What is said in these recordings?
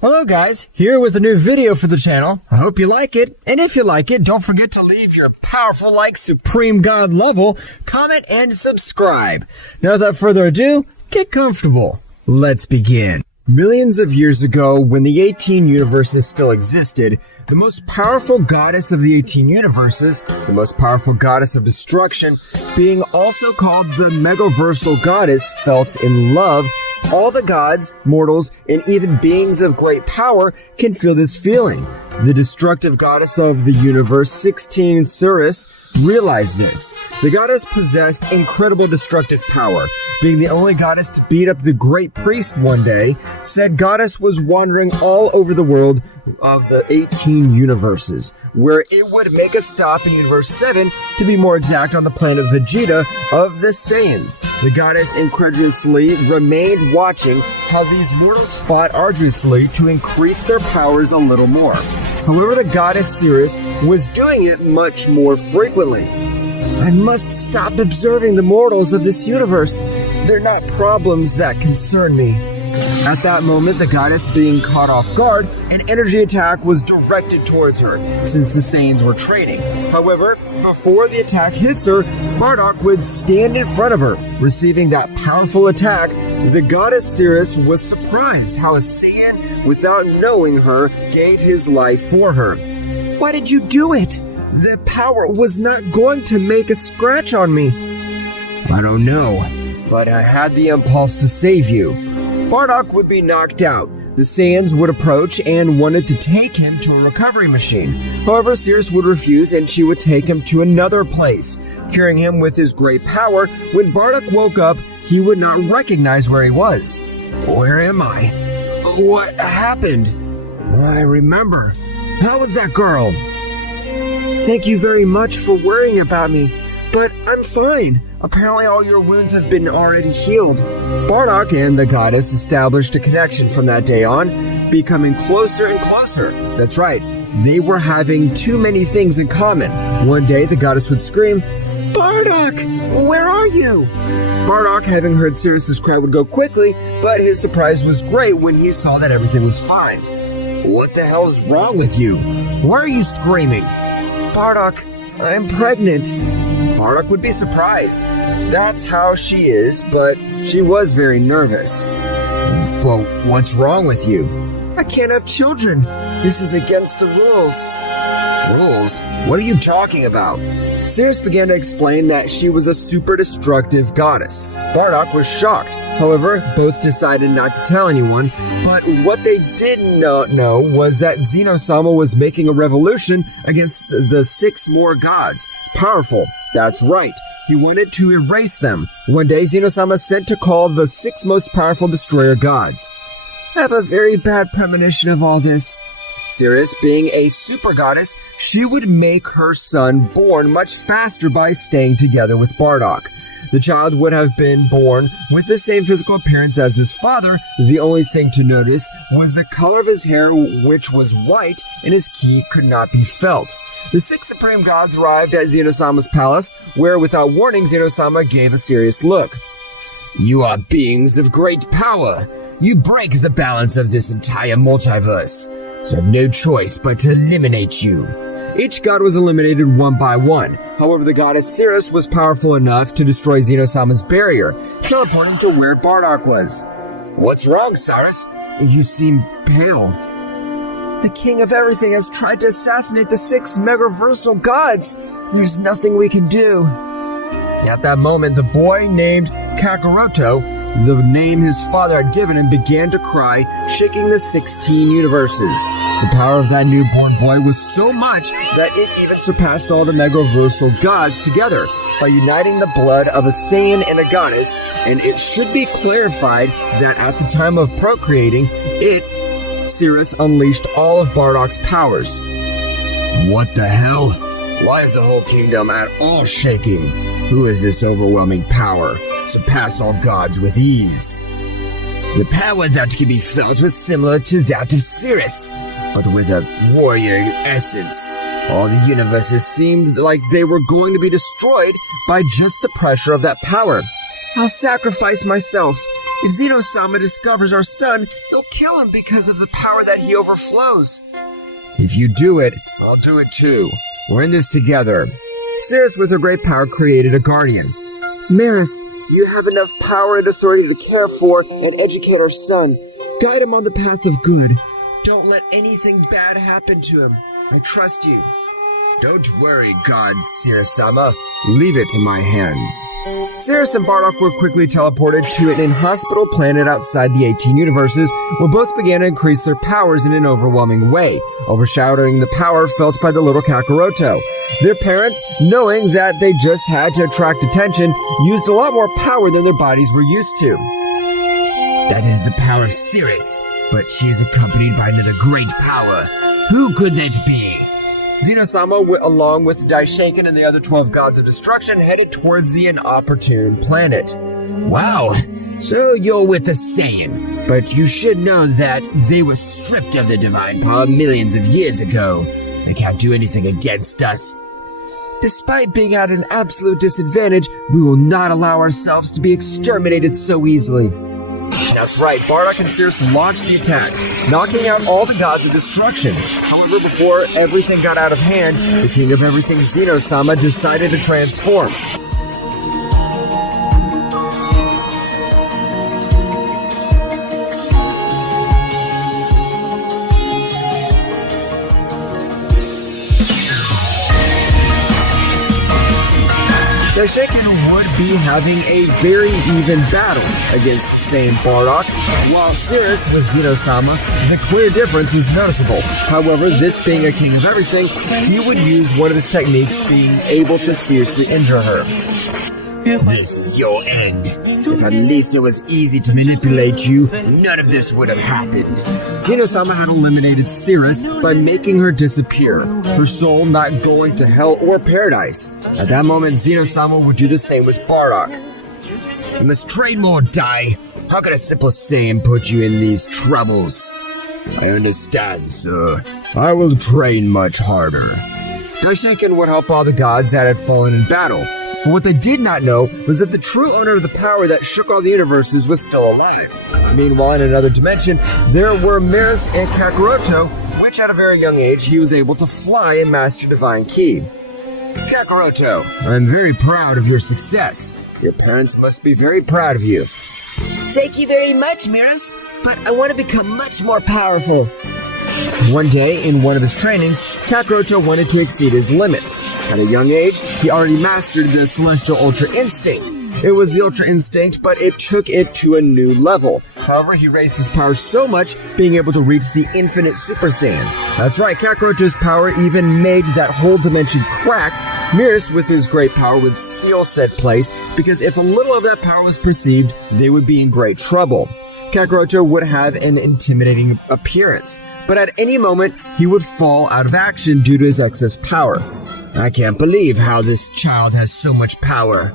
Hello guys, here with a new video for the channel. I hope you like it, and if you like it, don't forget to leave your powerful like Supreme God level, comment, and subscribe. Now without further ado, get comfortable. Let's begin. Millions of years ago, when the 18 universes still existed, the most powerful goddess of the 18 universes, the most powerful goddess of destruction, being also called the Megaversal Goddess, felt in love. All the gods, mortals, and even beings of great power can feel this feeling. The destructive goddess of the universe, 16 Ceres, realized this. The goddess possessed incredible destructive power. Being the only goddess to beat up the great priest one day, said goddess was wandering all over the world of the 18 universes, where it would make a stop in Universe 7, to be more exact, on the planet Vegeta of the Saiyans. The goddess incredulously remained watching how these mortals fought arduously to increase their powers a little more. However, the goddess Ceres was doing it much more frequently. I must stop observing the mortals of this universe. They're not problems that concern me. At that moment, the goddess, being caught off guard, an energy attack was directed towards her, since the Saiyans were training. However, before the attack hits her, Bardock would stand in front of her. Receiving that powerful attack, the goddess Ceres was surprised how a Saiyan, without knowing her, gave his life for her. Why did you do it? The power was not going to make a scratch on me. I don't know, but I had the impulse to save you. Bardock would be knocked out. The Saiyans would approach and wanted to take him to a recovery machine. However, Ceres would refuse, and she would take him to another place, curing him with his great power. When Bardock woke up, he would not recognize where he was. Where am I? What happened? I remember. How was that girl? Thank you very much for worrying about me, but I'm fine. Apparently all your wounds have been already healed. Bardock and the goddess established a connection from that day on, becoming closer and closer. That's right, they were having too many things in common. One day the goddess would scream, Bardock, where are you? Bardock, having heard Ceres' cry, would go quickly, but his surprise was great when he saw that everything was fine. What the hell's wrong with you? Why are you screaming? Bardock, I'm pregnant. Bardock would be surprised. That's how she is, but she was very nervous. Well, what's wrong with you? I can't have children. This is against the rules. Rules? What are you talking about? Ceres began to explain that she was a super destructive goddess. Bardock was shocked. However, both decided not to tell anyone, but what they did not know was that Zeno-sama was making a revolution against the 6 more gods. Powerful. That's right. He wanted to erase them. One day, Zeno-sama sent to call the 6 most powerful destroyer gods. I have a very bad premonition of all this. Ceres, being a super goddess, she would make her son born much faster by staying together with Bardock. The child would have been born with the same physical appearance as his father. The only thing to notice was the color of his hair, which was white, and his ki could not be felt. The 6 supreme gods arrived at Zeno-sama's palace, where without warning, Zeno-sama gave a serious look. You are beings of great power. You break the balance of this entire multiverse, so I have no choice but to eliminate you. Each god was eliminated one by one. However, the goddess Ceres was powerful enough to destroy Zeno-sama's barrier, teleporting to where Bardock was. What's wrong, Ceres? You seem pale. The king of everything has tried to assassinate the 6 Megaversal gods. There's nothing we can do. At that moment, the boy named Kakaroto, the name his father had given him, began to cry, shaking the 16 universes. The power of that newborn boy was so much that it even surpassed all the Megaversal gods together by uniting the blood of a Saiyan and a goddess, and it should be clarified that at the time of procreating, Ceres unleashed all of Bardock's powers. What the hell? Why is the whole kingdom at all shaking? Who is this overwhelming power? Surpass all gods with ease. The power that could be felt was similar to that of Cirrus, but with a warrior essence. All the universes seemed like they were going to be destroyed by just the pressure of that power. I'll sacrifice myself. If Zeno-sama discovers our son, he'll kill him because of the power that he overflows. If you do it, I'll do it too. We're in this together. Cirrus, with her great power, created a guardian. Maris, you have enough power and authority to care for and educate our son. Guide him on the path of good. Don't let anything bad happen to him. I trust you. Don't worry, God, Zeno-sama. Leave it to my hands. Cirrus and Bardock were quickly teleported to an inhospitable planet outside the 18 universes, where both began to increase their powers in an overwhelming way, overshadowing the power felt by the little Kakaroto. Their parents, knowing that they just had to attract attention, used a lot more power than their bodies were used to. That is the power of Cirrus, but she is accompanied by another great power. Who could that be? Zeno-sama, along with Daishinkan and the other 12 gods of destruction, headed towards the inopportune planet. Wow, so you're with the Saiyan, but you should know that they were stripped of their divine power millions of years ago. They can't do anything against us. Despite being at an absolute disadvantage, we will not allow ourselves to be exterminated so easily. That's right, Bardock and Cirrus launched the attack, knocking out all the gods of destruction. However, before everything got out of hand, the king of everything, Zeno-sama, decided to transform. Daishinkan would be having a very even battle against Saiyan Bardock, while Cirrus with Zeno-sama, the clear difference was noticeable. However, this being a king of everything, he would use one of his techniques, being able to seriously injure her. This is your end. If at least it was easy to manipulate you, none of this would have happened. Zeno-sama had eliminated Cirrus by making her disappear, her soul not going to hell or paradise. At that moment, Zeno-sama would do the same with Bardock. You must train more, Dai. How could a simple Saiyan put you in these troubles? I understand, sir. I will train much harder. Daishinkan would help all the gods that had fallen in battle. But what they did not know was that the true owner of the power that shook all the universes was still alive. Meanwhile, in another dimension, there were Maris and Kakaroto, which at a very young age he was able to fly and master Divine Ki. Kakaroto, I'm very proud of your success. Your parents must be very proud of you. Thank you very much, Maris, but I want to become much more powerful. One day, in one of his trainings, Kakaroto wanted to exceed his limits. At a young age, he already mastered the Celestial Ultra Instinct. It was the Ultra Instinct, but it took it to a new level. However, he raised his power so much, being able to reach the Infinite Super Saiyan. That's right, Kakaroto's power even made that whole dimension crack. Maris, with his great power, would seal said place, because if a little of that power was perceived, they would be in great trouble. Kakaroto would have an intimidating appearance, but at any moment, he would fall out of action due to his excess power. I can't believe how this child has so much power.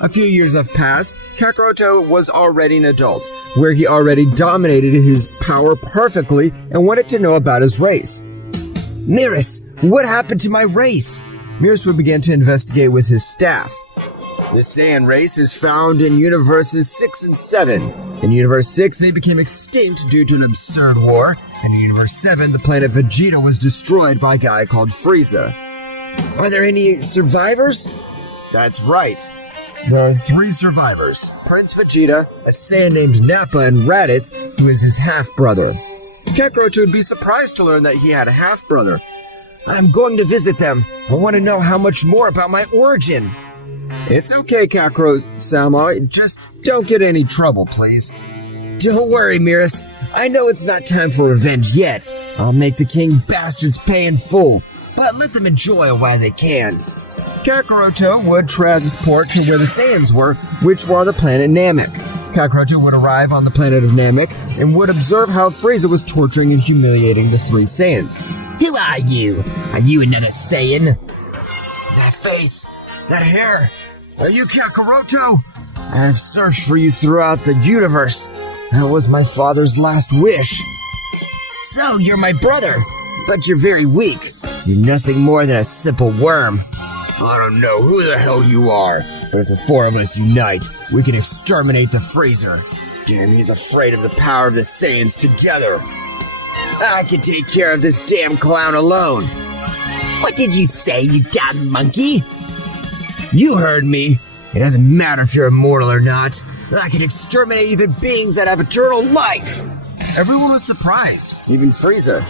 A few years have passed. Kakaroto was already an adult, where he already dominated his power perfectly and wanted to know about his race. Maris, what happened to my race? Maris would begin to investigate with his staff. The Saiyan race is found in universes 6 and 7. In universe 6, they became extinct due to an absurd war, and in universe 7, the planet Vegeta was destroyed by a guy called Frieza. Are there any survivors? That's right. There are 3 survivors. Prince Vegeta, a Saiyan named Nappa, and Raditz, who is his half-brother. Kakaroto would be surprised to learn that he had a half-brother. I'm going to visit them. I want to know how much more about my origin. It's okay, Kakaroto-sama. Just don't get any trouble, please. Don't worry, Maris. I know it's not time for revenge yet. I'll make the king bastards pay in full, but let them enjoy it while they can. Kakaroto would transport to where the Saiyans were, which were on the planet Namek. Kakaroto would arrive on the planet of Namek and would observe how Frieza was torturing and humiliating the 3 Saiyans. Who are you? Are you another Saiyan? That face, that hair, Are you Kakaroto? I have searched for you throughout the universe. That was my father's last wish. So, you're my brother, but you're very weak. You're nothing more than a simple worm. I don't know who the hell you are, but if the four of us unite, we can exterminate the Frieza. Damn, he's afraid of the power of the Saiyans together. I can take care of this damn clown alone. What did you say, you damn monkey? You heard me. It doesn't matter if you're immortal or not. I can exterminate even beings that have eternal life. Everyone was surprised, even Frieza.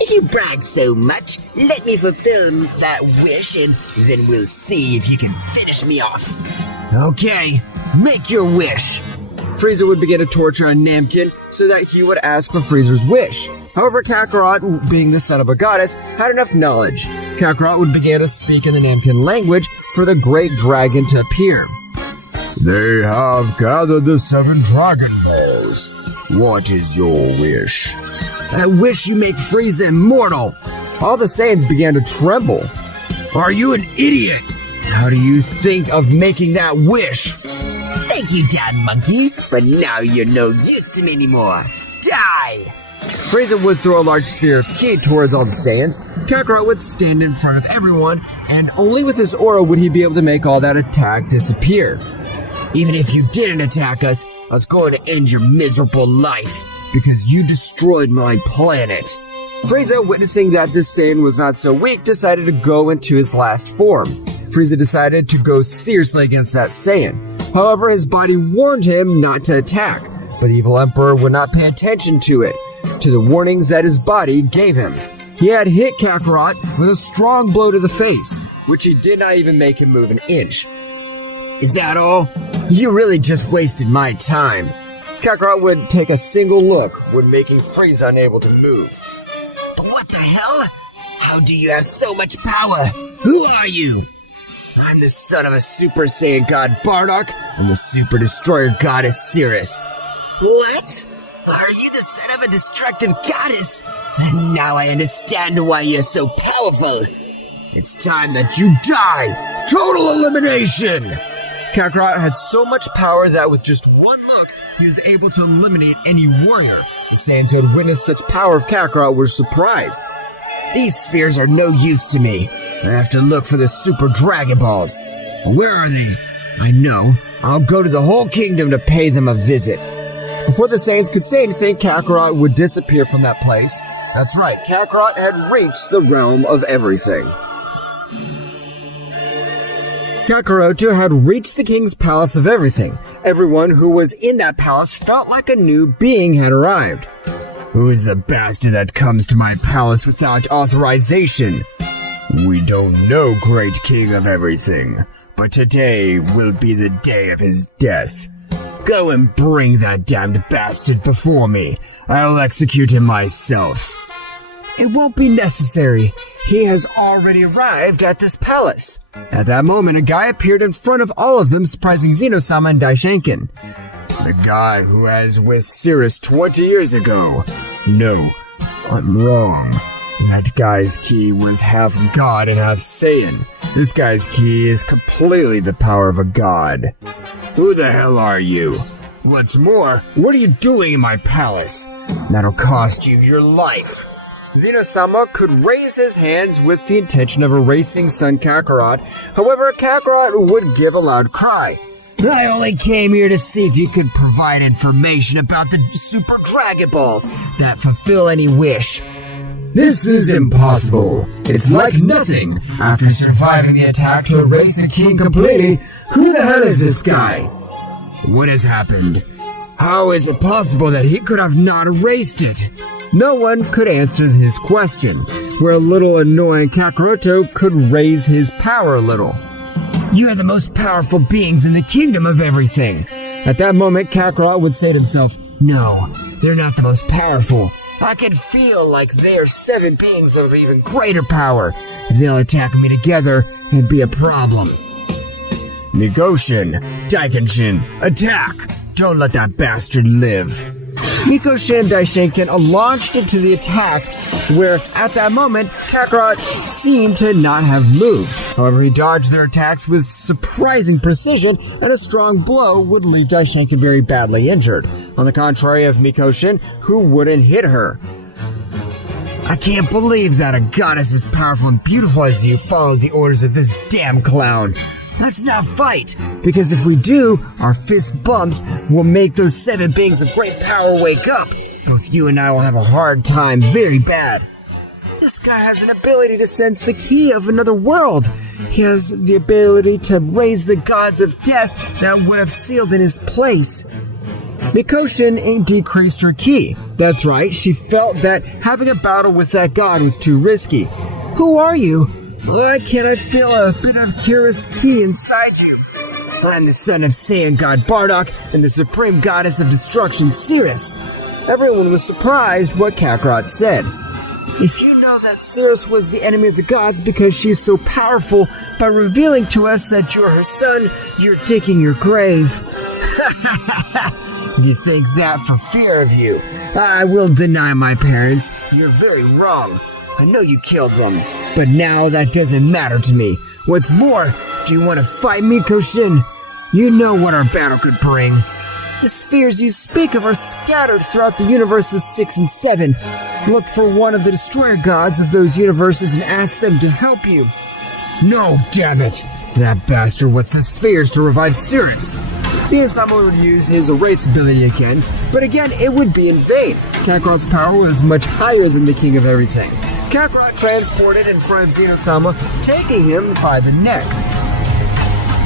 If you brag so much, let me fulfill that wish and then we'll see if you can finish me off. Okay, make your wish. Frieza would begin to torture a Namkin so that he would ask for Frieza's wish. However, Kakarot, being the son of a goddess, had enough knowledge. Kakarot would begin to speak in the Namkin language for the great dragon to appear. They have gathered the 7 Dragon Balls. What is your wish? I wish you make Frieza immortal. All the Saiyans began to tremble. Are you an idiot? How do you think of making that wish? Thank you, Dad Monkey, but now you're no use to me anymore. Die! Frieza would throw a large sphere of ki towards all the Saiyans. Kakarot would stand in front of everyone, and only with his aura would he be able to make all that attack disappear. Even if you didn't attack us, I was going to end your miserable life, because you destroyed my planet. Frieza, witnessing that this Saiyan was not so weak, decided to go into his last form. Frieza decided to go seriously against that Saiyan. However, his body warned him not to attack, but the evil Emperor would not pay attention to the warnings that his body gave him. He had hit Kakarot with a strong blow to the face, which he did not even make him move an inch. Is that all? You really just wasted my time. Kakarot would take a single look when making Frieza unable to move. But what the hell? How do you have so much power? Who are you? I'm the son of a Super Saiyan God Bardock and the Super Destroyer Goddess Cirrus. What? Are you the son of a destructive goddess? And now I understand why you're so powerful. It's time that you die! Total elimination! Kakarot had so much power that with just one look, he was able to eliminate any warrior. The Saiyans who had witnessed such power of Kakarot were surprised. These spheres are no use to me. I have to look for the Super Dragon Balls. Where are they? I know. I'll go to the whole kingdom to pay them a visit. Before the Saiyans could say anything, Kakarot would disappear from that place. That's right, Kakarot had reached the realm of everything. Kakaroto had reached the king's palace of everything. Everyone who was in that palace felt like a new being had arrived. Who is the bastard that comes to my palace without authorization? We don't know, great king of everything, but today will be the day of his death. Go and bring that damned bastard before me. I'll execute him myself. It won't be necessary. He has already arrived at this palace. At that moment, a guy appeared in front of all of them, surprising Zeno-sama and Daishinken. The guy who was with Cirrus 20 years ago. No, I'm wrong. That guy's ki was half god and half Saiyan. This guy's ki is completely the power of a god. Who the hell are you? What's more, what are you doing in my palace? That'll cost you your life. Zeno-sama could raise his hands with the intention of erasing son Kakarot. However, Kakarot would give a loud cry. I only came here to see if you could provide information about the Super Dragon Balls that fulfill any wish. This is impossible. It's like nothing. After surviving the attack to erase the king completely, who the hell is this guy? What has happened? How is it possible that he could have not erased it? No one could answer his question, where a little annoying Kakaroto could raise his power a little. You are the most powerful beings in the kingdom of everything. At that moment, Kakarot would say to himself, no, they're not the most powerful. I can feel like they are 7 beings of even greater power. If they'll attack me together, it'd be a problem. Negoshin, Daikenshin, attack! Don't let that bastard live. Mikoshin and Daishinken launched into the attack, where at that moment, Kakarot seemed to not have moved. However, he dodged their attacks with surprising precision, and a strong blow would leave Daishinken very badly injured, on the contrary of Mikoshin, who wouldn't hit her. I can't believe that a goddess as powerful and beautiful as you followed the orders of this damn clown. Let's not fight, because if we do, our fist bumps will make those 7 beings of great power wake up. Both you and I will have a hard time, very bad. This guy has an ability to sense the key of another world. He has the ability to raise the gods of death that would have sealed in his place. Mikoshin decreased her ki. That's right, she felt that having a battle with that god was too risky. Who are you? Why can't I feel a bit of Kira's ki inside you? I'm the son of Saiyan God Bardock and the supreme goddess of destruction, Cirrus. Everyone was surprised what Kakarot said. If you know that Cirrus was the enemy of the gods because she is so powerful, by revealing to us that you are her son, you're digging your grave. If you think that for fear of you, I will deny my parents. You're very wrong. I know you killed them, but now that doesn't matter to me. What's more, do you want to fight me, Koshin? You know what our battle could bring. The spheres you speak of are scattered throughout the universes 6 and 7. Look for one of the destroyer gods of those universes and ask them to help you. No, damn it! That bastard wants the spheres to revive Cirrus. Zeno-sama would use his erase ability again, but again it would be in vain. Kakarot's power was much higher than the king of everything. Kakarot transported in front of Zeno-sama, taking him by the neck.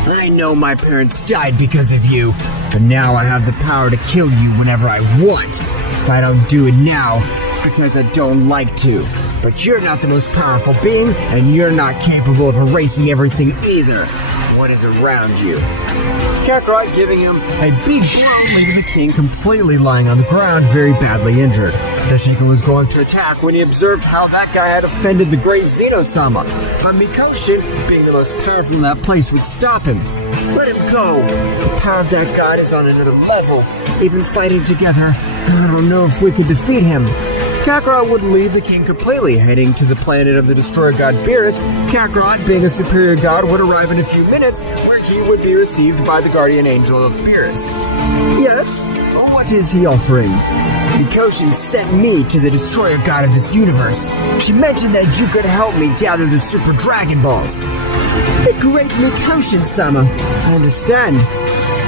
I know my parents died because of you, but now I have the power to kill you whenever I want. If I don't do it now, it's because I don't like to. But you're not the most powerful being, and you're not capable of erasing everything either. What is around you? Kakarot giving him a big blow, leaving the king completely lying on the ground, very badly injured. Daishinken was going to attack when he observed how that guy had offended the great Zeno-sama, but Mikoshin, being the most powerful in that place, would stop him. Let him go! The power of that god is on another level. Even fighting together, I don't know if we could defeat him. Kakarot would leave the king completely, heading to the planet of the destroyer god Beerus. Kakarot, being a superior god, would arrive in a few minutes, where he would be received by the guardian angel of Beerus. Yes? What is he offering? Mikoshin sent me to the destroyer god of this universe. She mentioned that you could help me gather the Super Dragon Balls. The great Mikoshin-sama. I understand.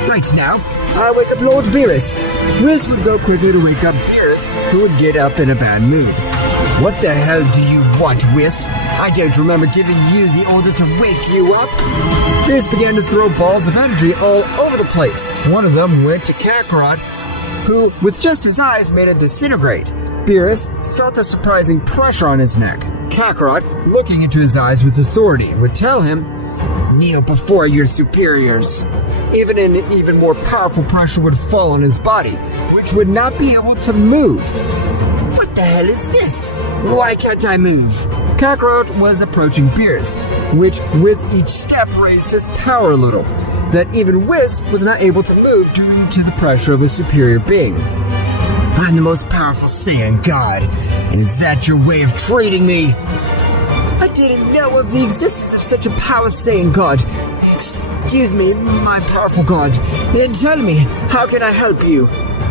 Right now, I wake up Lord Beerus. Whis would go quickly to wake up Beerus, who would get up in a bad mood. What the hell do you want, Whis? I don't remember giving you the order to wake you up. Beerus began to throw balls of energy all over the place. One of them went to Kakarot, who, with just his eyes, made it disintegrate. Beerus felt a surprising pressure on his neck. Kakarot, looking into his eyes with authority, would tell him, kneel before your superiors. Even more powerful pressure would fall on his body, which would not be able to move. What the hell is this? Why can't I move? Kakarot was approaching Beerus, which with each step raised his power a little, that even Whis was not able to move due to the pressure of his superior being. I'm the most powerful Saiyan god, and is that your way of treating me? I didn't know of the existence of such a powerful Saiyan god. Excuse me, my powerful god. Tell me, how can I help you?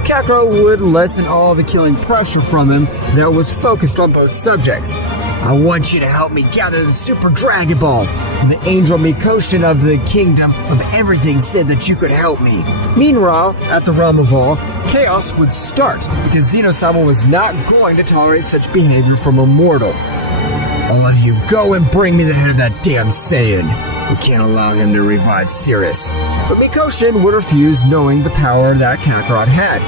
Kakarot would lessen all the killing pressure from him that was focused on both subjects. I want you to help me gather the Super Dragon Balls. The angel Mikoshin of the Kingdom of Everything said that you could help me. Meanwhile, at the Realm of All, chaos would start because Zeno-sama was not going to tolerate such behavior from a mortal. All of you, go and bring me the head of that damn Saiyan. We can't allow him to revive Cirrus. But Mikoshin would refuse, knowing the power that Kakarot had.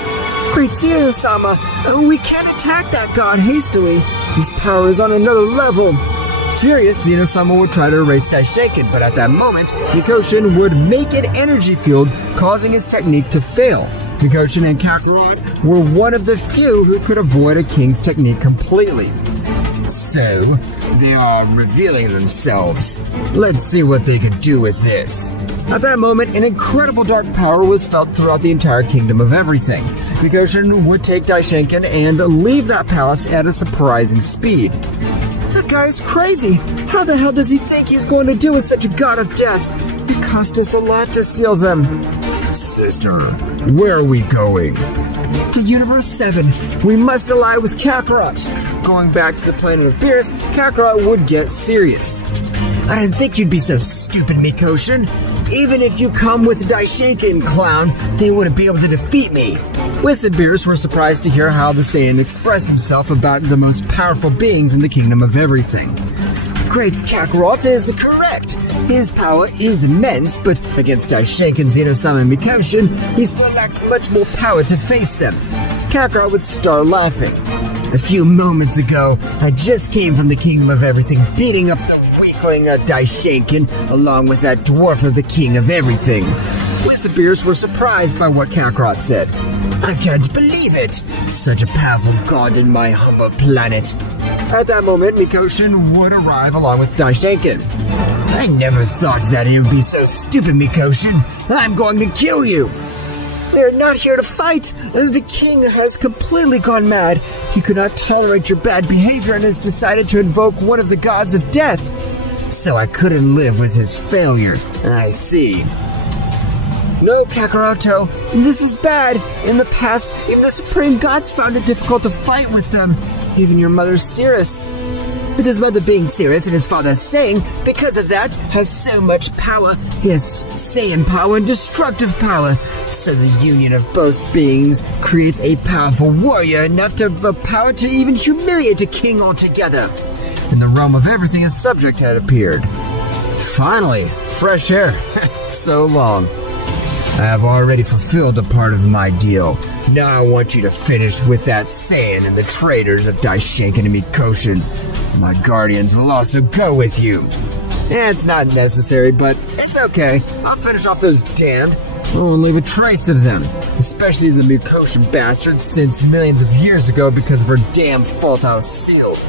Great Zeno-sama, we can't attack that god hastily. His power is on another level. Furious, Zeno-sama would try to erase Daishinken, but at that moment, Mikoshin would make an energy field, causing his technique to fail. Mikoshin and Kakarot were one of the few who could avoid a king's technique completely. So, they are revealing themselves. Let's see what they could do with this. At that moment, an incredible dark power was felt throughout the entire Kingdom of Everything. Mikoshin would take Daishinken and leave that palace at a surprising speed. That guy's crazy. How the hell does he think he's going to do with such a god of death? It cost us a lot to seal them. Sister, where are we going? To Universe 7. We must ally with Kakarot. Going back to the planet of Beerus, Kakarot would get serious. I didn't think you'd be so stupid, Mikoshin. Even if you come with Daishinken, clown, they wouldn't be able to defeat me. Whis and Beerus were surprised to hear how the Saiyan expressed himself about the most powerful beings in the Kingdom of Everything. Great Kakarot is correct. His power is immense, but against Daishinken, Zeno-sama, and Mikoshin, he still lacks much more power to face them. Kakarot would start laughing. A few moments ago, I just came from the Kingdom of Everything, beating up the weakling Daishinken, along with that dwarf of the King of Everything. Whis and Beerus were surprised by what Kakarot said. I can't believe it! Such a powerful god in my humble planet. At that moment, Mikoshin would arrive along with Daishinken. I never thought that he would be so stupid, Mikoshin. I'm going to kill you! They're not here to fight! The king has completely gone mad. He could not tolerate your bad behavior and has decided to invoke one of the gods of death. So I couldn't live with his failure. I see. No, Kakaroto, this is bad. In the past, even the Supreme Gods found it difficult to fight with them. Even your mother, Cirrus. With his mother being Cirrus and his father Saiyan, because of that, has so much power. He has Saiyan power and destructive power. So the union of both beings creates a powerful warrior enough to have the power to even humiliate a king altogether. In the realm of everything, a subject had appeared. Finally, fresh air. So long. I have already fulfilled a part of my deal. Now I want you to finish with that Saiyan and the traitors of Daishinken and Mikoshin. My guardians will also go with you. It's not necessary, but it's okay. I'll finish off those damned. I won't leave a trace of them. Especially the Mikoshin bastard, since millions of years ago because of her damn fault I was sealed.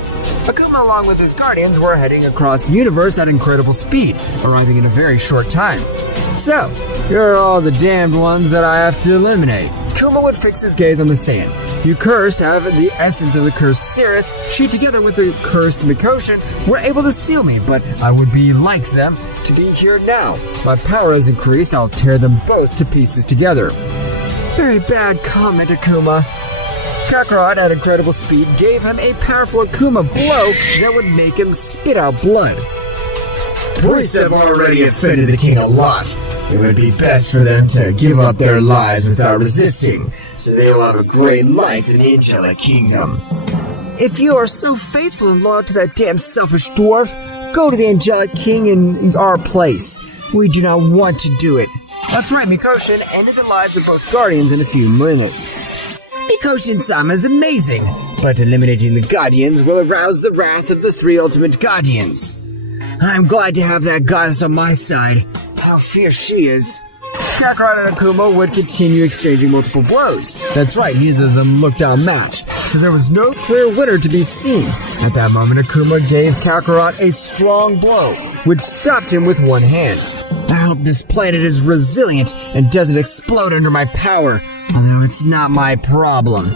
Akuma, along with his guardians, were heading across the universe at incredible speed, arriving in a very short time. So, here are all the damned ones that I have to eliminate. Akuma would fix his gaze on the Saiyan. You cursed have the essence of the cursed Cirrus. She, together with the cursed Mikoshin, were able to seal me, but I would be like them to be here now. My power has increased. I'll tear them both to pieces together. Very bad comment, Akuma. Kakarot, at incredible speed, gave him a powerful Akuma blow that would make him spit out blood. Priests have already offended the king a lot. It would be best for them to give up their lives without resisting, so they will have a great life in the angelic kingdom. If you are so faithful and loyal to that damn selfish dwarf, go to the angelic king in our place. We do not want to do it. That's right, Mikoshin ended the lives of both guardians in a few minutes. Mikoshin-sama is amazing, but eliminating the guardians will arouse the wrath of the three ultimate guardians. I'm glad to have that goddess on my side. How fierce she is. Kakarot and Akuma would continue exchanging multiple blows. That's right, neither of them looked outmatched, so there was no clear winner to be seen. At that moment, Akuma gave Kakarot a strong blow, which stopped him with one hand. I hope this planet is resilient and doesn't explode under my power, although it's not my problem.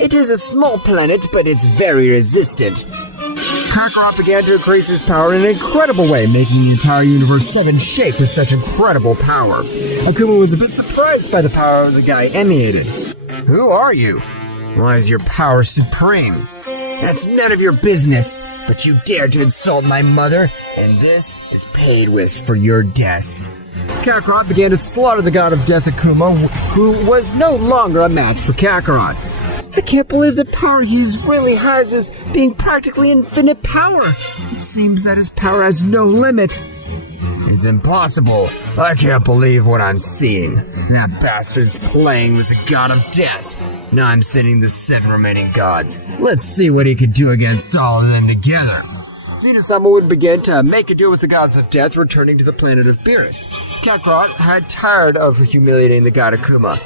It is a small planet, but it's very resistant. Kakarot began to increase his power in an incredible way, making the entire Universe 7 shake with such incredible power. Akuma was a bit surprised by the power the guy emanated. Who are you? Why is your power supreme? That's none of your business, but you dared to insult my mother, and this is paid with for your death. Kakarot began to slaughter the god of death Akuma, who was no longer a match for Kakarot. I can't believe the power he really has is being practically infinite power. It seems that his power has no limit. It's impossible. I can't believe what I'm seeing. That bastard's playing with the god of death. Now I'm sending the 7 remaining gods. Let's see what he could do against all of them together. Zeno-sama would begin to make a deal with the gods of death, returning to the planet of Beerus. Kakarot had tired of humiliating the god Akuma.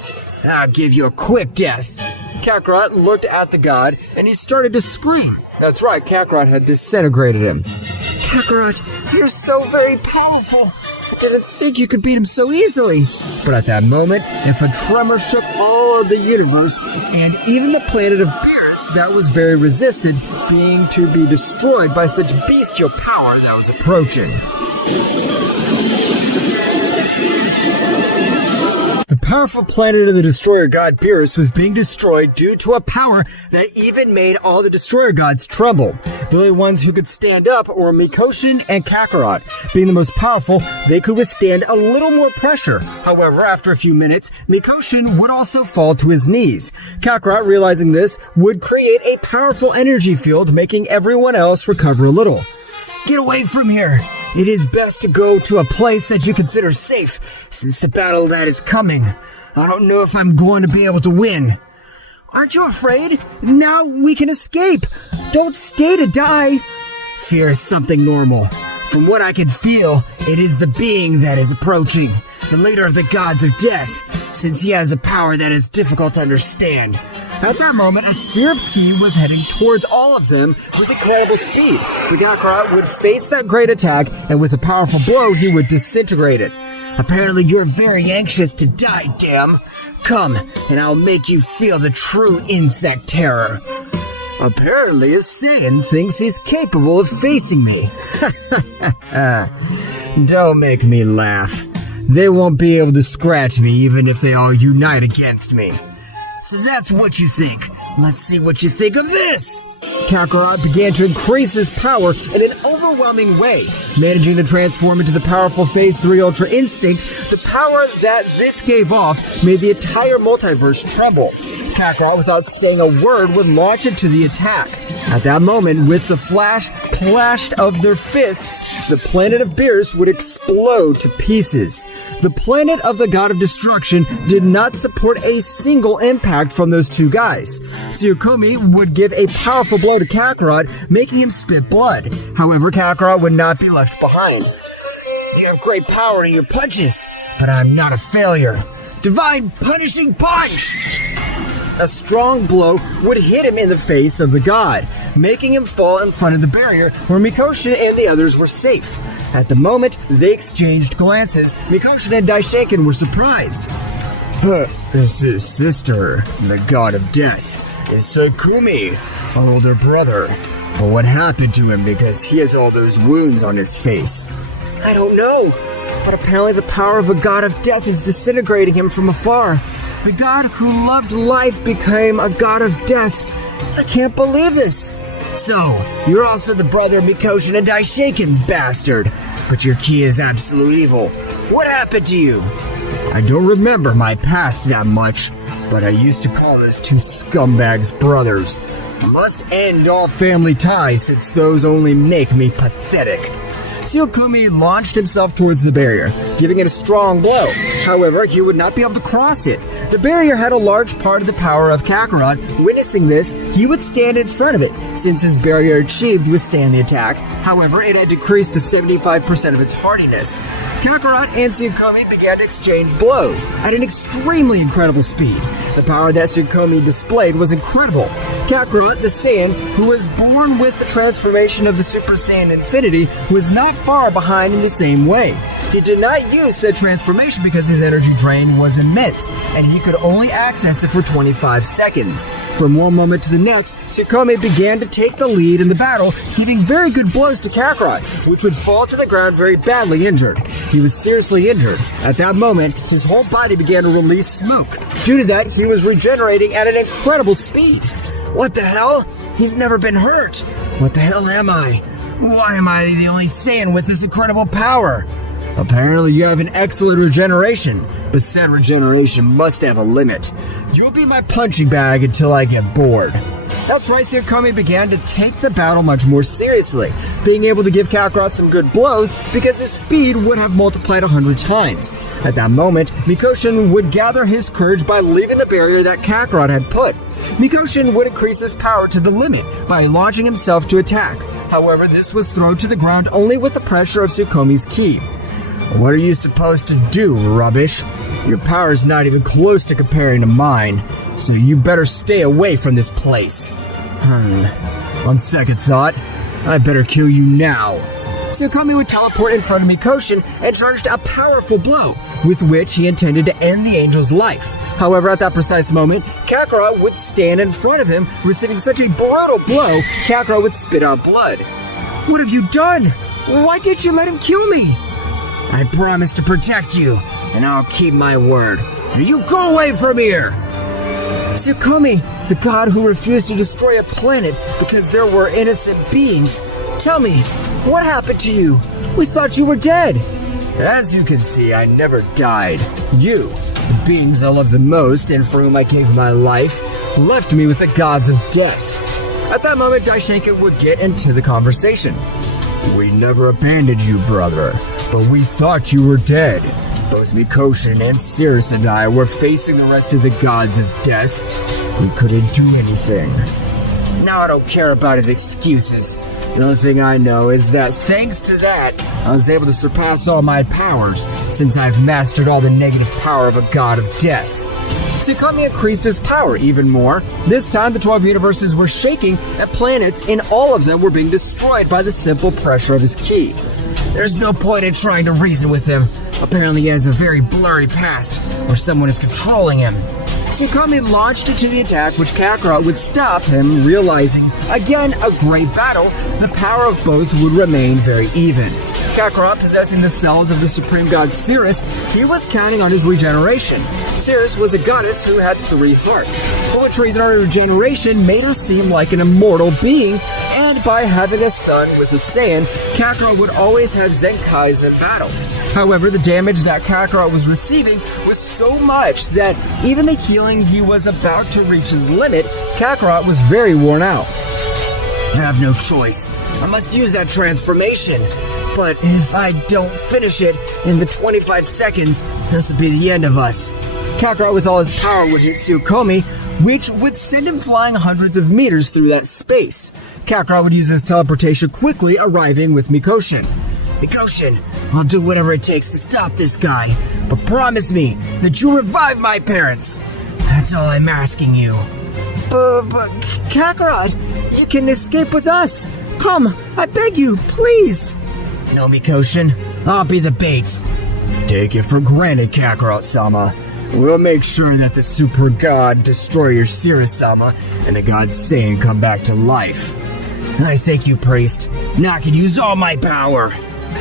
I'll give you a quick death. Kakarot looked at the god, and he started to scream. That's right, Kakarot had disintegrated him. Kakarot, you're so very powerful. I didn't think you could beat him so easily. But at that moment, if a tremor shook all of the universe, and even the planet of Beerus that was very resisted being to be destroyed by such bestial power that was approaching. The powerful planet of the Destroyer God Beerus was being destroyed due to a power that even made all the Destroyer Gods tremble. The only ones who could stand up were Mikoshin and Kakarot. Being the most powerful, they could withstand a little more pressure. However, after a few minutes, Mikoshin would also fall to his knees. Kakarot, realizing this, would create a powerful energy field, making everyone else recover a little. Get away from here! It is best to go to a place that you consider safe, since the battle that is coming. I don't know if I'm going to be able to win. Aren't you afraid? Now we can escape. Don't stay to die. Fear is something normal. From what I can feel, it is the being that is approaching, the leader of the gods of death, since he has a power that is difficult to understand. At that moment, a sphere of ki was heading towards all of them with incredible speed. The Kakarot would face that great attack, and with a powerful blow, he would disintegrate it. Apparently, you're very anxious to die, damn. Come, and I'll make you feel the true insect terror. Apparently, a Saiyan thinks he's capable of facing me. Don't make me laugh. They won't be able to scratch me even if they all unite against me. So that's what you think. Let's see what you think of this! Kakarot began to increase his power in an overwhelming way, managing to transform into the powerful Phase 3 Ultra Instinct. The power that this gave off made the entire multiverse tremble. Kakarot, without saying a word, would launch into the attack. At that moment, with the flash of their fists, the planet of Beerus would explode to pieces. The planet of the God of Destruction did not support a single impact from those two guys. Tsukuyomi would give a powerful blow to Kakarot, making him spit blood. However, Kakarot would not be left behind. You have great power in your punches, but I'm not a failure. Divine Punishing Punch! A strong blow would hit him in the face of the god, making him fall in front of the barrier where Mikoshin and the others were safe. At the moment they exchanged glances, Mikoshin and Daishoken were surprised. His sister, the god of death, is Sakumi, our older brother. But what happened to him because he has all those wounds on his face? I don't know, but apparently the power of a god of death is disintegrating him from afar. The god who loved life became a god of death. I can't believe this. So, you're also the brother of Mikoshin and Daishoken's bastard, but your ki is absolute evil. What happened to you? I don't remember my past that much, but I used to call those two scumbags brothers. Must end all family ties since those only make me pathetic. Tsukuyomi launched himself towards the barrier, giving it a strong blow. However, he would not be able to cross it. The barrier had a large part of the power of Kakarot. Witnessing this, he would stand in front of it, since his barrier achieved to withstand the attack. However, it had decreased to 75% of its hardiness. Kakarot and Tsukuyomi began to exchange blows at an extremely incredible speed. The power that Tsukuyomi displayed was incredible. Kakarot, the Saiyan, who was born with the transformation of the Super Saiyan Infinity, was not far behind in the same way. He did not use said transformation because his energy drain was immense, and he could only access it for 25 seconds. From one moment to the next, Tsukuyomi began to take the lead in the battle, giving very good blows to Kakarot, which would fall to the ground very badly injured. He was seriously injured. At that moment, his whole body began to release smoke. Due to that, he was regenerating at an incredible speed. What the hell? He's never been hurt. What the hell am I? Why am I the only Saiyan with this incredible power? Apparently you have an excellent regeneration, but said regeneration must have a limit. You'll be my punching bag until I get bored. That's why Tsukuyomi began to take the battle much more seriously, being able to give Kakarot some good blows because his speed would have multiplied 100 times. At that moment, Mikoshin would gather his courage by leaving the barrier that Kakarot had put. Mikoshin would increase his power to the limit by launching himself to attack. However, this was thrown to the ground only with the pressure of Tsukuyomi's ki. What are you supposed to do, rubbish? Your power is not even close to comparing to mine, so you better stay away from this place. On second thought, I better kill you now. Takami would teleport in front of Mikoshin and charged a powerful blow, with which he intended to end the angel's life. However, at that precise moment, Kakarot would stand in front of him, receiving such a brutal blow, Kakarot would spit out blood. What have you done? Why did you let him kill me? I promised to protect you, and I'll keep my word. You go away from here! Takami, the god who refused to destroy a planet because there were innocent beings. Tell me, what happened to you? We thought you were dead. As you can see, I never died. You, the beings I love the most and for whom I gave my life, left me with the gods of death. At that moment, Daishinkan would get into the conversation. We never abandoned you, brother, but we thought you were dead. Both Mikoshin and Cirrus and I were facing the rest of the gods of death. We couldn't do anything. Now I don't care about his excuses. The only thing I know is that thanks to that, I was able to surpass all my powers, since I've mastered all the negative power of a god of death. Takami increased his power even more. This time, the 12 universes were shaking, and planets in all of them were being destroyed by the simple pressure of his ki. There's no point in trying to reason with him. Apparently he has a very blurry past, or someone is controlling him. Takami launched into the attack, which Kakarot would stop him, realizing, again, a great battle, the power of both would remain very even. Kakarot possessing the cells of the supreme god Cirrus, he was counting on his regeneration. Cirrus was a goddess who had 3 hearts, for which reason her regeneration made her seem like an immortal being, and by having a son with a Saiyan, Kakarot would always have Zenkais in battle. However, the damage that Kakarot was receiving was so much that even the healing he was about to reach his limit, Kakarot was very worn out. I have no choice. I must use that transformation. But if I don't finish it in the 25 seconds, this will be the end of us. Kakarot with all his power would hit Tsukuyomi, which would send him flying hundreds of meters through that space. Kakarot would use his teleportation, quickly arriving with Mikoshin. Mikoshin, I'll do whatever it takes to stop this guy, but promise me that you'll revive my parents. That's all I'm asking you. But Kakarot, you can escape with us. Come, I beg you, please. No, Mikoshin, I'll be the bait. Take it for granted, Kakarot-sama. We'll make sure that the super god destroyer Cirrus-sama and the god Saiyan come back to life. I thank you, priest. Now I can use all my power.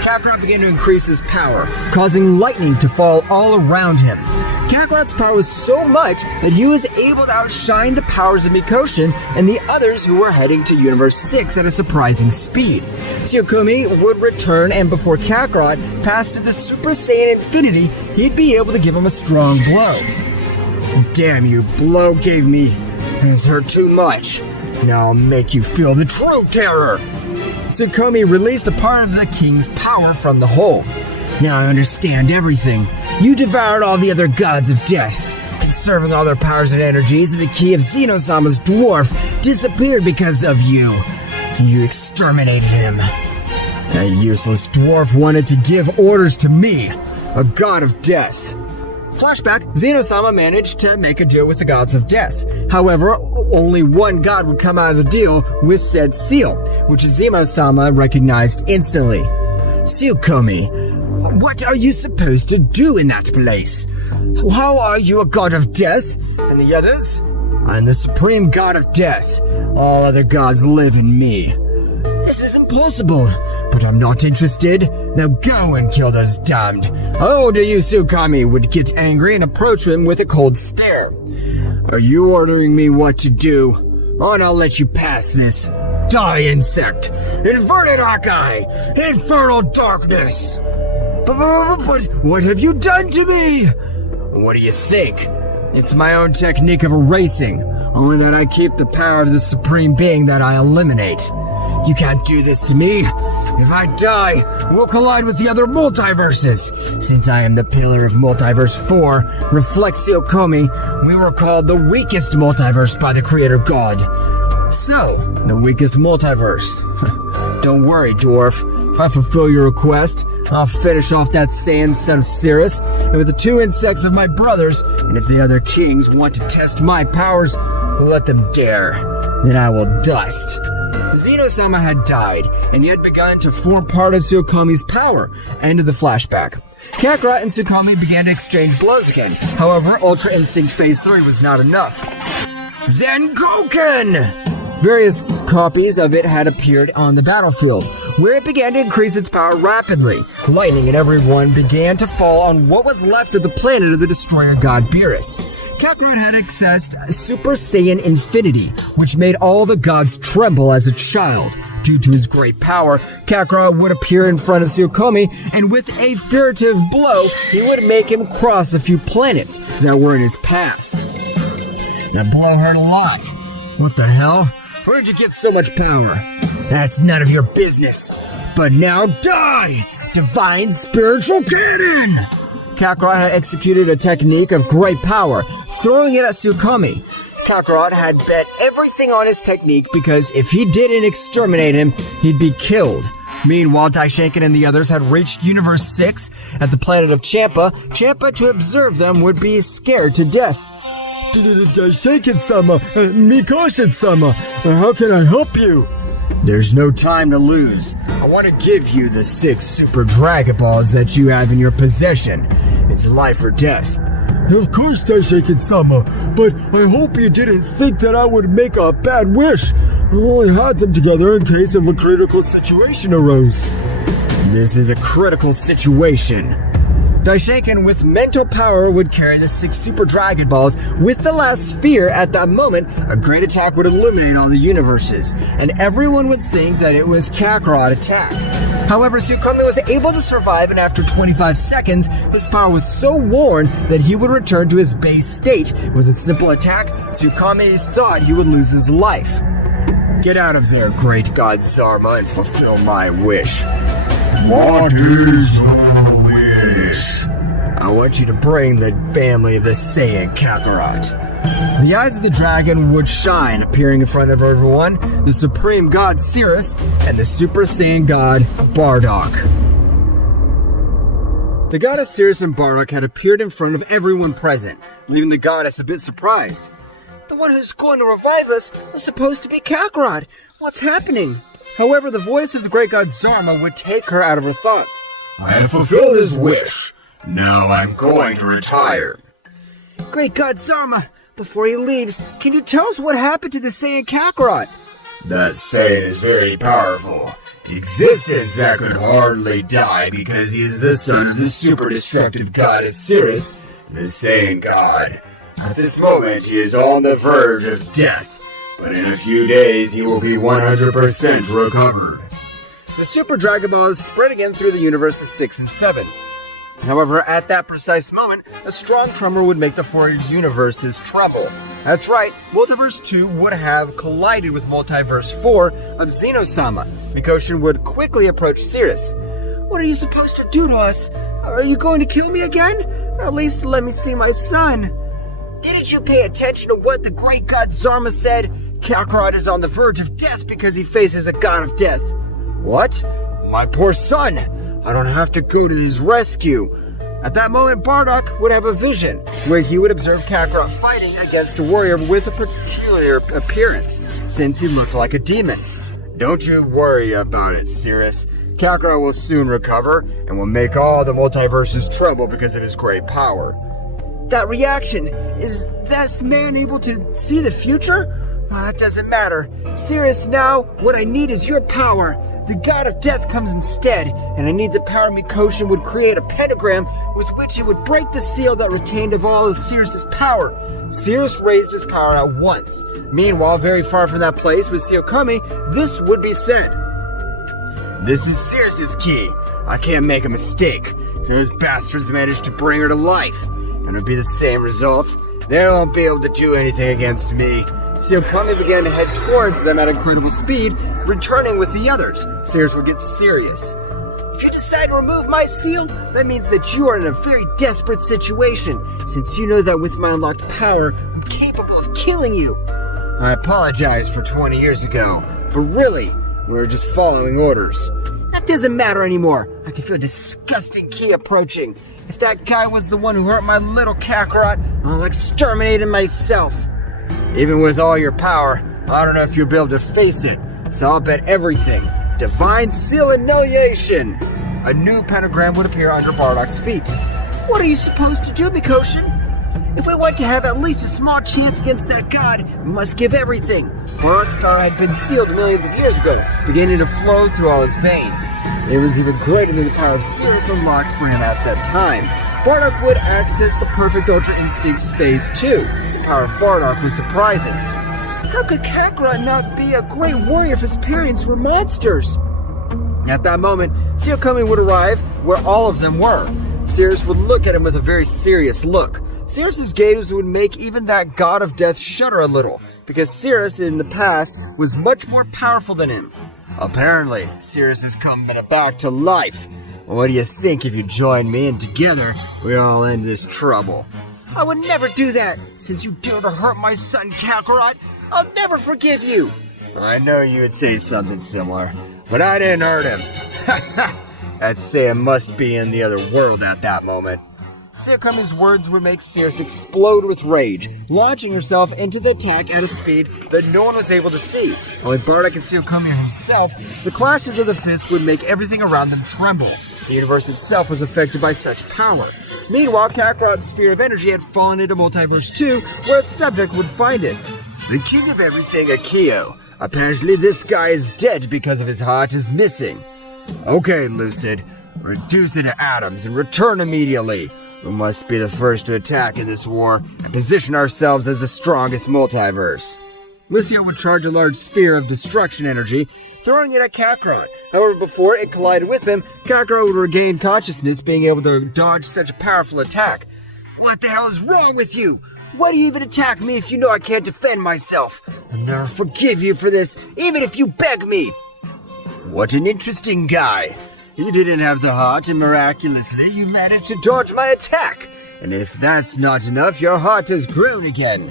Kakarot began to increase his power, causing lightning to fall all around him. Kakarot's power was so much that he was able to outshine the powers of Mikoshin and the others who were heading to Universe 6 at a surprising speed. Tsukuyomi would return, and before Kakarot passed to the Super Saiyan Infinity, he'd be able to give him a strong blow. Damn you, blow gave me has hurt too much. Now I'll make you feel the true terror. Tsukuyomi released a part of the king's power from the hole. Now I understand everything. You devoured all the other gods of death, conserving all their powers and energies, and the key of Zeno-sama's dwarf disappeared because of you. You exterminated him. That useless dwarf wanted to give orders to me, a god of death. Flashback, Zeno-sama managed to make a deal with the gods of death. However, only one god would come out of the deal with said seal, which Zeno-sama recognized instantly. Tsukuyomi, what are you supposed to do in that place? How are you a god of death? And the others? I'm the supreme god of death. All other gods live in me. This is impossible, but I'm not interested. Now go and kill those damned. How old are you, Tsukuyomi? Would get angry and approach him with a cold stare. Are you ordering me what to do? Oh, and I'll let you pass this. Die, insect! Inverted Hawkeye! Infernal darkness! But what have you done to me? What do you think? It's my own technique of erasing, only that I keep the power of the supreme being that I eliminate. You can't do this to me. If I die, we'll collide with the other multiverses. Since I am the pillar of Multiverse 4, reflects Tsukuyomi, we were called the weakest multiverse by the creator god. So, the weakest multiverse. Don't worry, dwarf. If I fulfill your request, I'll finish off that Saiyan son of Cirrus, and with the 2 insects of my brothers, and if the other kings want to test my powers, let them dare. Then I will dust. Zeno-sama had died, and he had begun to form part of Tsukami's power. End of the flashback. Kakarot and Tsukami began to exchange blows again. However, Ultra Instinct Phase 3 was not enough. Zengoken! Various copies of it had appeared on the battlefield, where it began to increase its power rapidly. Lightning and everyone began to fall on what was left of the planet of the destroyer god Beerus. Kakarot had accessed Super Saiyan Infinity, which made all the gods tremble as a child. Due to his great power, Kakarot would appear in front of Tsukami, and with a furtive blow, he would make him cross a few planets that were in his path. That blow hurt a lot. What the hell? Where'd you get so much power? That's none of your business. But now die! Divine Spiritual Cannon! Kakarot had executed a technique of great power, throwing it at Tsukami. Kakarot had bet everything on his technique because if he didn't exterminate him, he'd be killed. Meanwhile, Daishinkan and the others had reached Universe 6 at the planet of Champa. Champa, to observe them, would be scared to death. Daishinkan-sama, Mikoshi-sama, how can I help you? There's no time to lose. I want to give you the 6 Super Dragon Balls that you have in your possession. It's life or death. Of course, Daishinkan-sama, but I hope you didn't think that I would make a bad wish. I only had them together in case of a critical situation arose. This is a critical situation. Daishinkan with mental power would carry the 6 Super Dragon Balls. With the last sphere at that moment, a great attack would illuminate all the universes, and everyone would think that it was Kakarot attack. However, Tsukami was able to survive, and after 25 seconds, his power was so worn that he would return to his base state. With a simple attack, Tsukami thought he would lose his life. Get out of there, great god Zarma, and fulfill my wish. What is your wish? I want you to bring the family of the Saiyan Kakarot. The eyes of the dragon would shine, appearing in front of everyone, the supreme god Cirrus, and the Super Saiyan god Bardock. The goddess Cirrus and Bardock had appeared in front of everyone present, leaving the goddess a bit surprised. The one who's going to revive us was supposed to be Kakarot. What's happening? However, the voice of the great god Zarma would take her out of her thoughts. I have fulfilled his wish. Now I'm going to retire. Great god Zarma, before he leaves, can you tell us what happened to the Saiyan Kakarot? That Saiyan is very powerful. Existence that could hardly die because he is the son of the super destructive goddess Cirrus, the Saiyan god. At this moment, he is on the verge of death, but in a few days he will be 100% recovered. The Super Dragon Balls spread again through the universes 6 and 7. However, at that precise moment, a strong tremor would make the 4 universes tremble. That's right, Multiverse 2 would have collided with Multiverse 4 of Zeno-sama. Mikoshi would quickly approach Cirrus. What are you supposed to do to us? Are you going to kill me again? At least let me see my son. Didn't you pay attention to what the great god Zarma said? Kakarot is on the verge of death because he faces a god of death. What? My poor son! I don't have to go to his rescue. At that moment, Bardock would have a vision where he would observe Kakarot fighting against a warrior with a peculiar appearance, since he looked like a demon. Don't you worry about it, Cirrus. Kakarot will soon recover and will make all the multiverses tremble because of his great power. That reaction, is this man able to see the future? Well, that doesn't matter. Cirrus, now, what I need is your power. The god of death comes instead, and I need the power Mikoshi would create a pentagram with which it would break the seal that retained of all of Cirrus's power. Cirrus raised his power at once. Meanwhile, very far from that place with Tsukami, this would be said. This is Cirrus's key. I can't make a mistake. So those bastards managed to bring her to life. And it'll be the same result. They won't be able to do anything against me. Tsukami began to head towards them at incredible speed, returning with the others. Cirrus would get serious. If you decide to remove my seal, that means that you are in a very desperate situation, since you know that with my unlocked power, I'm capable of killing you. I apologize for 20 years ago, but really, we were just following orders. That doesn't matter anymore. I can feel a disgusting key approaching. If that guy was the one who hurt my little Kakarot, I'll exterminate him myself. Even with all your power, I don't know if you'll be able to face it. so I'll bet everything. Divine Seal Annihilation! A new pentagram would appear under Bardock's feet. What are you supposed to do, Mikoshin? If we want to have at least a small chance against that god, we must give everything. Bardock's power had been sealed millions of years ago, beginning to flow through all his veins. It was even greater than the power of Sirius unlocked for him at that time. Bardock would access the perfect Ultra Instincts Phase 2. The power of Bardock was surprising. How could Kakarot not be a great warrior if his parents were monsters? At that moment, Takami would arrive where all of them were. Sirius would look at him with a very serious look. Sirius's gaze would make even that god of death shudder a little, because Sirius in the past was much more powerful than him. Apparently, Sirius is coming back to life. What do you think if you join me and together we all end this trouble? I would never do that. Since you dared to hurt my son Kakarot, I'll never forgive you. I know you would say something similar, but I didn't hurt him. I'd say it must be in the other world at that moment. Takami's words would make Sirius explode with rage, launching herself into the attack at a speed that no one was able to see. Only Bardock and Takami himself, the clashes of the fists would make everything around them tremble. The universe itself was affected by such power. Meanwhile, Kakarot's sphere of energy had fallen into Multiverse 2, where a subject would find it. The king of everything, Akio. Apparently this guy is dead because of his heart is missing. Okay, Lucid. Reduce it to atoms and return immediately. We must be the first to attack in this war and position ourselves as the strongest multiverse. Lucio would charge a large sphere of destruction energy, throwing it at Kakarot. However, before it collided with him, Kakarot would regain consciousness, being able to dodge such a powerful attack. What the hell is wrong with you? Why do you even attack me if you know I can't defend myself? I'll never forgive you for this, even if you beg me. What an interesting guy. You didn't have the heart, and miraculously you managed to dodge my attack. And if that's not enough, your heart has grown again.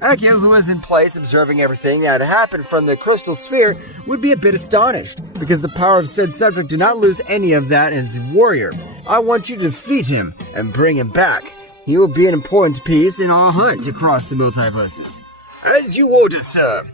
Akio, who was in place observing everything that had happened from the crystal sphere, would be a bit astonished, because the power of said subject did not lose any of that as a warrior. I want you to defeat him and bring him back. He will be an important piece in our hunt across the multiverses. As you order, sir.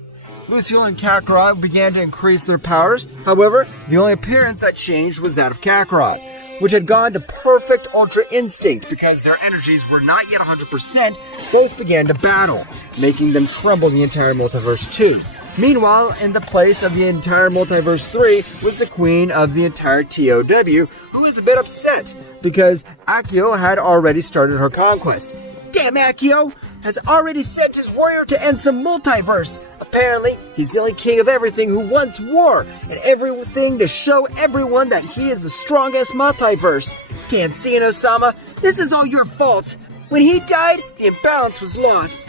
Lucille and Kakarot began to increase their powers. However, the only appearance that changed was that of Kakarot, which had gone to perfect Ultra Instinct because their energies were not yet 100%. Both began to battle, making them tremble the entire Multiverse 2. Meanwhile, in the place of the entire Multiverse 3 was the queen of the entire TOW, who was a bit upset because Akio had already started her conquest. Damn, Akio has already sent his warrior to end some multiverse. Apparently, he's the only king of everything who wants war and everything to show everyone that he is the strongest multiverse. Damn, Zeno-sama, this is all your fault. When he died, the imbalance was lost.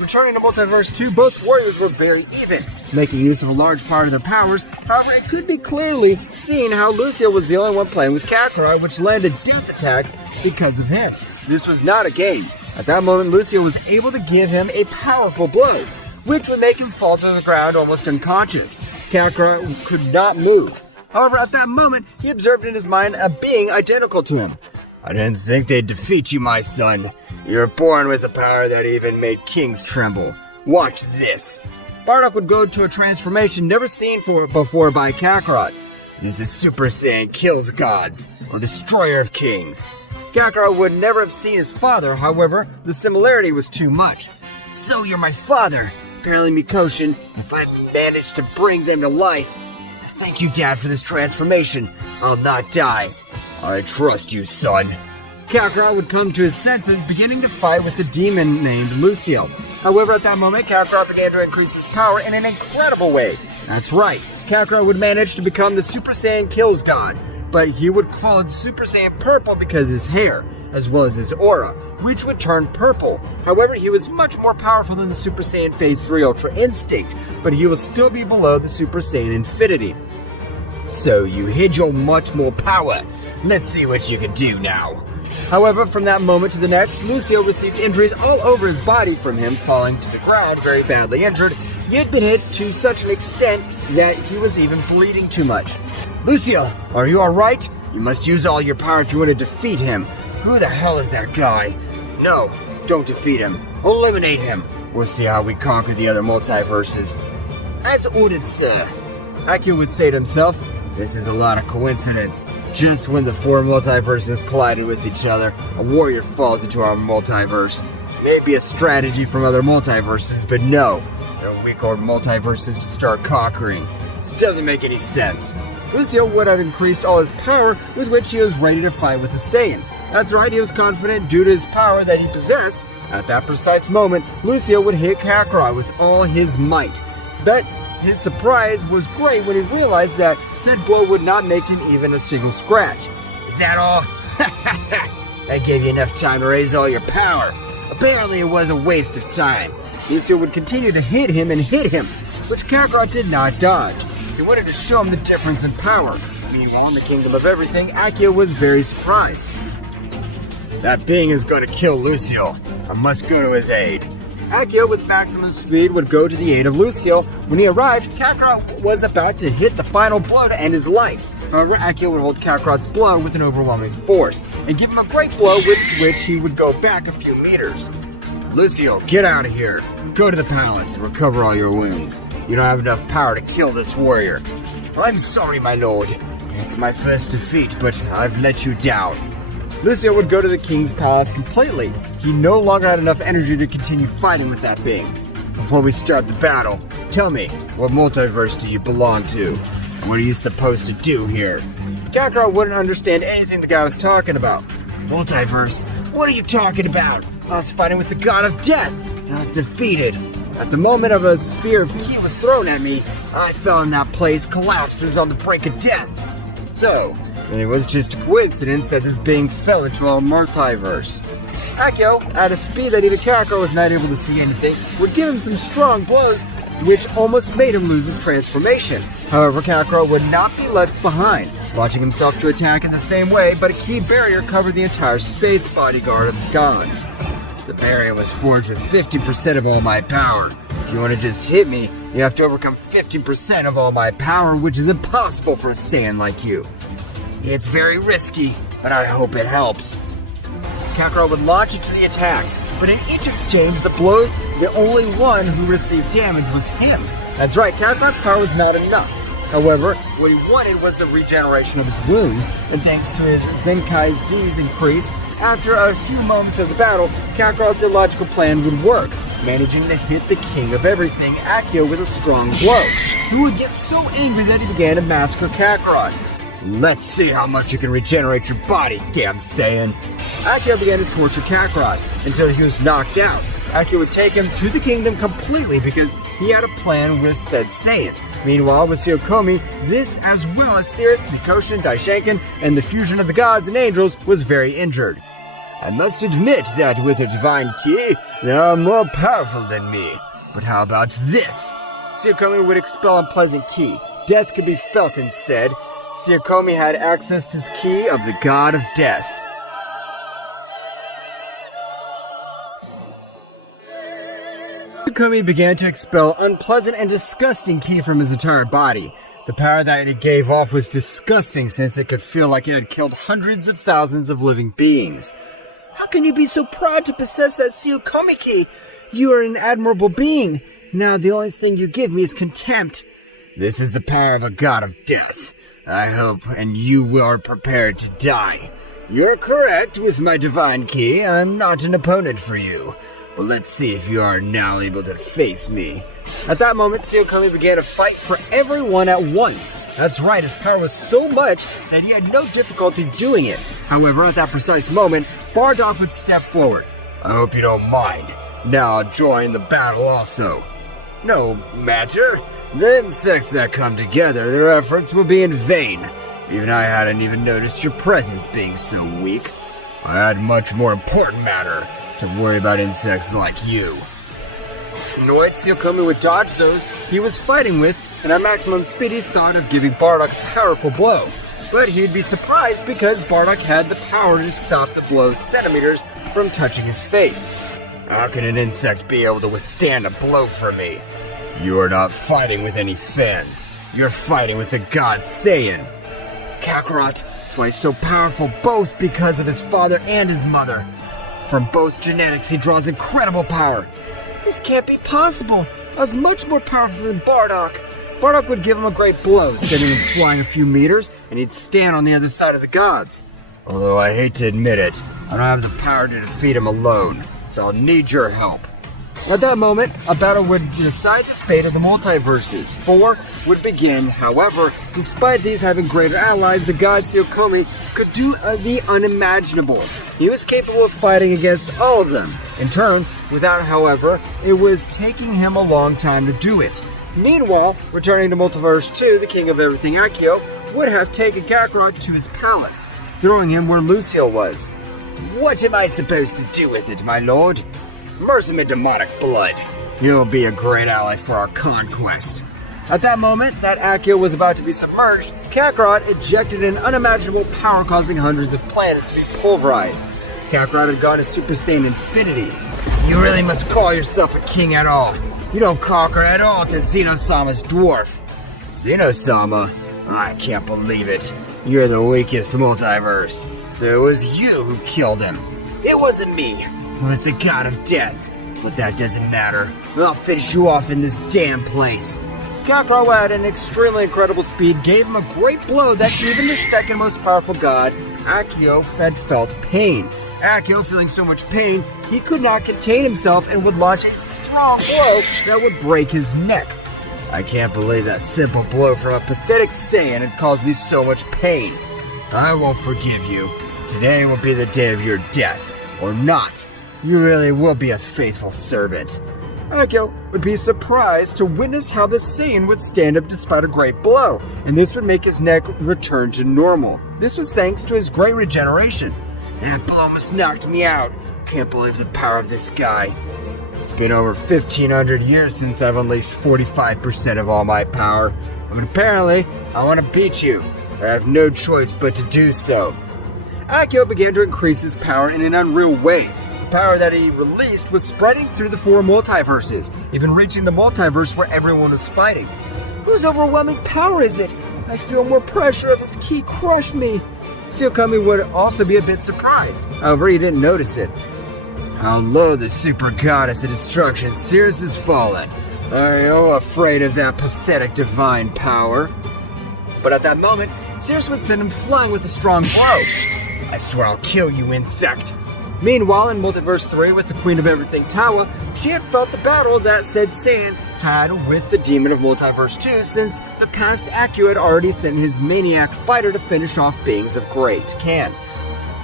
Returning to Multiverse 2, both warriors were very even, making use of a large part of their powers. However, it could be clearly seen how Lucio was the only one playing with Kakarot, which landed death attacks because of him. This was not a game. At that moment, Lucio was able to give him a powerful blow, which would make him fall to the ground almost unconscious. Kakarot could not move. However, at that moment, he observed in his mind a being identical to him. I didn't think they'd defeat you, my son. You're born with a power that even made kings tremble. Watch this. Bardock would go to a transformation never seen before by Kakarot. This is Super Saiyan kills gods, or destroyer of kings. Kakarot would never have seen his father, however, the similarity was too much. So you're my father. Apparently, Mikoshin, if I manage to bring them to life. Thank you, Dad, for this transformation. I'll not die. I trust you, son. Kakarot would come to his senses, beginning to fight with a demon named Lucio. However, at that moment, Kakarot began to increase his power in an incredible way. That's right, Kakarot would manage to become the Super Saiyan Kills God, but he would call it Super Saiyan Purple because of his hair, as well as his aura, which would turn purple. However, he was much more powerful than the Super Saiyan Phase 3 Ultra Instinct, but he will still be below the Super Saiyan Infinity. So you hid your much more power. Let's see what you can do now. However, from that moment to the next, Lucio received injuries all over his body from him falling to the ground very badly injured. He had been hit to such an extent that he was even bleeding too much. Lucio, are you alright? You must use all your power if you want to defeat him. Who the hell is that guy? No, don't defeat him. Eliminate him. We'll see how we conquer the other multiverses. As ordered, sir. Akio would say to himself, "This is a lot of coincidence. Just when the four multiverses collided with each other, a warrior falls into our multiverse. Maybe a strategy from other multiverses, but no. They're weak old multiverses to start conquering. This doesn't make any sense." Lucio would have increased all his power with which he was ready to fight with a Saiyan. That's right, he was confident due to his power that he possessed. At that precise moment, Lucio would hit Kakarot with all his might. But his surprise was great when he realized that said blow would not make him even a single scratch. "Is that all? I gave you enough time to raise all your power. Apparently it was a waste of time." Lucio would continue to hit him, which Kakarot did not dodge. He wanted to show him the difference in power. Meanwhile, in the Kingdom of Everything, Akio was very surprised. "That being is going to kill Lucio. I must go to his aid." Akio, with maximum speed, would go to the aid of Lucio. When he arrived, Kakarot was about to hit the final blow to end his life. However, Akio would hold Kakarot's blow with an overwhelming force, and give him a great blow with which he would go back a few meters. "Lucio, get out of here. Go to the palace and recover all your wounds. You don't have enough power to kill this warrior." "I'm sorry, my lord. It's my first defeat, but I've let you down." Lucio would go to the king's palace completely. He no longer had enough energy to continue fighting with that being. "Before we start the battle, tell me, what multiverse do you belong to? What are you supposed to do here?" Kakarot wouldn't understand anything the guy was talking about. "Multiverse? What are you talking about? I was fighting with the god of death, and I was defeated. At the moment of a sphere of ki was thrown at me, I fell in that place, collapsed, was on the brink of death." So, it was just a coincidence that this being fell into our multiverse. Akio, at a speed that even Kakarot was not able to see anything, would give him some strong blows, which almost made him lose his transformation. However, Kakarot would not be left behind, launching himself to attack in the same way, but a key barrier covered the entire space bodyguard of the god. "The barrier was forged with 50% of all my power. If you want to just hit me, you have to overcome 50% of all my power, which is impossible for a Saiyan like you. It's very risky, but I hope it helps." Kakarot would launch into the attack, but in each exchange, the blows, the only one who received damage was him. That's right, Kakarot's power was not enough. However, what he wanted was the regeneration of his wounds, and thanks to his Zenkai Z's increase, after a few moments of the battle, Kakarot's illogical plan would work, managing to hit the king of everything, Akio, with a strong blow, who would get so angry that he began to massacre Kakarot. "Let's see how much you can regenerate your body, damn Saiyan." Akio began to torture Kakarot until he was knocked out. Akio would take him to the kingdom completely because he had a plan with said Saiyan. Meanwhile, with Tsuyokomi, this as well as Sirius, Mikoshin, Daishanken, and the fusion of the gods and angels was very injured. "I must admit that with a divine ki, they are more powerful than me. But how about this?" Tsuyokomi would expel unpleasant ki. Death could be felt instead. Tsuyokomi had access to his ki of the god of death. Takami began to expel unpleasant and disgusting ki from his entire body. The power that it gave off was disgusting since it could feel like it had killed hundreds of thousands of living beings. "How can you be so proud to possess that Tsuyokomi ki? You are an admirable being. Now the only thing you give me is contempt." "This is the power of a god of death. I hope and you are prepared to die. You're correct, with my divine ki, I'm not an opponent for you. But let's see if you are now able to face me." At that moment, Tsuyokomi began to fight for everyone at once. That's right, his power was so much that he had no difficulty doing it. However, at that precise moment, Bardock would step forward. "I hope you don't mind. Now I'll join the battle also." "No matter. The insects that come together, their efforts will be in vain. Even I hadn't even noticed your presence being so weak. I had much more important matter to worry about insects like you." Annoyed, Tsuyokomi would dodge those he was fighting with, and at maximum speed he thought of giving Bardock a powerful blow. But he'd be surprised because Bardock had the power to stop the blow centimeters from touching his face. "How can an insect be able to withstand a blow from me? You are not fighting with any fans. You're fighting with the god Saiyan." Kakarot, that's why he's so powerful, both because of his father and his mother. From both genetics, he draws incredible power. "This can't be possible. I was much more powerful than Bardock. Bardock would give him a great blow, sending him flying a few meters, and he'd stand on the other side of the gods. Although I hate to admit it, I don't have the power to defeat him alone, so I'll need your help. At that moment, a battle would decide the fate of the multiverses. 4 would begin. However, despite these having greater allies, the god Takami could do the unimaginable. He was capable of fighting against all of them. In turn, however, it was taking him a long time to do it. Meanwhile, returning to Multiverse 2, the king of everything Akio would have taken Kakaroto to his palace, throwing him where Lucille was. What am I supposed to do with it, my lord? Immerse him in demonic blood. He'll be a great ally for our conquest. At that moment that Akio was about to be submerged, Kakaroto ejected an unimaginable power causing hundreds of planets to be pulverized. Kakaroto had gone to Super Saiyan Infinity. You really must call yourself a king at all. You don't conquer at all to Zeno-sama's dwarf. Zeno-sama? I can't believe it. You're the weakest multiverse. So it was you who killed him. It wasn't me. It was the god of death. But that doesn't matter. I'll finish you off in this damn place. Kakaroto at an extremely incredible speed gave him a great blow that even the second most powerful god, Akio, had felt pain. Akio, feeling so much pain, he could not contain himself and would launch a strong blow that would break his neck. I can't believe that simple blow from a pathetic Saiyan had caused me so much pain. I won't forgive you. Today will be the day of your death, or not. You really will be a faithful servant. Akio would be surprised to witness how the Saiyan would stand up despite a great blow, and this would make his neck return to normal. This was thanks to his great regeneration. That blow almost knocked me out. Can't believe the power of this guy. It's been over 1,500 years since I've unleashed 45% of all my power, but apparently I want to beat you. I have no choice but to do so. Akio began to increase his power in an unreal way. The power that he released was spreading through the 4 multiverses, even reaching the multiverse where everyone was fighting. Whose overwhelming power is it? I feel more pressure of his ki crush me. Takami would also be a bit surprised. However, he didn't notice it. How low the super goddess of destruction Cirrus has fallen. Are you afraid of that pathetic divine power? But at that moment, Cirrus would send him flying with a strong blow. I swear I'll kill you, insect. Meanwhile, in Multiverse 3, with the Queen of Everything Tawa, she had felt the battle that said Saiyan had with the Demon of Multiverse 2 since the past Akio had already sent his maniac fighter to finish off beings of great can.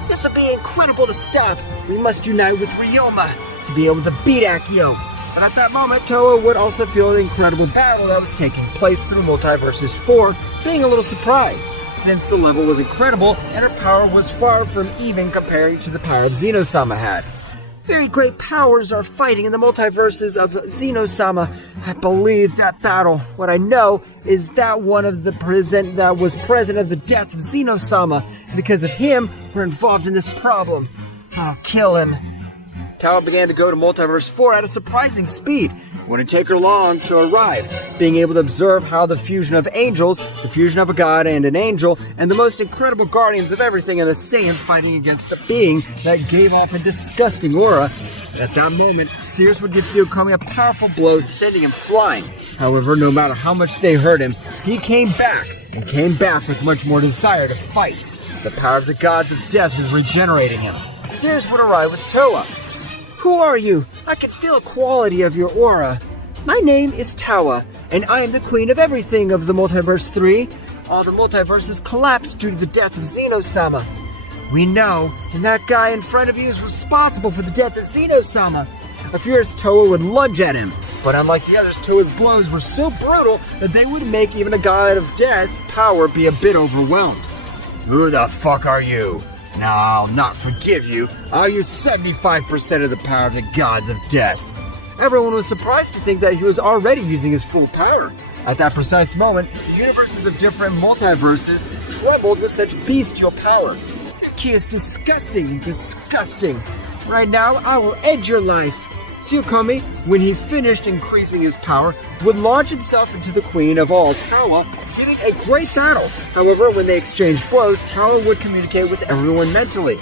This will be incredible to stop. We must unite with Rioma to be able to beat Akio. But at that moment, Tawa would also feel the incredible battle that was taking place through Multiverses 4, being a little surprised, since the level was incredible and her power was far from even comparing to the power of Zeno-sama had. Very great powers are fighting in the multiverses of Zeno-sama. I believed that battle. What I know is that one of the that was present of the death of Zeno-sama. Because of him, we're involved in this problem. I'll kill him. Tawa began to go to Multiverse 4 at a surprising speed. It wouldn't take her long to arrive, being able to observe how the fusion of angels, the fusion of a god and an angel, and the most incredible guardians of everything and the Saiyan fighting against a being that gave off a disgusting aura. At that moment, Cirrus would give Takami a powerful blow, sending him flying. However, no matter how much they hurt him, he came back, and came back with much more desire to fight. The power of the gods of death was regenerating him. Cirrus would arrive with Tawa. Who are you? I can feel a quality of your aura. My name is Tawa, and I am the queen of everything of the Multiverse 3. All the multiverses collapsed due to the death of Zeno-sama. We know, and that guy in front of you is responsible for the death of Zeno-sama. A furious Tawa would lunge at him, but unlike the others, Tawa's blows were so brutal that they would make even a god of death power be a bit overwhelmed. Who the fuck are you? No, I'll not forgive you. I'll use 75% of the power of the gods of death. Everyone was surprised to think that he was already using his full power. At that precise moment, the universes of different multiverses trembled with such bestial power. Your ki is disgusting, disgusting. Right now, I will end your life. Takami, when he finished increasing his power, would launch himself into the queen of all, Tawa, giving a great battle. However, when they exchanged blows, Tawa would communicate with everyone mentally.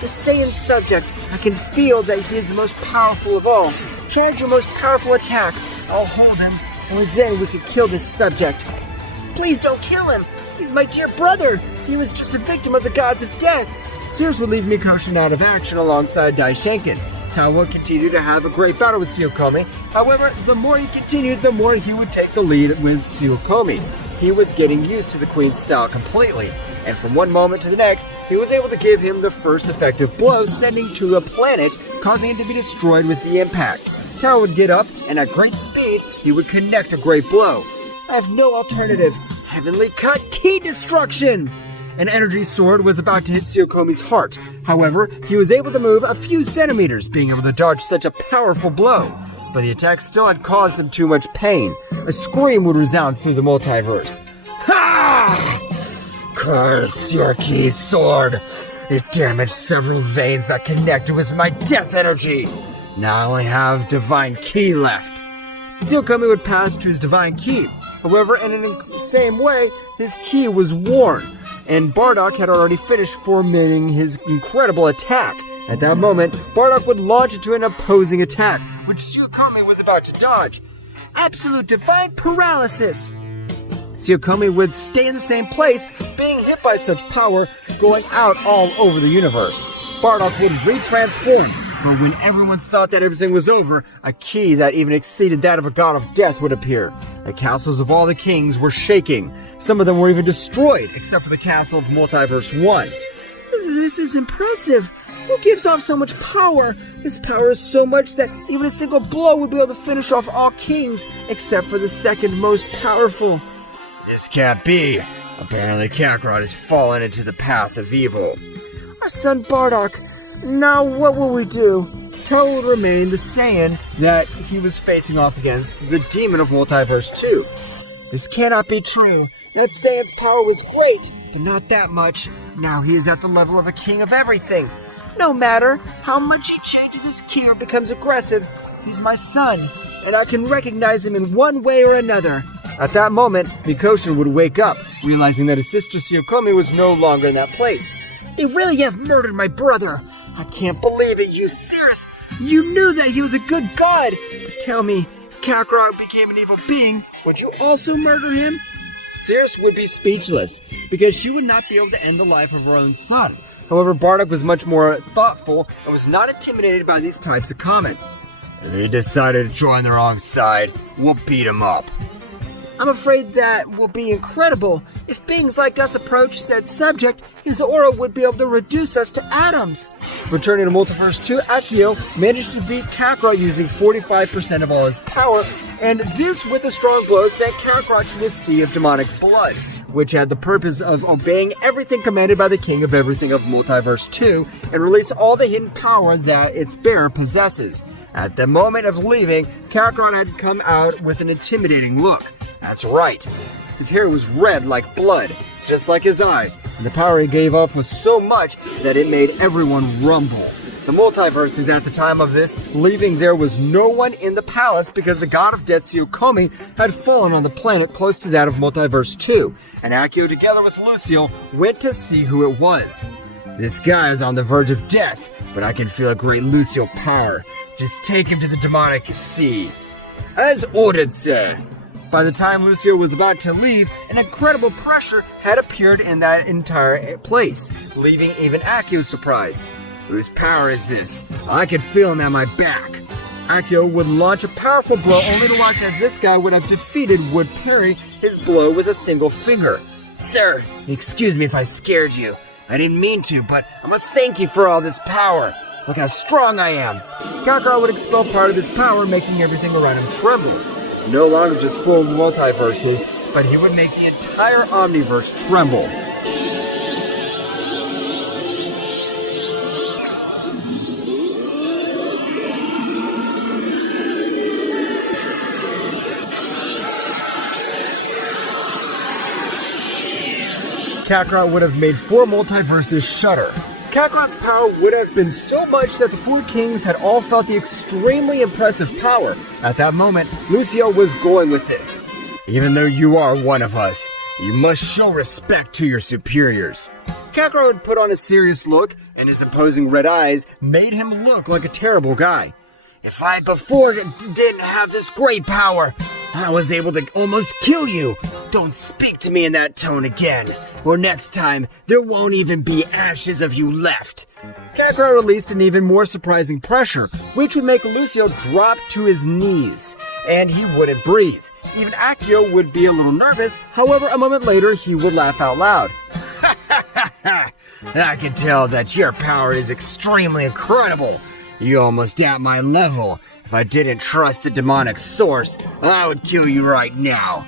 The Saiyan subject, I can feel that he is the most powerful of all. Charge your most powerful attack. I'll hold him. Only then we could kill this subject. Please don't kill him! He's my dear brother! He was just a victim of the gods of death! Sears would leave Mikoshin out of action alongside Daishinken. Tao would continue to have a great battle with Tsuyokomi. However, the more he continued, the more he would take the lead with Tsuyokomi. He was getting used to the Queen's style completely, and from one moment to the next, he was able to give him the first effective blow, sending to a planet, causing it to be destroyed with the impact. Tao would get up, and at great speed, he would connect a great blow. I have no alternative. Heavenly Cut Key Destruction! An energy sword was about to hit Tsuyokomi's heart. However, he was able to move a few centimeters, being able to dodge such a powerful blow. But the attack still had caused him too much pain. A scream would resound through the multiverse. Ha! Curse your key sword! It damaged several veins that connected with my death energy. Now I only have Divine Ki left. Tsuyokomi would pass to his Divine Ki. However, in the same way, his ki was worn, and Bardock had already finished forming his incredible attack. At that moment, Bardock would launch into an opposing attack, which Tsuyokomi was about to dodge. Absolute divine paralysis! Tsuyokomi would stay in the same place, being hit by such power, going out all over the universe. Bardock would retransform, but when everyone thought that everything was over, a ki that even exceeded that of a god of death would appear. The castles of all the kings were shaking. Some of them were even destroyed, except for the castle of Multiverse 1. This is impressive. Who gives off so much power? This power is so much that even a single blow would be able to finish off all kings, except for the second most powerful. This can't be. Apparently Kakarot has fallen into the path of evil. Our son Bardock. Now what will we do? Tao would remain the Saiyan that he was facing off against, the demon of Multiverse 2. This cannot be true. That Saiyan's power was great, but not that much. Now he is at the level of a king of everything. No matter how much he changes his ki or becomes aggressive, he's my son, and I can recognize him in one way or another. At that moment, Mikoshin would wake up, realizing that his sister Tsuyokomi was no longer in that place. They really have murdered my brother. I can't believe it, you Cirrus. You knew that he was a good god. But tell me, if Kakarot became an evil being, would you also murder him? Cirrus would be speechless, because she would not be able to end the life of her own son. However, Bardock was much more thoughtful and was not intimidated by these types of comments. If he decided to join the wrong side, we'll beat him up. I'm afraid that will be incredible. If beings like us approach said subject, his aura would be able to reduce us to atoms. Returning to Multiverse 2, Akio managed to defeat Kakarot using 45% of all his power, and this with a strong blow sent Kakarot to the Sea of Demonic Blood, which had the purpose of obeying everything commanded by the King of Everything of Multiverse 2 and release all the hidden power that its bearer possesses. At the moment of leaving, Kakarot had come out with an intimidating look. That's right. His hair was red like blood, just like his eyes, and the power he gave off was so much that it made everyone rumble. The multiverses at the time of this, leaving there was no one in the palace because the god of death Tsuyokomi had fallen on the planet close to that of Multiverse 2, and Akio together with Lucille went to see who it was. This guy is on the verge of death, but I can feel a great Lucille power. Just take him to the demonic sea. As ordered, sir. By the time Lucille was about to leave, an incredible pressure had appeared in that entire place, leaving even Akio surprised. Whose power is this? I can feel him at my back. Akio would launch a powerful blow only to watch as this guy would have defeated would parry his blow with a single finger. Sir, excuse me if I scared you. I didn't mean to, but I must thank you for all this power. Look how strong I am. Kakarot would expel part of his power, making everything around him tremble. It's no longer just full of multiverses, but he would make the entire Omniverse tremble. Kakarot would have made 4 multiverses shudder. Kakarot's power would have been so much that the 4 kings had all felt the extremely impressive power. At that moment, Lucio was going with this. Even though you are one of us, you must show respect to your superiors. Kakarot would put on a serious look, and his imposing red eyes made him look like a terrible guy. If I before didn't have this great power, I was able to almost kill you. Don't speak to me in that tone again, or next time there won't even be ashes of you left. Kakaroto released an even more surprising pressure, which would make Lucio drop to his knees, and he wouldn't breathe. Even Akio would be a little nervous, however, a moment later he would laugh out loud. I can tell that your power is extremely incredible. You're almost at my level. If I didn't trust the demonic source, I would kill you right now.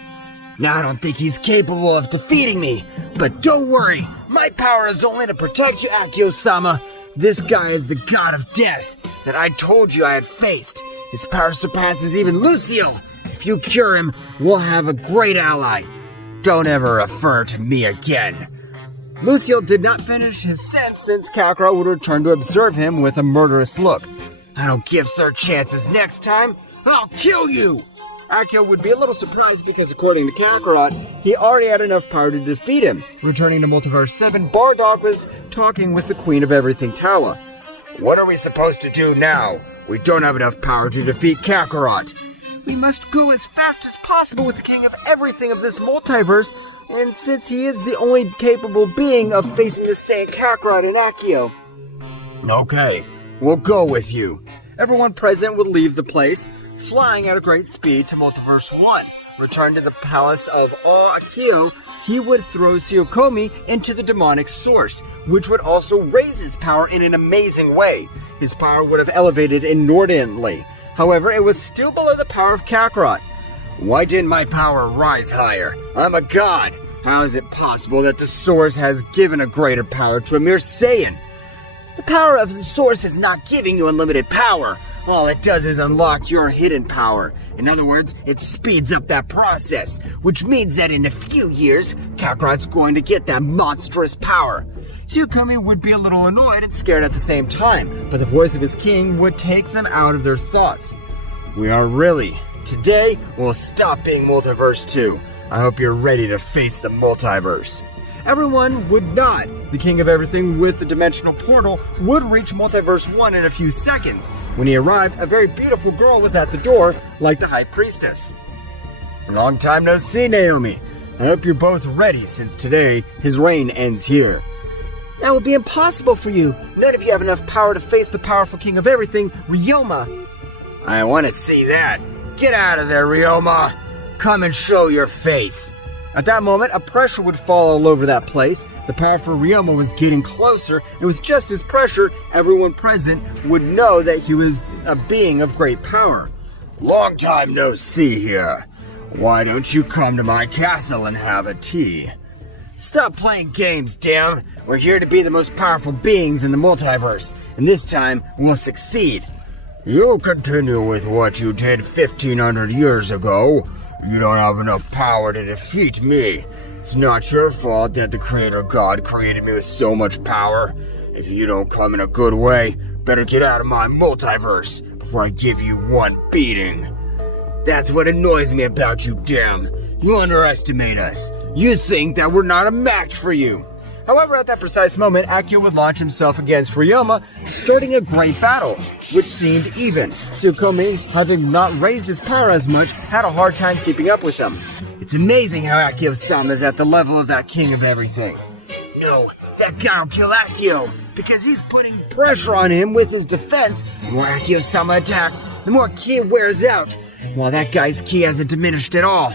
Now I don't think he's capable of defeating me, but don't worry, my power is only to protect you, Akio-sama. This guy is the god of death that I told you I had faced. His power surpasses even Lucio. If you cure him, we'll have a great ally. Don't ever refer to me again. Lucio did not finish his sentence since Kakaroto would return to observe him with a murderous look. I don't give third chances next time. I'll kill you! Akio would be a little surprised because according to Kakaroto, he already had enough power to defeat him. Returning to Multiverse 7, Bardock was talking with the Queen of Everything Tawa. What are we supposed to do now? We don't have enough power to defeat Kakaroto. We must go as fast as possible with the King of Everything of this multiverse, and since he is the only capable being of facing the Saiyan Kakaroto and Akio. Okay, we'll go with you. Everyone present would leave the place, flying at a great speed to Multiverse 1. Return to the palace of Akio, he would throw Tsuyokomi into the demonic source, which would also raise his power in an amazing way. His power would have elevated inordinately. However, it was still below the power of Kakaroto. Why didn't my power rise higher? I'm a god. How is it possible that the source has given a greater power to a mere Saiyan? The power of the source is not giving you unlimited power. All it does is unlock your hidden power. In other words, it speeds up that process, which means that in a few years, Kakaroto's going to get that monstrous power. Tsuyokomi would be a little annoyed and scared at the same time, but the voice of his king would take them out of their thoughts. We are really. Today, we'll stop being Multiverse 2. I hope you're ready to face the multiverse. Everyone would nod. The King of Everything with the dimensional portal would reach Multiverse 1 in a few seconds. When he arrived, a very beautiful girl was at the door, like the High Priestess. Long time no see, Naomi. I hope you're both ready, since today, his reign ends here. That would be impossible for you. None of you have enough power to face the powerful King of Everything, Rioma. I want to see that. Get out of there, Rioma. Come and show your face. At that moment, a pressure would fall all over that place. The powerful Rioma was getting closer, and with just his pressure, everyone present would know that he was a being of great power. Long time no see here. Why don't you come to my castle and have a tea? Stop playing games, damn. We're here to be the most powerful beings in the multiverse, and this time we'll succeed. You continue with what you did 1,500 years ago. You don't have enough power to defeat me. It's not your fault that the Creator God created me with so much power. If you don't come in a good way, better get out of my multiverse before I give you one beating. That's what annoys me about you, damn. You underestimate us. You think that we're not a match for you. However, at that precise moment, Akio would launch himself against Rioma, starting a great battle, which seemed even. Tsuyokomi, having not raised his power as much, had a hard time keeping up with them. It's amazing how Akio-sama is at the level of that King of Everything. No, that guy will kill Akio, because he's putting pressure on him with his defense. The more Akio-sama attacks, the more ki wears out, while that guy's ki hasn't diminished at all.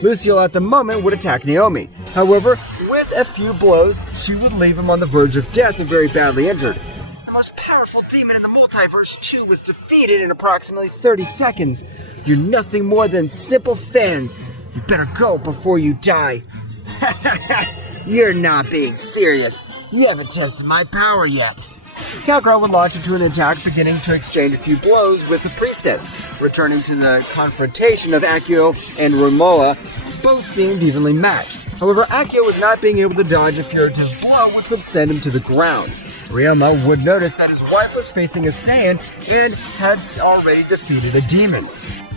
Lucio at the moment would attack Naomi. However, with a few blows, she would leave him on the verge of death and very badly injured. The most powerful demon in the multiverse, too, was defeated in approximately 30 seconds. You're nothing more than simple fans. You better go before you die. You're not being serious. You haven't tested my power yet. Kakaroto would launch into an attack, beginning to exchange a few blows with the priestess. Returning to the confrontation of Akio and Rioma, both seemed evenly matched. However, Akio was not being able to dodge a furtive blow which would send him to the ground. Rioma would notice that his wife was facing a Saiyan and had already defeated a demon.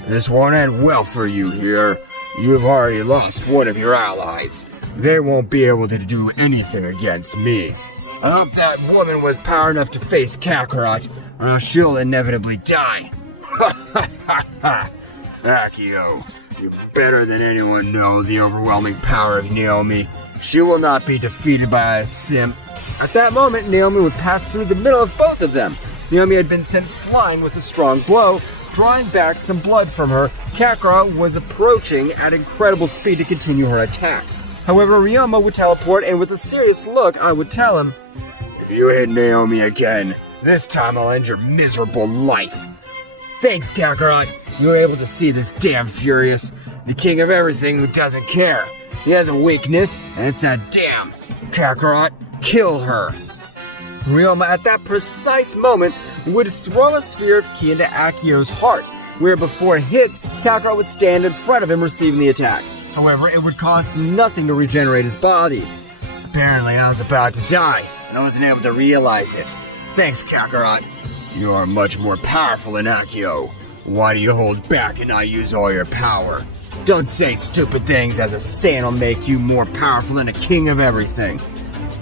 This won't end well for you here. You've already lost one of your allies. They won't be able to do anything against me. I hope that woman was power enough to face Kakaroto, or else she'll inevitably die. Ha ha ha ha! Akio, You better than anyone know the overwhelming power of Naomi. She will not be defeated by a simp. At that moment, Naomi would pass through the middle of both of them. Naomi had been sent flying with a strong blow, drawing back some blood from her. Kakarot was approaching at incredible speed to continue her attack. However, Rioma would teleport, and with a serious look, I would tell him, "If you hit Naomi again, this time I'll end your miserable life." Thanks, Kakarot. You were able to see this damn Furious, the king of everything who doesn't care. He has a weakness, and it's that damn Kakarot. Kill her. Rioma, at that precise moment, would throw a sphere of ki into Akio's heart, where before it hits, Kakarot would stand in front of him receiving the attack. However, it would cost nothing to regenerate his body. Apparently, I was about to die, and I wasn't able to realize it. Thanks, Kakarot. You are much more powerful than Akio. Why do you hold back and not use all your power? Don't say stupid things, as a Saiyan will make you more powerful than a king of everything.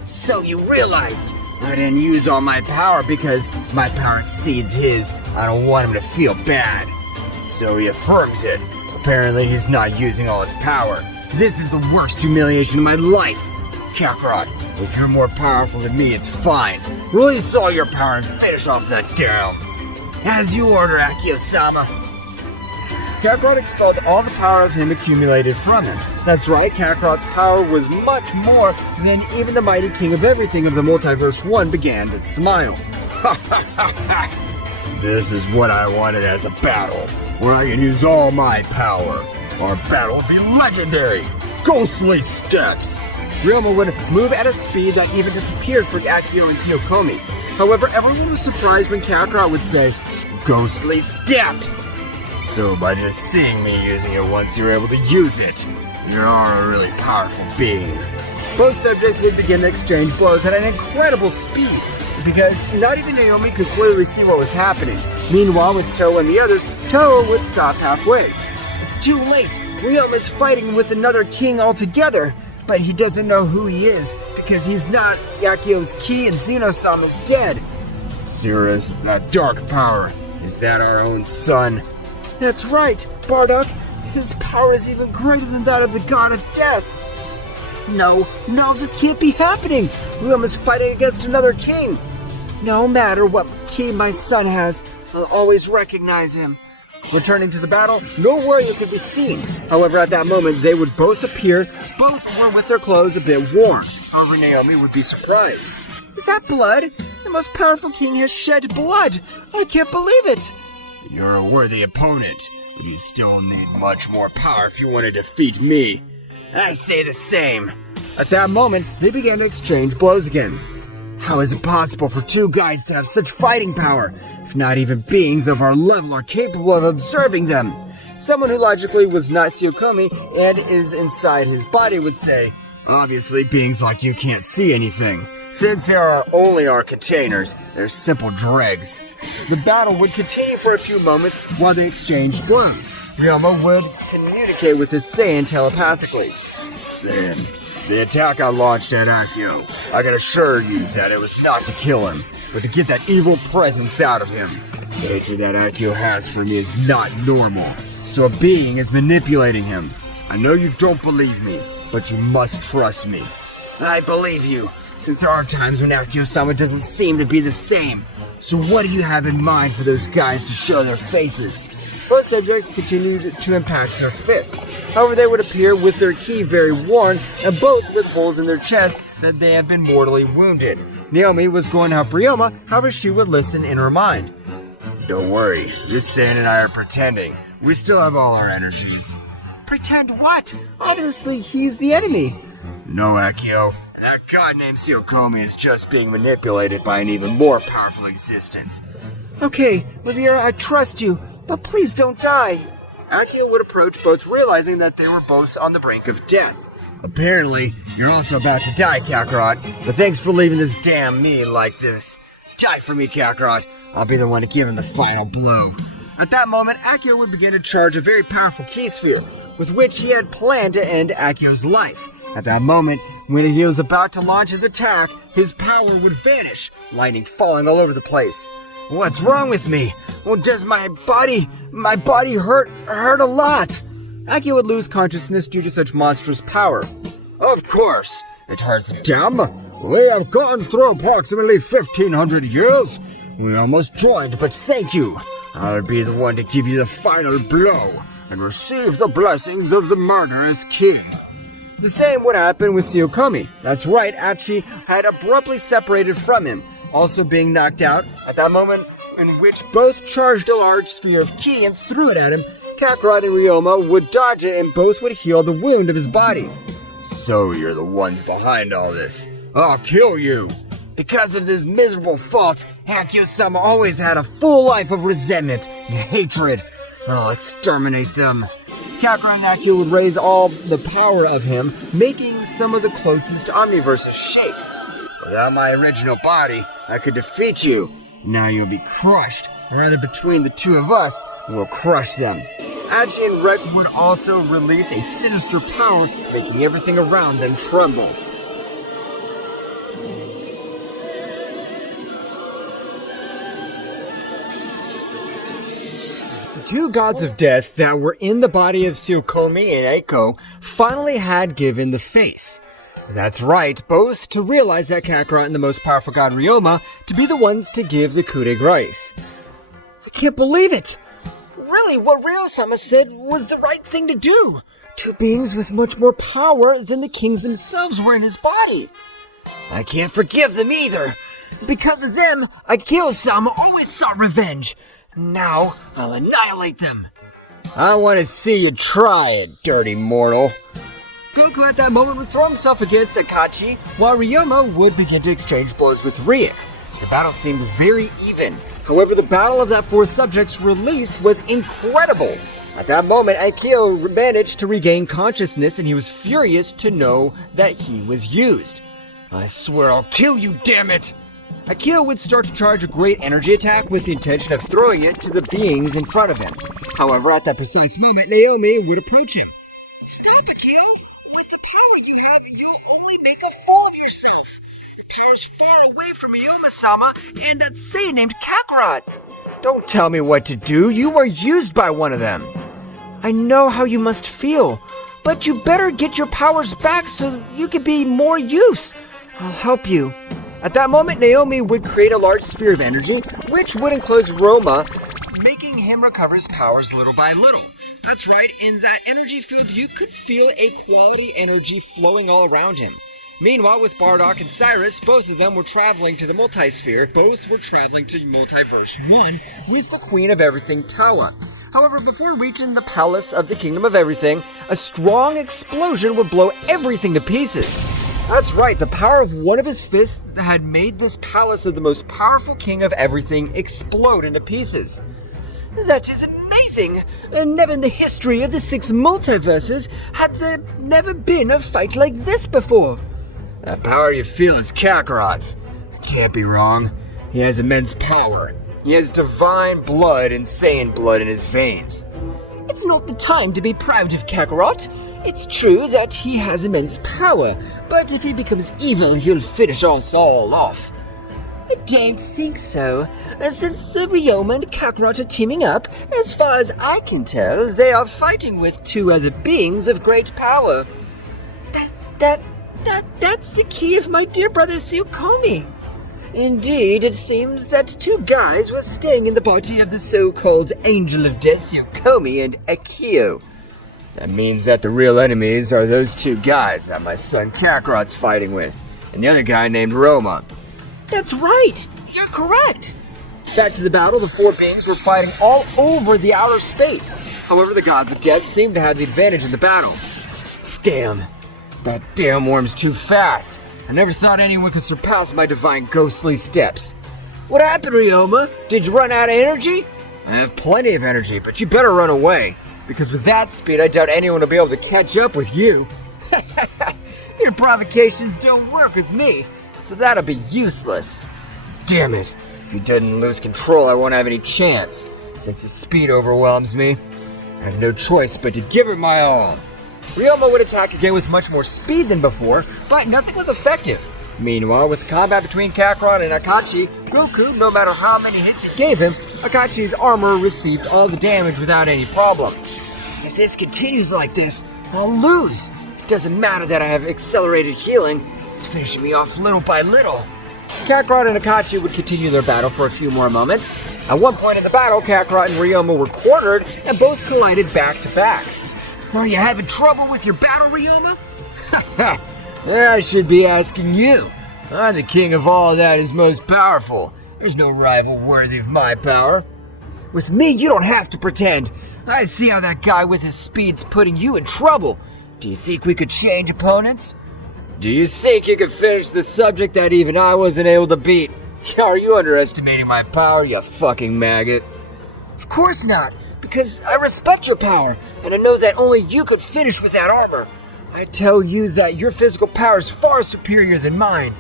So you realized I didn't use all my power because if my power exceeds his, I don't want him to feel bad. So he affirms it. Apparently he's not using all his power. This is the worst humiliation of my life. Kakarot, if you're more powerful than me, it's fine. Release all your power and finish off that down. As you order, Akio-sama. Kakarot expelled all the power of him accumulated from him. That's right, Kakarot's power was much more than even the mighty king of everything of the Multiverse 1 began to smile. Ha ha ha ha! This is what I wanted as a battle, where I can use all my power. Our battle will be legendary! Ghostly steps! Rioma would move at a speed that even disappeared for Akio and Tsunokomi. However, everyone was surprised when Kakarot would say, "Ghostly steps!" So by just seeing me using it once, you're able to use it. You are a really powerful being. Both subjects would begin to exchange blows at an incredible speed, because not even Naomi could clearly see what was happening. Meanwhile, with Toa and the others, Toa would stop halfway. It's too late. Ryoma's fighting with another king altogether, but he doesn't know who he is, because he's not. Yakio's ki and Zeno-sama's dead. Cirrus, that dark power, is that our own son? That's right, Bardock. His power is even greater than that of the god of death. No, this can't be happening. Ryoma's fighting against another king. No matter what ki my son has, I'll always recognize him. Returning to the battle, no warrior could be seen. However, at that moment, they would both appear. Both were with their clothes a bit worn. However, Naomi would be surprised. Is that blood? The most powerful king has shed blood. I can't believe it. You're a worthy opponent, but you still need much more power if you want to defeat me. I say the same. At that moment, they began to exchange blows again. How is it possible for two guys to have such fighting power, if not even beings of our level are capable of observing them? Someone who logically was not Tsunokomi and is inside his body would say, obviously beings like you can't see anything. Since there are only our containers, they're simple dregs. The battle would continue for a few moments while they exchanged blows. Rioma would communicate with his Saiyan telepathically. Saiyan, the attack I launched at Akio, I can assure you that it was not to kill him, but to get that evil presence out of him. The hatred that Akio has for me is not normal, so a being is manipulating him. I know you don't believe me, but you must trust me. I believe you, since there are times when Akio-sama doesn't seem to be the same. So what do you have in mind for those guys to show their faces? Both subjects continued to impact their fists. However, they would appear with their ki very worn, and both with holes in their chest that they had been mortally wounded. Naomi was going to help Rioma, however she would listen in her mind. Don't worry, this Saiyan and I are pretending. We still have all our energies. Pretend what? Obviously, he's the enemy. No, Akio. That god named Tsunokomi is just being manipulated by an even more powerful existence. Okay, Riviera, I trust you, but please don't die. Akio would approach both, realizing that they were both on the brink of death. Apparently, you're also about to die, Kakarot, but thanks for leaving this damn me like this. Die for me, Kakarot. I'll be the one to give him the final blow. At that moment, Akio would begin to charge a very powerful ki sphere, with which he had planned to end Akio's life. At that moment, when he was about to launch his attack, his power would vanish, lightning falling all over the place. What's wrong with me? Well, does my body hurt a lot? Akio would lose consciousness due to such monstrous power. Of course, it hurts them. We have gone through approximately 1,500 years. We almost joined, but thank you. I'll be the one to give you the final blow and receive the blessings of the murderous king. The same would happen with Takami. That's right, Achi had abruptly separated from him, also being knocked out at that moment in which both charged a large sphere of ki and threw it at him. Kakaroto and Rioma would dodge it and both would heal the wound of his body. So you're the ones behind all this. I'll kill you. Because of this miserable fault, Akio-sama always had a full life of resentment and hatred. I'll exterminate them. Kakaroto and Akio would raise all the power of him, making some of the closest Omniverses shake. Without my original body, I could defeat you. Now you'll be crushed. Or rather, between the two of us, we'll crush them. Achi and Rake would also release a sinister power, making everything around them tremble. The two gods of death that were in the body of Takami and Eiko finally had given the face. That's right, both to realize that Kakaroto and the most powerful god Rioma to be the ones to give the coup de grace. I can't believe it! Really, what Ryo-sama said was the right thing to do. Two beings with much more power than the kings themselves were in his body. I can't forgive them either. Because of them, Akio-sama always sought revenge. Now, I'll annihilate them. I want to see you try it, dirty mortal. Goku at that moment would throw himself against Akachi, while Rioma would begin to exchange blows with Rake. The battle seemed very even. However, the battle of that four subjects released was incredible. At that moment, Akio managed to regain consciousness and he was furious to know that he was used. I swear I'll kill you, damn it! Akio would start to charge a great energy attack with the intention of throwing it to the beings in front of him. However, at that precise moment, Naomi would approach him. Stop, Akio! With the power you have, you'll only make a fool of yourself. Your power's far away from Ryoma-sama and that Saiyan named Kakaroto. Don't tell me what to do. You were used by one of them. I know how you must feel, but you better get your powers back so you can be more use. I'll help you. At that moment, Naomi would create a large sphere of energy, which would enclose Roma, making him recover his powers little by little. That's right, in that energy field, you could feel a quality energy flowing all around him. Meanwhile, with Bardock and Cyrus, both of them were traveling to the multisphere. Both were traveling to Multiverse 1 with the Queen of Everything, Tawa. However, before reaching the Palace of the Kingdom of Everything, a strong explosion would blow everything to pieces. That's right, the power of one of his fists had made this palace of the most powerful king of everything explode into pieces. That is amazing! Never in the history of the 6 multiverses had there never been a fight like this before. That power you feel is Kakaroto's. Can't be wrong. He has immense power. He has divine blood and Saiyan blood in his veins. It's not the time to be proud of Kakaroto. It's true that he has immense power, but if he becomes evil, he'll finish us all off. I don't think so. Since the Rioma and Kakaroto are teaming up, as far as I can tell, they are fighting with 2 other beings of great power. That's the key of my dear brother Takami. Indeed, it seems that 2 guys were staying in the body of the so-called Angel of Death, Takami and Akio. That means that the real enemies are those 2 guys that my son Kakaroto's fighting with, and the other guy named Roma. That's right! You're correct! Back to the battle, the 4 beings were fighting all over the outer space. However, the gods of death seemed to have the advantage in the battle. Damn. That damn worm's too fast. I never thought anyone could surpass my divine ghostly steps. What happened, Rioma? Did you run out of energy? I have plenty of energy, but you better run away. Because with that speed, I doubt anyone will be able to catch up with you. Your provocations don't work with me, so that'll be useless. Damn it. If he doesn't lose control, I won't have any chance. Since his speed overwhelms me, I have no choice but to give it my all. Rioma would attack again with much more speed than before, but nothing was effective. Meanwhile, with the combat between Kakaroto and Akachi, Goku, no matter how many hits he gave him, Akachi's armor received all the damage without any problem. If this continues like this, I'll lose. It doesn't matter that I have accelerated healing. It's finishing me off little by little. Kakarot and Akachi would continue their battle for a few more moments. At one point in the battle, Kakarot and Rioma were cornered and both collided back to back. Are you having trouble with your battle, Rioma? I should be asking you. I'm the king of all that is most powerful. There's no rival worthy of my power. With me, you don't have to pretend. I see how that guy with his speed's putting you in trouble. Do you think we could change opponents? Do you think you could finish the subject that even I wasn't able to beat? Are you underestimating my power, you fucking maggot? Of course not, because I respect your power, and I know that only you could finish with that armor. I tell you that your physical power is far superior than mine.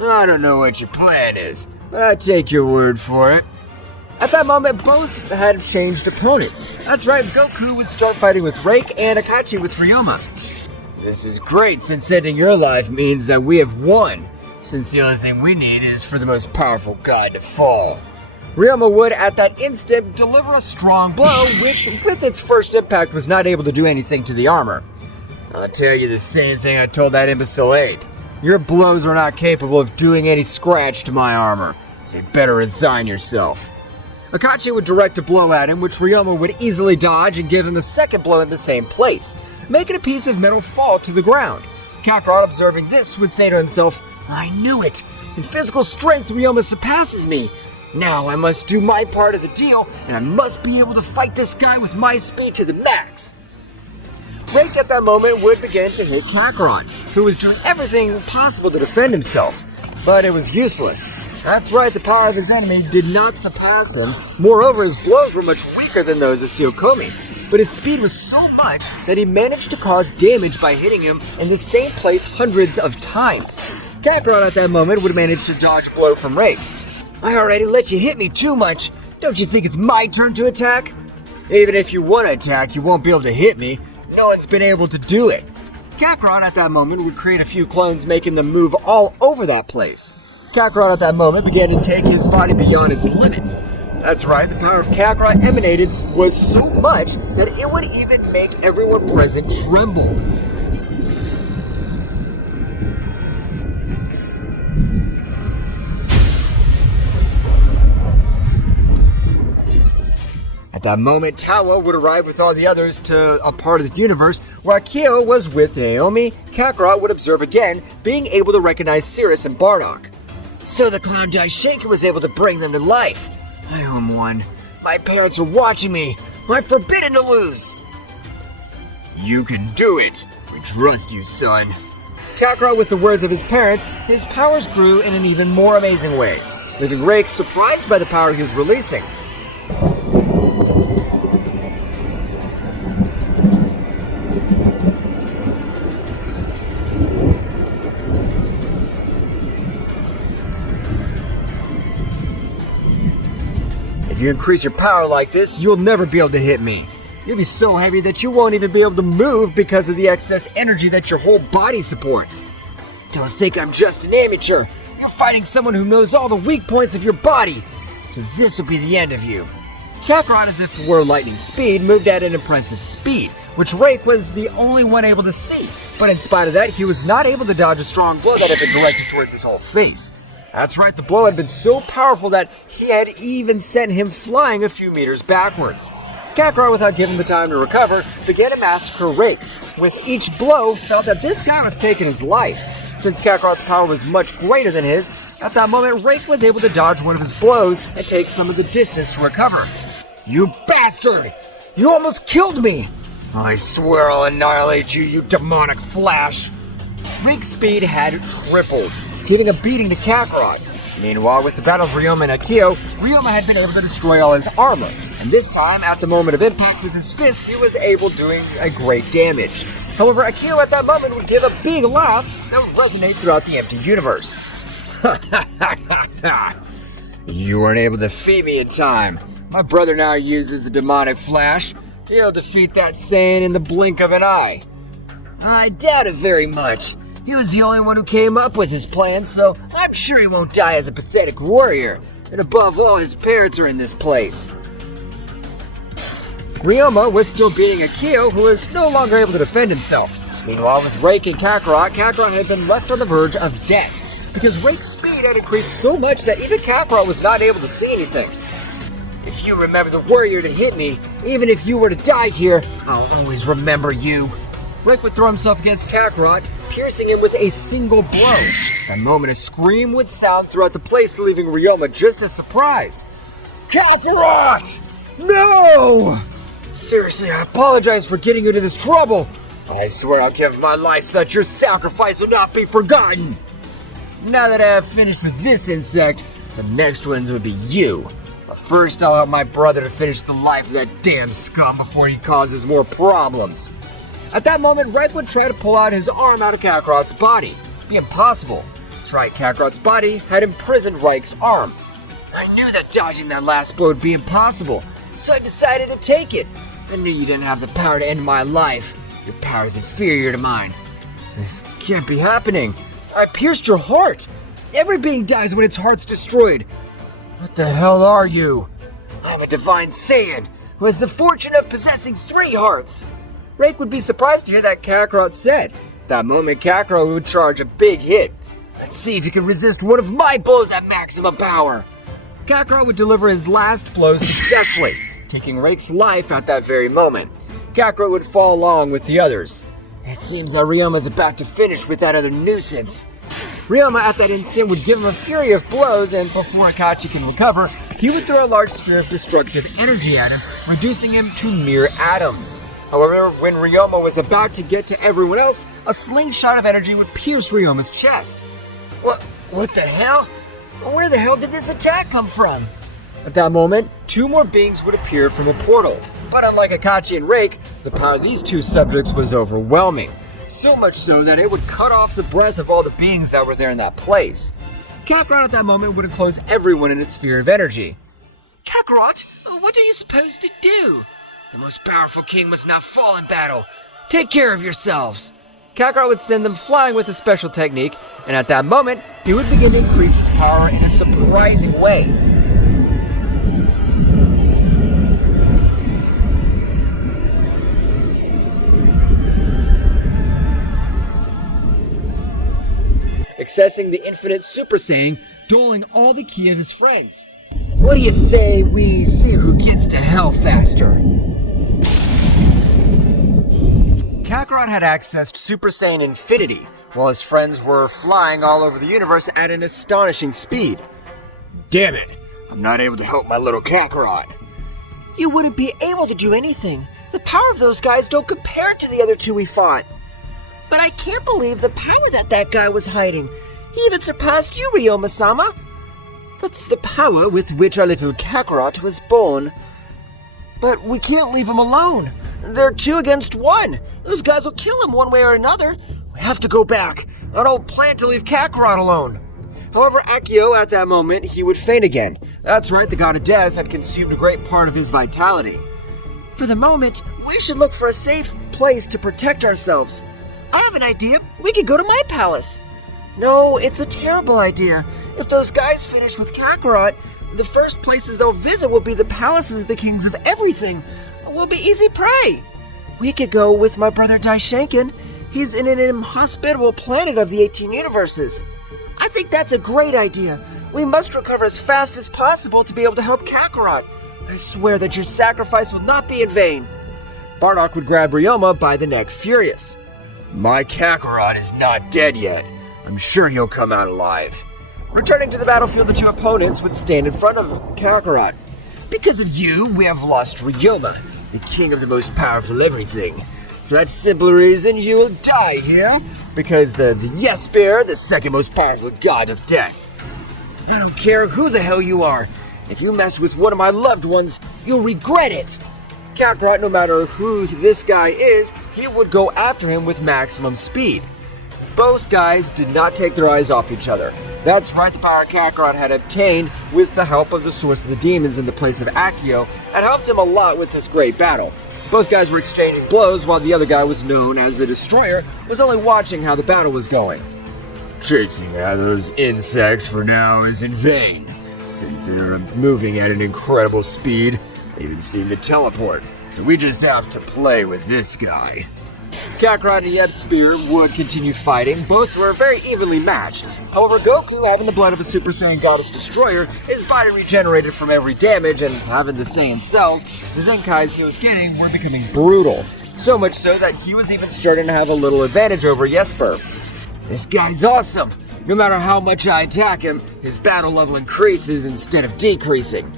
I don't know what your plan is, but I take your word for it. At that moment, both had changed opponents. That's right, Goku would start fighting with Rake and Akachi with Rioma. This is great, since ending your life means that we have won, since the only thing we need is for the most powerful god to fall. Rioma would, at that instant, deliver a strong blow, which, with its first impact, was not able to do anything to the armor. I'll tell you the same thing I told that imbecile ape. Your blows are not capable of doing any scratch to my armor, so you better resign yourself. Akachi would direct a blow at him, which Rioma would easily dodge and give him the second blow in the same place, making a piece of metal fall to the ground. Kakarot, observing this, would say to himself, I knew it! In physical strength, Rioma surpasses me. Now I must do my part of the deal, and I must be able to fight this guy with my speed to the max. Rake at that moment would begin to hit Kakarot, who was doing everything possible to defend himself, but it was useless. That's right, the power of his enemy did not surpass him. Moreover, his blows were much weaker than those of Tsuyokomi, but his speed was so much that he managed to cause damage by hitting him in the same place hundreds of times. Kakarot at that moment would manage to dodge a blow from Rake. I already let you hit me too much. Don't you think it's my turn to attack? Even if you want to attack, you won't be able to hit me. No one's been able to do it. Kakarot at that moment would create a few clones, making them move all over that place. Kakarot at that moment began to take his body beyond its limits. That's right, the power of Kakarot emanated was so much that it would even make everyone present tremble. At that moment, Tawa would arrive with all the others to a part of the universe where Akio was with Naomi. Kakarot would observe again, being able to recognize Cirrus and Bardock. So the clown Daishinka was able to bring them to life. I owe him one. My parents are watching me. I'm forbidden to lose. You can do it. We trust you, son. Kakarot, with the words of his parents, his powers grew in an even more amazing way, leaving Rake surprised by the power he was releasing. If you increase your power like this, you'll never be able to hit me. You'll be so heavy that you won't even be able to move because of the excess energy that your whole body supports. Don't think I'm just an amateur. You're fighting someone who knows all the weak points of your body. So this will be the end of you. Kakarot, as if it were lightning speed, moved at an impressive speed, which Rake was the only one able to see. But in spite of that, he was not able to dodge a strong blow that had been directed towards his whole face. That's right, the blow had been so powerful that he had even sent him flying a few meters backwards. Kakarot, without giving him the time to recover, began to massacre Rake. With each blow, felt that this guy was taking his life. Since Kakarot's power was much greater than his, at that moment Rake was able to dodge one of his blows and take some of the distance to recover. You bastard! You almost killed me! I swear I'll annihilate you, you demonic flash! Rake's speed had tripled, giving a beating to Kakarot. Meanwhile, with the battle of Rioma and Akio, Rioma had been able to destroy all his armor, and this time, at the moment of impact with his fists, he was able doing a great damage. However, Akio at that moment would give a big laugh that would resonate throughout the empty universe. You weren't able to defeat me in time. My brother now uses the demonic flash. He'll defeat that Saiyan in the blink of an eye. I doubt it very much. He was the only one who came up with his plan, so I'm sure he won't die as a pathetic warrior. And above all, his parents are in this place. Rioma was still beating Akio, who was no longer able to defend himself. Meanwhile, with Rake and Kakarot, Kakarot had been left on the verge of death, because Rake's speed had increased so much that even Kakarot was not able to see anything. If you remember the warrior to hit me, even if you were to die here, I'll always remember you. Rake would throw himself against Kakarot, piercing him with a single blow. That moment, a scream would sound throughout the place, leaving Ryoma just as surprised. Kakarot! No! Seriously, I apologize for getting you into this trouble. I swear I'll give my life so that your sacrifice will not be forgotten. Now that I have finished with this insect, the next ones would be you. But first, I'll help my brother to finish the life of that damn scum before he causes more problems. At that moment, Rake would try to pull out his arm out of Kakarot's body. It'd be impossible. That's right, Kakarot's body had imprisoned Rake's arm. I knew that dodging that last blow would be impossible, so I decided to take it. I knew you didn't have the power to end my life. Your power is inferior to mine. This can't be happening. I pierced your heart. Every being dies when its heart's destroyed. What the hell are you? I'm a divine Saiyan who has the fortune of possessing 3 hearts. Rake would be surprised to hear that Kakarot said. At that moment, Kakarot would charge a big hit. Let's see if you can resist one of my blows at maximum power. Kakarot would deliver his last blow successfully, taking Rake's life at that very moment. Kakarot would fall along with the others. It seems that Ryoma's about to finish with that other nuisance. Ryoma at that instant would give him a fury of blows, and before Akachi can recover, he would throw a large sphere of destructive energy at him, reducing him to mere atoms. However, when Ryoma was about to get to everyone else, a slingshot of energy would pierce Ryoma's chest. What the hell? Where the hell did this attack come from? At that moment, 2 more beings would appear from a portal. But unlike Akachi and Rake, the power of these 2 subjects was overwhelming. So much so that it would cut off the breath of all the beings that were there in that place. Kakarot at that moment would enclose everyone in a sphere of energy. Kakarot, what are you supposed to do? The most powerful king must not fall in battle. Take care of yourselves. Kakarot would send them flying with a special technique, and at that moment, he would begin to increase his power in a surprising way. Accessing the infinite Super Saiyan, doling all the ki of his friends. What do you say we see who gets to hell faster? Kakarot had accessed Super Saiyan Infinity, while his friends were flying all over the universe at an astonishing speed. Damn it, I'm not able to help my little Kakarot. You wouldn't be able to do anything. The power of those guys don't compare to the other 2 we fought. But I can't believe the power that guy was hiding. He even surpassed you, Ryoma-sama. That's the power with which our little Kakarot was born. But we can't leave him alone. They're 2 against 1. Those guys will kill him one way or another. We have to go back. I don't plan to leave Kakarot alone. However, Akio, at that moment, he would faint again. That's right, the god of death had consumed a great part of his vitality. For the moment, we should look for a safe place to protect ourselves. I have an idea. We could go to my palace. No, it's a terrible idea. If those guys finish with Kakarot, the first places they'll visit will be the palaces of the kings of everything. We'll be easy prey. We could go with my brother Daishenkin. He's in an inhospitable planet of the 18 universes. I think that's a great idea. We must recover as fast as possible to be able to help Kakarot. I swear that your sacrifice will not be in vain. Bardock would grab Ryoma by the neck, furious. My Kakarot is not dead yet. I'm sure he'll come out alive. Returning to the battlefield, the 2 opponents would stand in front of Kakarot. Because of you, we have lost Ryoma, the king of the most powerful everything. For that simple reason, you will die here, because the Yes Bear, the second most powerful god of death. I don't care who the hell you are. If you mess with one of my loved ones, you'll regret it. Kakarot, no matter who this guy is, he would go after him with maximum speed. Both guys did not take their eyes off each other. That's right, the power Kakarot had obtained with the help of the Source of the Demons in the place of Akio had helped him a lot with this great battle. Both guys were exchanging blows while the other guy, was known as the Destroyer, was only watching how the battle was going. Chasing out those insects for now is in vain, since they're moving at an incredible speed. They even seem to teleport. so we just have to play with this guy. Kakarot and Yeb's spear would continue fighting. Both were very evenly matched. However, Goku, having the blood of a Super Saiyan Goddess Destroyer, his body regenerated from every damage, and having the Saiyan cells, the Zenkais he was getting were becoming brutal. So much so that he was even starting to have a little advantage over Jesper. This guy's awesome! No matter how much I attack him, his battle level increases instead of decreasing.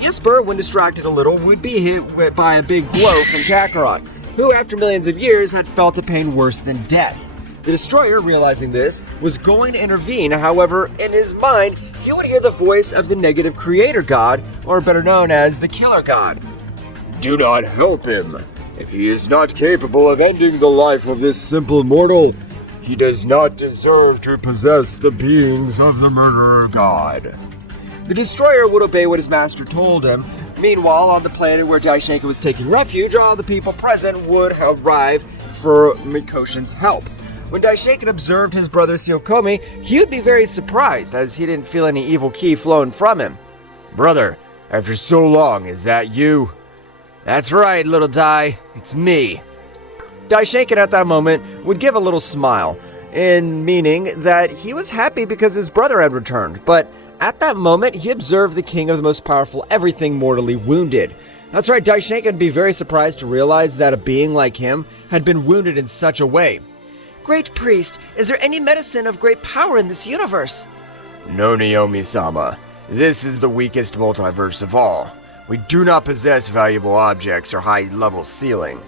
Jesper, when distracted a little, would be hit by a big blow from Kakarot, who after millions of years had felt a pain worse than death. The Destroyer, realizing this, was going to intervene. However, in his mind, he would hear the voice of the negative creator god, or better known as the killer god. Do not help him. If he is not capable of ending the life of this simple mortal, he does not deserve to possess the beings of the murderer god. The Destroyer would obey what his master told him. Meanwhile, on the planet where Daishenka was taking refuge, all the people present would arrive for Mikoshin's help. When Daishenka observed his brother Tsuyokomi, he would be very surprised, as he didn't feel any evil ki flowing from him. Brother, after so long, is that you? That's right, little Dai, it's me. Daishenka at that moment would give a little smile, in meaning that he was happy because his brother had returned, but at that moment, he observed the king of the most powerful everything mortally wounded. That's right, Daishenka would be very surprised to realize that a being like him had been wounded in such a way. Great priest, is there any medicine of great power in this universe? No, Naomi-sama. This is the weakest multiverse of all. We do not possess valuable objects or high-level sealing.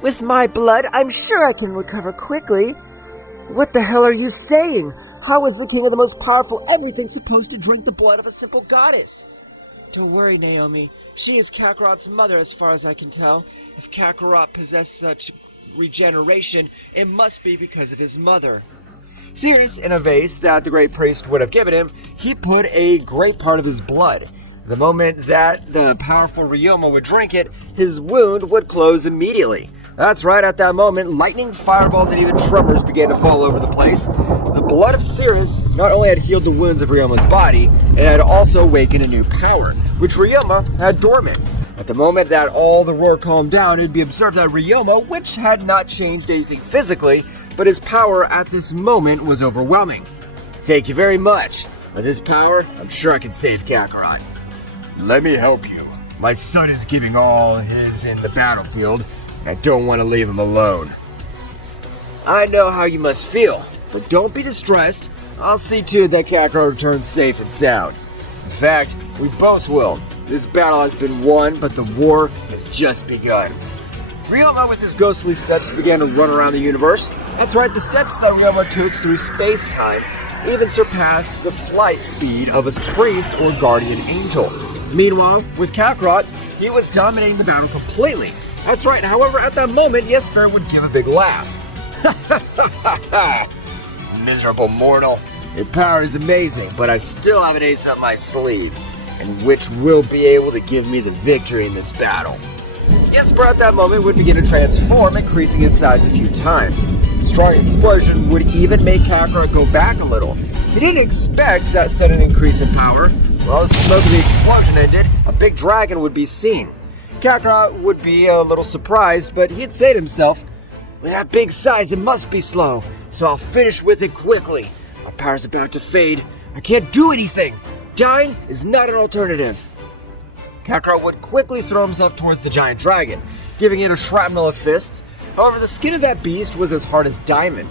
With my blood, I'm sure I can recover quickly. What the hell are you saying? How is the king of the most powerful everything supposed to drink the blood of a simple goddess? Don't worry, Naomi. She is Kakarot's mother as far as I can tell. If Kakarot possessed such regeneration, it must be because of his mother. Serious, in a vase that the great priest would have given him, he put a great part of his blood. The moment that the powerful Rioma would drink it, his wound would close immediately. That's right, at that moment, lightning, fireballs, and even tremors began to fall over the place. The blood of Sirius not only had healed the wounds of Ryoma's body, it had also awakened a new power, which Ryoma had dormant. At the moment that all the roar calmed down, it would be observed that Ryoma, which had not changed anything physically, but his power at this moment was overwhelming. Thank you very much. With this power, I'm sure I can save Kakarot. Let me help you. My son is giving all his in the battlefield. I don't want to leave him alone. I know how you must feel, but don't be distressed. I'll see to it that Kakarot returns safe and sound. In fact, we both will. This battle has been won, but the war has just begun. Ryoma, with his ghostly steps, began to run around the universe. That's right, the steps that Ryoma took through space-time even surpassed the flight speed of a priest or guardian angel. Meanwhile, with Kakarot, he was dominating the battle completely. That's right, however, at that moment, Jesper would give a big laugh. Miserable mortal. Your power is amazing, but I still have an ace up my sleeve, and which will be able to give me the victory in this battle. Jesper at that moment would begin to transform, increasing his size a few times. A strong explosion would even make Kakarot go back a little. He didn't expect that sudden increase in power. While the smoke of the explosion ended, a big dragon would be seen. Kakarot would be a little surprised, but he'd say to himself, with that big size, it must be slow, so I'll finish with it quickly. My power's about to fade. I can't do anything. Dying is not an alternative. Kakarot would quickly throw himself towards the giant dragon, giving it a shrapnel of fists. However, the skin of that beast was as hard as diamond.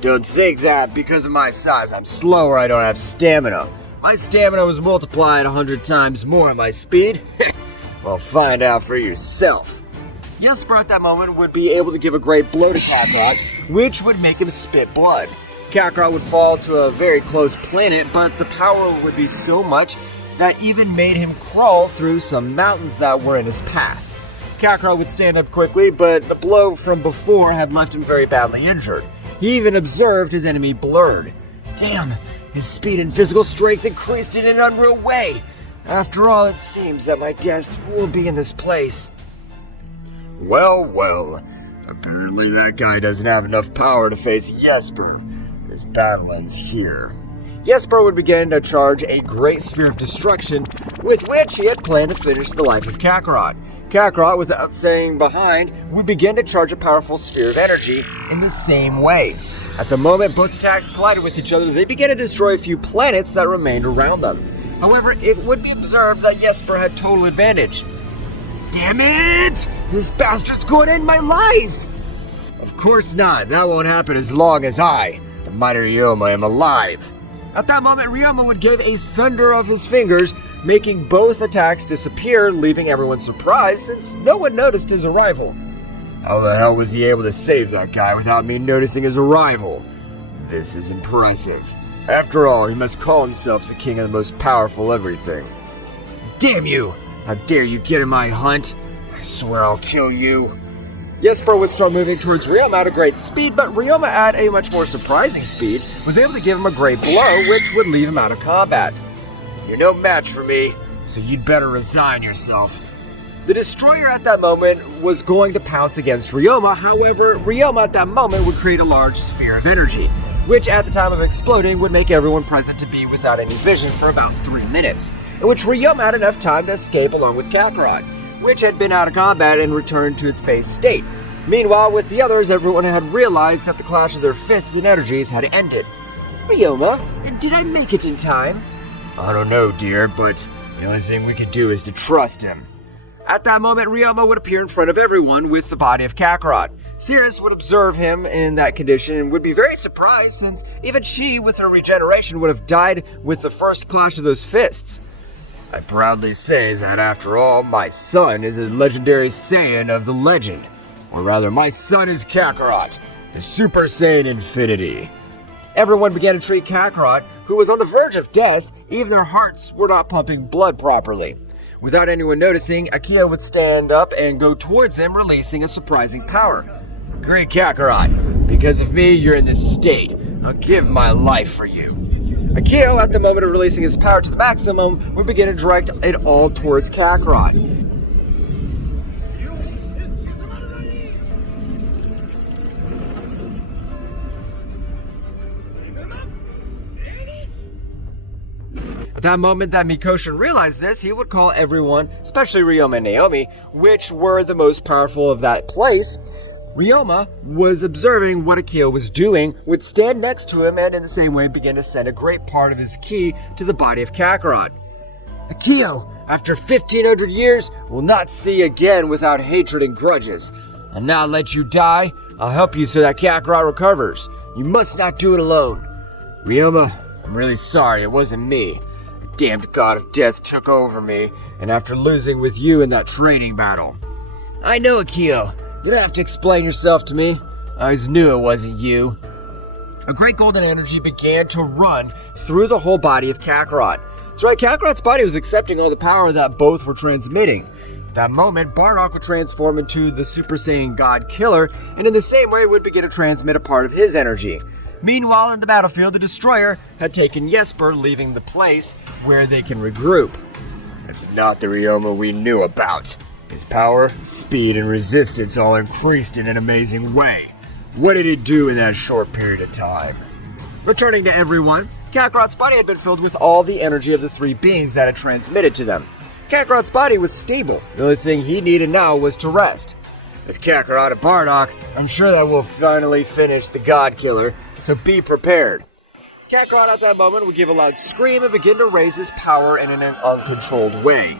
Don't think that because of my size I'm slow or I don't have stamina. My stamina was multiplied 100 times more at my speed. Well, find out for yourself. Jesper at that moment would be able to give a great blow to Kakarot, which would make him spit blood. Kakarot would fall to a very close planet, but the power would be so much that even made him crawl through some mountains that were in his path. Kakarot would stand up quickly, but the blow from before had left him very badly injured. He even observed his enemy blurred. Damn, his speed and physical strength increased in an unreal way. After all, it seems that my death will be in this place. Well, apparently that guy doesn't have enough power to face Jesper. This battle ends here. Jesper would begin to charge a great sphere of destruction with which he had planned to finish the life of Kakarot. Kakarot, without saying behind, would begin to charge a powerful sphere of energy in the same way. At the moment both attacks collided with each other, they began to destroy a few planets that remained around them. However, it would be observed that Jesper had total advantage. Damn it! This bastard's going to end my life! Of course not. That won't happen as long as I, the mighty Rioma, am alive. At that moment, Rioma would give a thunder of his fingers, making both attacks disappear, leaving everyone surprised since no one noticed his arrival. How the hell was he able to save that guy without me noticing his arrival? This is impressive. After all, he must call himself the king of the most powerful everything. Damn you! How dare you get in my hunt? I swear I'll kill you. Jesper would start moving towards Rioma at a great speed, but Rioma at a much more surprising speed was able to give him a great blow, which would leave him out of combat. You're no match for me, so you'd better resign yourself. The Destroyer at that moment was going to pounce against Rioma, however, Rioma at that moment would create a large sphere of energy, which at the time of exploding would make everyone present to be without any vision for about 3 minutes, in which Rioma had enough time to escape along with Kakarot, which had been out of combat and returned to its base state. Meanwhile, with the others, everyone had realized that the clash of their fists and energies had ended. Rioma, did I make it in time? I don't know, dear, but the only thing we could do is to trust him. At that moment, Rioma would appear in front of everyone with the body of Kakarot. Cirrus would observe him in that condition and would be very surprised since even she, with her regeneration, would have died with the first clash of those fists. I proudly say that after all, my son is a legendary Saiyan of the legend. Or rather, my son is Kakarot, the Super Saiyan Infinity. Everyone began to treat Kakarot, who was on the verge of death, even their hearts were not pumping blood properly. Without anyone noticing, Akio would stand up and go towards him, releasing a surprising power. Great Kakarot, because of me, you're in this state. I'll give my life for you. Akio, at the moment of releasing his power to the maximum, would begin to direct it all towards Kakarot. At that moment that Mikoshin realized this, he would call everyone, especially Rioma and Naomi, which were the most powerful of that place. Rioma was observing what Akio was doing, would stand next to him, and in the same way begin to send a great part of his ki to the body of Kakarot. Akio, after 1500 years, will not see again without hatred and grudges. I'll not let you die. I'll help you so that Kakarot recovers. You must not do it alone. Rioma, I'm really sorry, it wasn't me. The damned god of death took over me, and after losing with you in that training battle. I know, Akio. You don't have to explain yourself to me. I always knew it wasn't you. A great golden energy began to run through the whole body of Kakarot. That's right, Kakarot's body was accepting all the power that both were transmitting. At that moment, Bardock would transform into the Super Saiyan God Killer, and in the same way would begin to transmit a part of his energy. Meanwhile, in the battlefield, the Destroyer had taken Jesper, leaving the place where they can regroup. That's not the Rioma we knew about. His power, speed, and resistance all increased in an amazing way. What did it do in that short period of time? Returning to everyone, Kakarot's body had been filled with all the energy of the three beings that had transmitted to them. Kakarot's body was stable. The only thing he needed now was to rest. With Kakarot and Bardock, I'm sure that we'll finally finish the God Killer, so be prepared. Kakarot at that moment would give a loud scream and begin to raise his power in an uncontrolled way.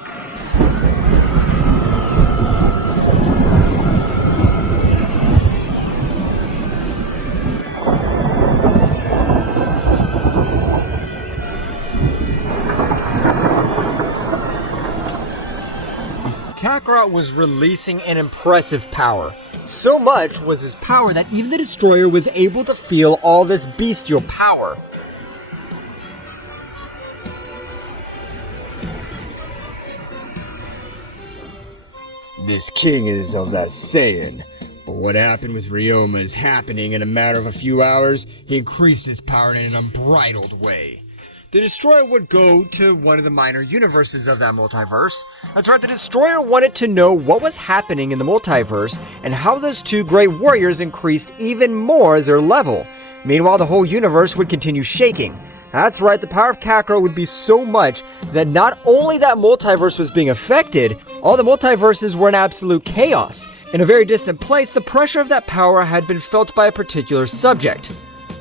Kakarot was releasing an impressive power. So much was his power that even the Destroyer was able to feel all this bestial power. This king is of that Saiyan. But what happened with Rioma is happening in a matter of a few hours. He increased his power in an unbridled way. The Destroyer would go to one of the minor universes of that multiverse. That's right, the Destroyer wanted to know what was happening in the multiverse and how those two great warriors increased even more their level. Meanwhile, the whole universe would continue shaking. That's right, the power of Kakarot would be so much that not only that multiverse was being affected, all the multiverses were in absolute chaos. In a very distant place, the pressure of that power had been felt by a particular subject.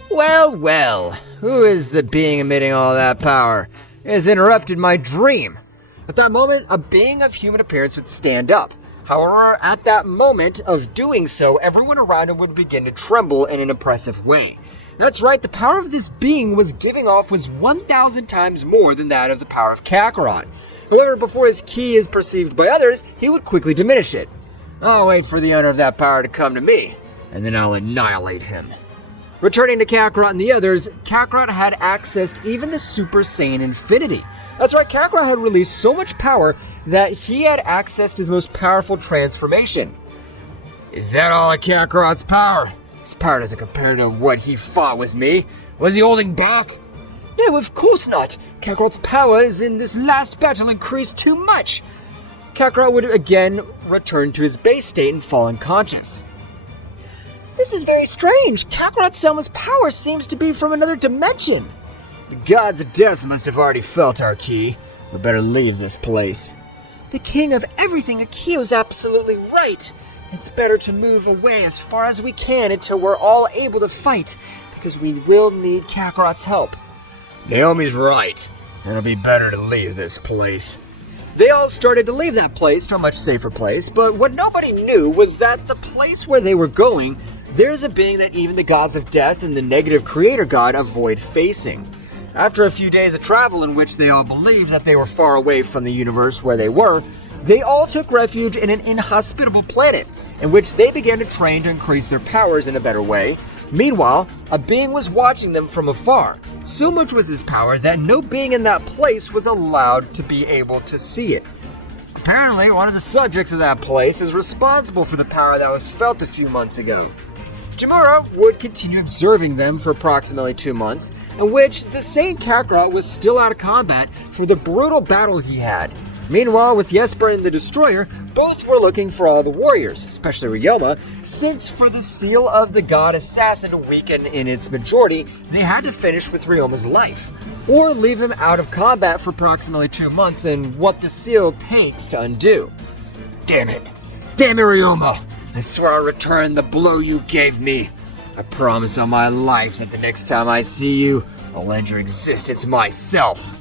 Well, who is the being emitting all that power? It has interrupted my dream. At that moment, a being of human appearance would stand up. However, at that moment of doing so, everyone around him would begin to tremble in an impressive way. That's right, the power of this being was giving off was 1,000 times more than that of the power of Kakarot. However, before his ki is perceived by others, he would quickly diminish it. I'll wait for the owner of that power to come to me, and then I'll annihilate him. Returning to Kakarot and the others, Kakarot had accessed even the Super Saiyan Infinity. That's right, Kakarot had released so much power that he had accessed his most powerful transformation. Is that all of Kakarot's power? His power doesn't compare to what he fought with me. Was he holding back? No, of course not. Kakarot's power is in this last battle increased too much. Kakarot would again return to his base state and fall unconscious. This is very strange. Kakarot-sama's power seems to be from another dimension. The gods of death must have already felt our ki. We better leave this place. The king of everything, Akio's absolutely right. It's better to move away as far as we can until we're all able to fight, because we will need Kakarot's help. Naomi's right. It'll be better to leave this place. They all started to leave that place to a much safer place, but what nobody knew was that the place where they were going, there's a being that even the gods of death and the negative creator god avoid facing. After a few days of travel in which they all believed that they were far away from the universe where they were, they all took refuge in an inhospitable planet, in which they began to train to increase their powers in a better way. Meanwhile, a being was watching them from afar. So much was his power that no being in that place was allowed to be able to see it. Apparently, one of the subjects of that place is responsible for the power that was felt a few months ago. Jamura would continue observing them for approximately 2 months, in which the Saiyan Kakarot was still out of combat for the brutal battle he had. Meanwhile, with Jesper and the Destroyer, both were looking for all the warriors, especially Rioma, since for the seal of the god assassin to weaken in its majority, they had to finish with Ryoma's life, or leave him out of combat for approximately 2 months and what the seal takes to undo. Damn it, Ryoma! I swear I'll return the blow you gave me. I promise on my life that the next time I see you, I'll end your existence myself.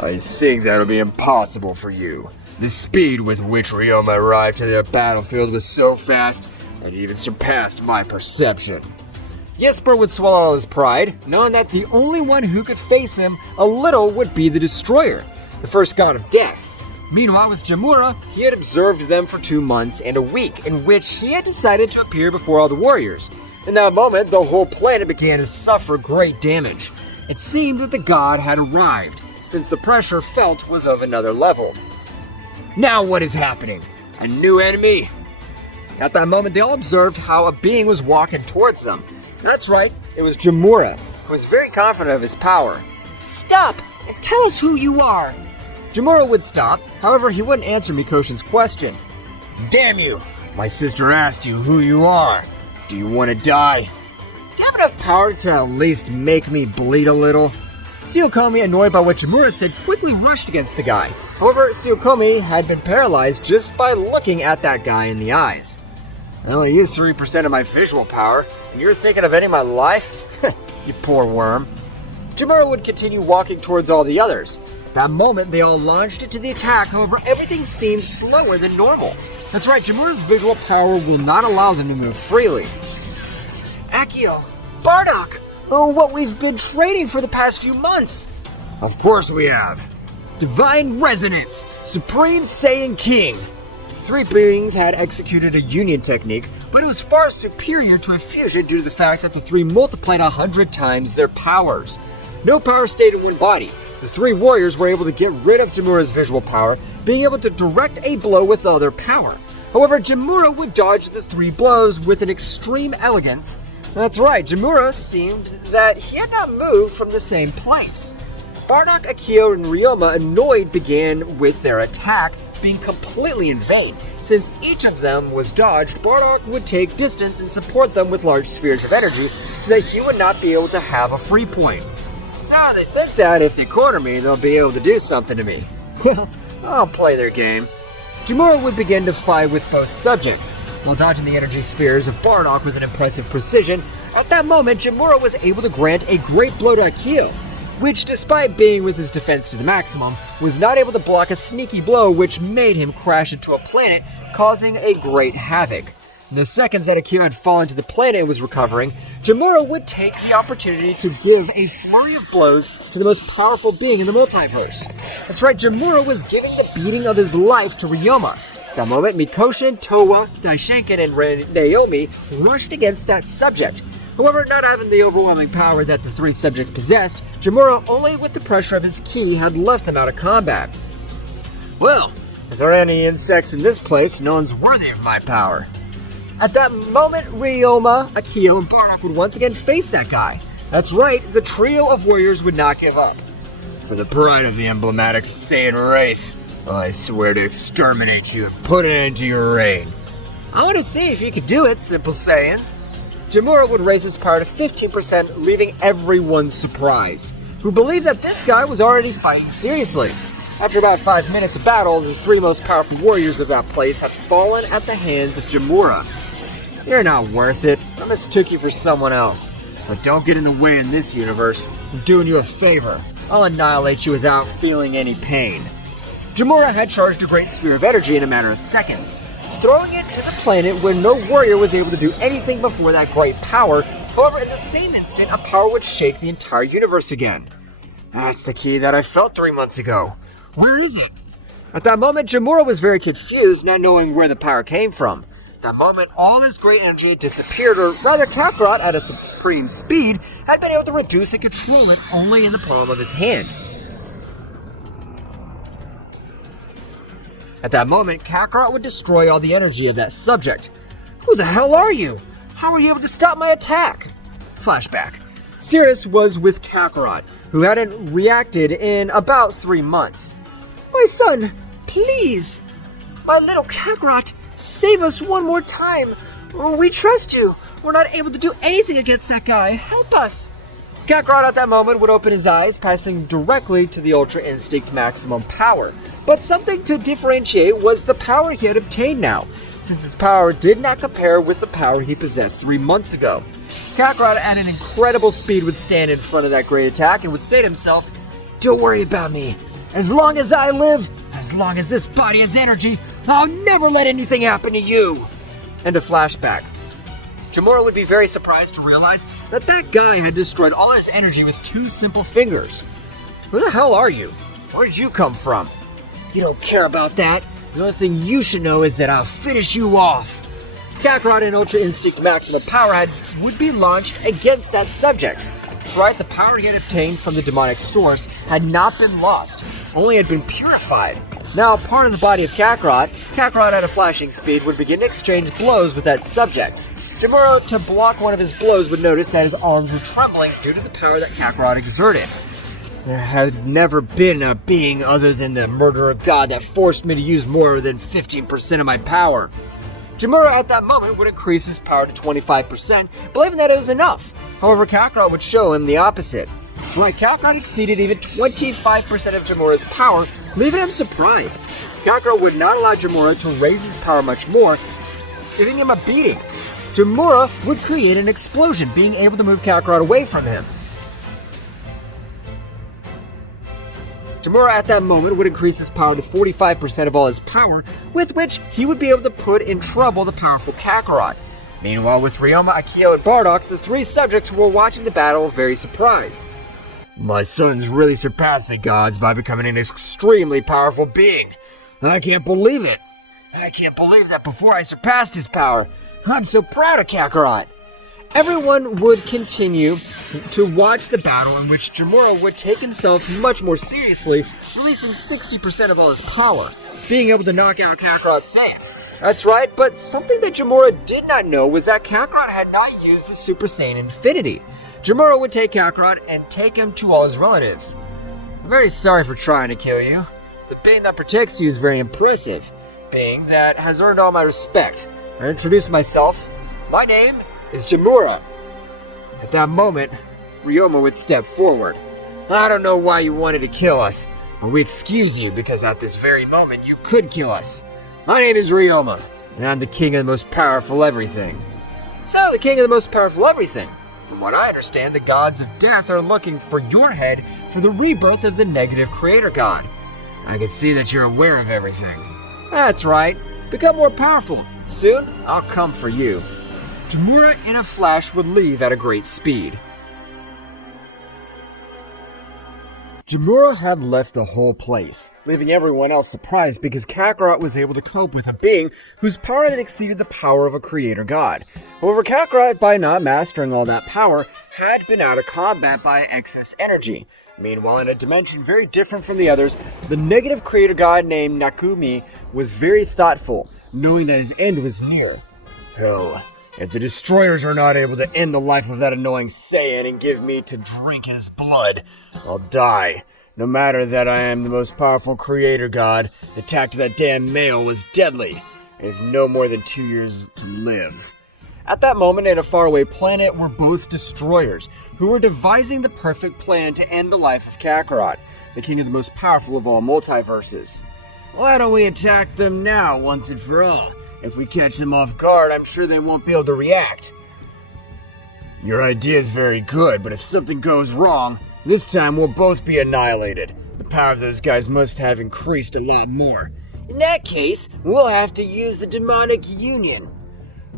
I think that'll be impossible for you. The speed with which Rioma arrived to their battlefield was so fast, it even surpassed my perception. Jesper would swallow all his pride, knowing that the only one who could face him a little would be the Destroyer, the first god of death. Meanwhile, with Jamura, he had observed them for 2 months and a week, in which he had decided to appear before all the warriors. In that moment, the whole planet began to suffer great damage. It seemed that the god had arrived, since the pressure felt was of another level. Now what is happening? A new enemy? At that moment, they all observed how a being was walking towards them. That's right, it was Jamura, who was very confident of his power. Stop, and tell us who you are. Jamura would stop, however, he wouldn't answer Mikoshin's question. Damn you! My sister asked you who you are. Do you want to die? Do you have enough power to at least make me bleed a little? Tsuyokomi, annoyed by what Jamura said, quickly rushed against the guy. However, Tsuyokomi had been paralyzed just by looking at that guy in the eyes. I only used 3% of my visual power, and you're thinking of ending my life? You poor worm. Jamura would continue walking towards all the others. At that moment, they all launched into the attack, however, everything seemed slower than normal. That's right, Jamura's visual power will not allow them to move freely. Akio! Bardock! Oh, what we've been training for the past few months! Of course we have! Divine Resonance! Supreme Saiyan King! 3 beings had executed a union technique, but it was far superior to a fusion due to the fact that the 3 multiplied 100 times their powers. No power stayed in one body. The 3 warriors were able to get rid of Jamura's visual power, being able to direct a blow with all their power. However, Jamura would dodge the 3 blows with an extreme elegance. That's right, Jamura seemed that he had not moved from the same place. Bardock, Akio, and Rioma, annoyed, began with their attack, being completely in vain. Since each of them was dodged, Bardock would take distance and support them with large spheres of energy so that he would not be able to have a free point. So they think that if they corner me, they'll be able to do something to me. I'll play their game. Jamura would begin to fight with both subjects, while dodging the energy spheres of Bardock with an impressive precision. At that moment, Jamura was able to grant a great blow to Akio, which, despite being with his defense to the maximum, was not able to block a sneaky blow which made him crash into a planet, causing a great havoc. In the seconds that Akio had fallen to the planet and was recovering, Jamura would take the opportunity to give a flurry of blows to the most powerful being in the multiverse. That's right, Jamura was giving the beating of his life to Rioma. At that moment, Mikoshin, Towa, Daishinken, and Naomi rushed against that subject. However, not having the overwhelming power that the three subjects possessed, Jamura, only with the pressure of his ki, had left them out of combat. Well, if there are any insects in this place, no one's worthy of my power. At that moment, Rioma, Akio, and Bardock would once again face that guy. That's right, the trio of warriors would not give up. For the pride of the emblematic Saiyan race, I swear to exterminate you and put an end to your reign. I want to see if you can do it, simple Saiyans. Jamura would raise his power to 15%, leaving everyone surprised, who believed that this guy was already fighting seriously. After about 5 minutes of battle, the three most powerful warriors of that place had fallen at the hands of Jamura. You're not worth it. I mistook you for someone else. But don't get in the way in this universe. I'm doing you a favor. I'll annihilate you without feeling any pain. Jamura had charged a great sphere of energy in a matter of seconds, throwing it to the planet where no warrior was able to do anything before that great power. However, in the same instant, a power would shake the entire universe again. That's the key that I felt 3 months ago. Where is it? At that moment, Jamura was very confused, not knowing where the power came from. At that moment, all his great energy disappeared, or rather Kakarot, at a supreme speed, had been able to reduce and control it only in the palm of his hand. At that moment, Kakarot would destroy all the energy of that subject. Who the hell are you? How were you able to stop my attack? Flashback. Sirius was with Kakarot, who hadn't reacted in about 3 months. My son, please! My little Kakarot, save us one more time! We trust you! We're not able to do anything against that guy! Help us! Kakarot at that moment would open his eyes, passing directly to the Ultra Instinct maximum power. But something to differentiate was the power he had obtained now, since his power did not compare with the power he possessed 3 months ago. Kakarot at an incredible speed would stand in front of that great attack and would say to himself, "Don't worry about me. As long as I live, as long as this body has energy, I'll never let anything happen to you." And a flashback. Jamura would be very surprised to realize that that guy had destroyed all his energy with 2 simple fingers. Who the hell are you? Where did you come from? You don't care about that. The only thing you should know is that I'll finish you off. Kakarot and Ultra Instinct Maximum Power would be launched against that subject. That's right, the power he had obtained from the demonic source had not been lost, only had been purified. Now, part of the body of Kakarot at a flashing speed would begin to exchange blows with that subject. Jamura, to block one of his blows, would notice that his arms were trembling due to the power that Kakarot exerted. There had never been a being other than the murderer god that forced me to use more than 15% of my power. Jamura at that moment would increase his power to 25%, believing that it was enough. However, Kakarot would show him the opposite. That's right, Kakarot exceeded even 25% of Jamura's power, leaving him surprised. Kakarot would not allow Jamura to raise his power much more, giving him a beating. Jamura would create an explosion, being able to move Kakarot away from him. Jamura at that moment would increase his power to 45% of all his power, with which he would be able to put in trouble the powerful Kakarot. Meanwhile, with Rioma, Akio, and Bardock, the 3 subjects were watching the battle very surprised. My son's really surpassed the gods by becoming an extremely powerful being. I can't believe it. I can't believe that before I surpassed his power. I'm so proud of Kakarot. Everyone would continue to watch the battle in which Jamura would take himself much more seriously, releasing 60% of all his power, being able to knock out Kakarot's Saiyan. That's right, but something that Jamura did not know was that Kakarot had not used the Super Saiyan Infinity. Jamura would take Kakarot and take him to all his relatives. I'm very sorry for trying to kill you. The being that protects you is very impressive, being that has earned all my respect. I introduce myself. My name is Jamura. At that moment, Rioma would step forward. I don't know why you wanted to kill us, but we excuse you because at this very moment you could kill us. My name is Rioma, and I'm the king of the most powerful everything. So, the king of the most powerful everything. From what I understand, the gods of death are looking for your head for the rebirth of the negative creator god. I can see that you're aware of everything. That's right. Become more powerful. Soon, I'll come for you. Jamura in a flash would leave at a great speed. Jamura had left the whole place, leaving everyone else surprised because Kakarot was able to cope with a being whose power had exceeded the power of a creator god. However, Kakarot, by not mastering all that power, had been out of combat by excess energy. Meanwhile, in a dimension very different from the others, the negative creator god named Takami was very thoughtful, knowing that his end was near. Hell, if the destroyers are not able to end the life of that annoying Saiyan and give me to drink his blood, I'll die. No matter that I am the most powerful creator god, the attack to that damn male was deadly, and has no more than 2 years to live. At that moment, in a faraway planet were both destroyers, who were devising the perfect plan to end the life of Kakarot, the king of the most powerful of all multiverses. Why don't we attack them now, once and for all? If we catch them off guard, I'm sure they won't be able to react. Your idea is very good, but if something goes wrong, this time we'll both be annihilated. The power of those guys must have increased a lot more. In that case, we'll have to use the demonic union.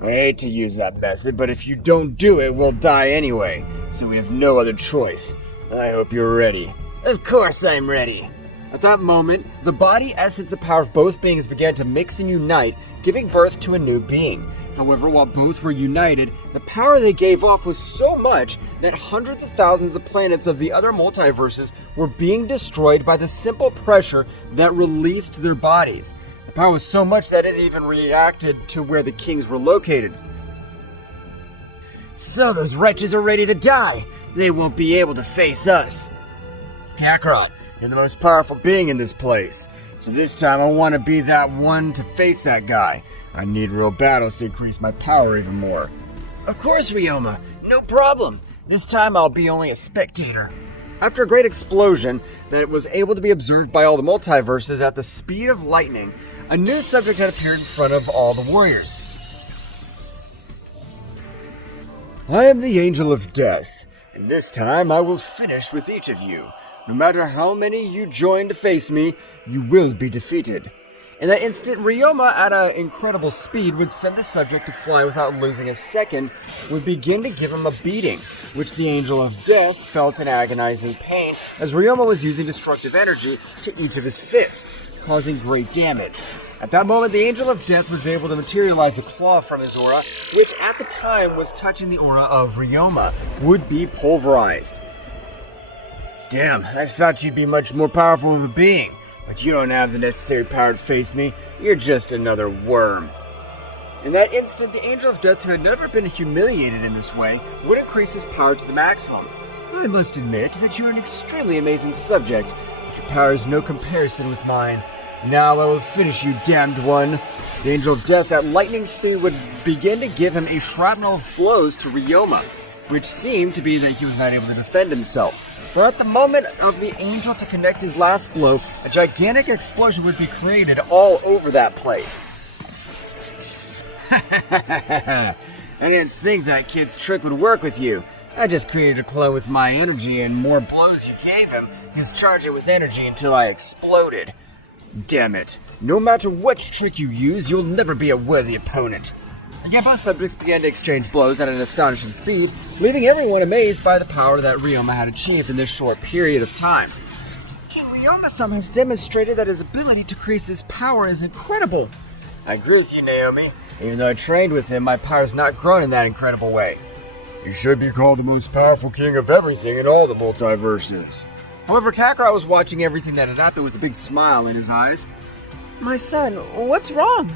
I hate to use that method, but if you don't do it, we'll die anyway, so we have no other choice. I hope you're ready. Of course I'm ready. At that moment, the body essence and power of both beings began to mix and unite, giving birth to a new being. However, while both were united, the power they gave off was so much that hundreds of thousands of planets of the other multiverses were being destroyed by the simple pressure that released their bodies. The power was so much that it even reacted to where the kings were located. So those wretches are ready to die. They won't be able to face us. Kakarot, you're the most powerful being in this place. So this time I want to be that one to face that guy. I need real battles to increase my power even more. Of course, Rioma. No problem. This time I'll be only a spectator. After a great explosion that was able to be observed by all the multiverses at the speed of lightning, a new subject had appeared in front of all the warriors. I am the Angel of Death, and this time I will finish with each of you. No matter how many you join to face me, you will be defeated. In that instant, Rioma, at an incredible speed, would send the subject to fly without losing a second, would begin to give him a beating, which the Angel of Death felt in agonizing pain as Rioma was using destructive energy to each of his fists, causing great damage. At that moment, the Angel of Death was able to materialize a claw from his aura, which at the time was touching the aura of Rioma, would be pulverized. Damn, I thought you'd be much more powerful of a being. But you don't have the necessary power to face me. You're just another worm. In that instant, the Angel of Death, who had never been humiliated in this way, would increase his power to the maximum. I must admit that you're an extremely amazing subject, but your power is no comparison with mine. Now I will finish you, damned one. The Angel of Death at lightning speed would begin to give him a shrapnel of blows to Rioma, which seemed to be that he was not able to defend himself. But at the moment of the angel to connect his last blow, a gigantic explosion would be created all over that place. I didn't think that kid's trick would work with you. I just created a clone with my energy, and more blows you gave him, he was charging with energy until I exploded. Damn it. No matter what trick you use, you'll never be a worthy opponent. Again, both subjects began to exchange blows at an astonishing speed, leaving everyone amazed by the power that Rioma had achieved in this short period of time. King Rioma-sama has demonstrated that his ability to increase his power is incredible. I agree with you, Naomi. Even though I trained with him, my power has not grown in that incredible way. He should be called the most powerful king of everything in all the multiverses. However, Kakarot was watching everything that had happened with a big smile in his eyes. My son, what's wrong?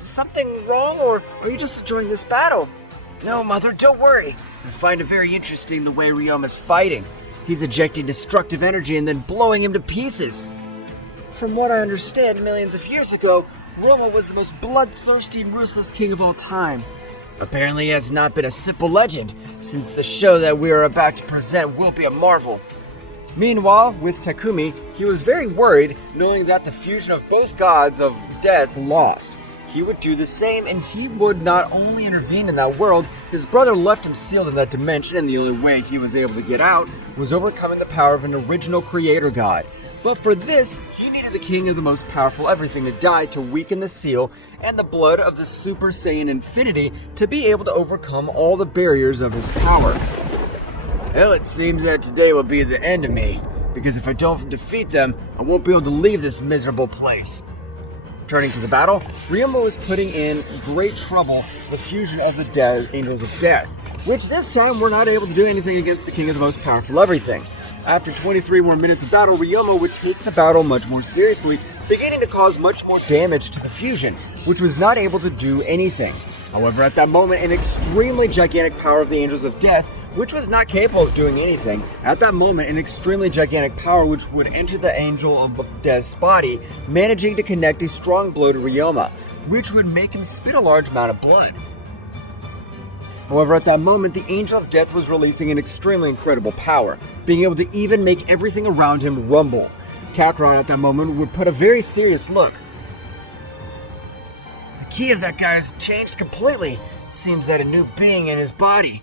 Something wrong, or are you just enjoying this battle? No, Mother, don't worry. I find it very interesting the way Ryoma's fighting. He's ejecting destructive energy and then blowing him to pieces. From what I understand, millions of years ago, Ryoma was the most bloodthirsty and ruthless king of all time. Apparently, he has not been a simple legend, since the show that we are about to present will be a marvel. Meanwhile, with Takumi, he was very worried knowing that the fusion of both gods of death lost. He would do the same, and he would not only intervene in that world, his brother left him sealed in that dimension, and the only way he was able to get out was overcoming the power of an original creator god. But for this, he needed the king of the most powerful everything to die to weaken the seal and the blood of the Super Saiyan Infinity to be able to overcome all the barriers of his power. Well, it seems that today will be the end of me, because if I don't defeat them, I won't be able to leave this miserable place. Turning to the battle, Rioma was putting in great trouble the fusion of the Angels of Death, which this time were not able to do anything against the king of the most powerful everything. After 23 more minutes of battle, Rioma would take the battle much more seriously, beginning to cause much more damage to the fusion, which was not able to do anything. However, at that moment, an extremely gigantic power of the Angels of Death, which was not capable of doing anything, at that moment, an extremely gigantic power which would enter the Angel of Death's body, managing to connect a strong blow to Rioma, which would make him spit a large amount of blood. However, at that moment, the Angel of Death was releasing an extremely incredible power, being able to even make everything around him rumble. Kakarot at that moment would put a very serious look. The key of that guy has changed completely. It seems that a new being in his body.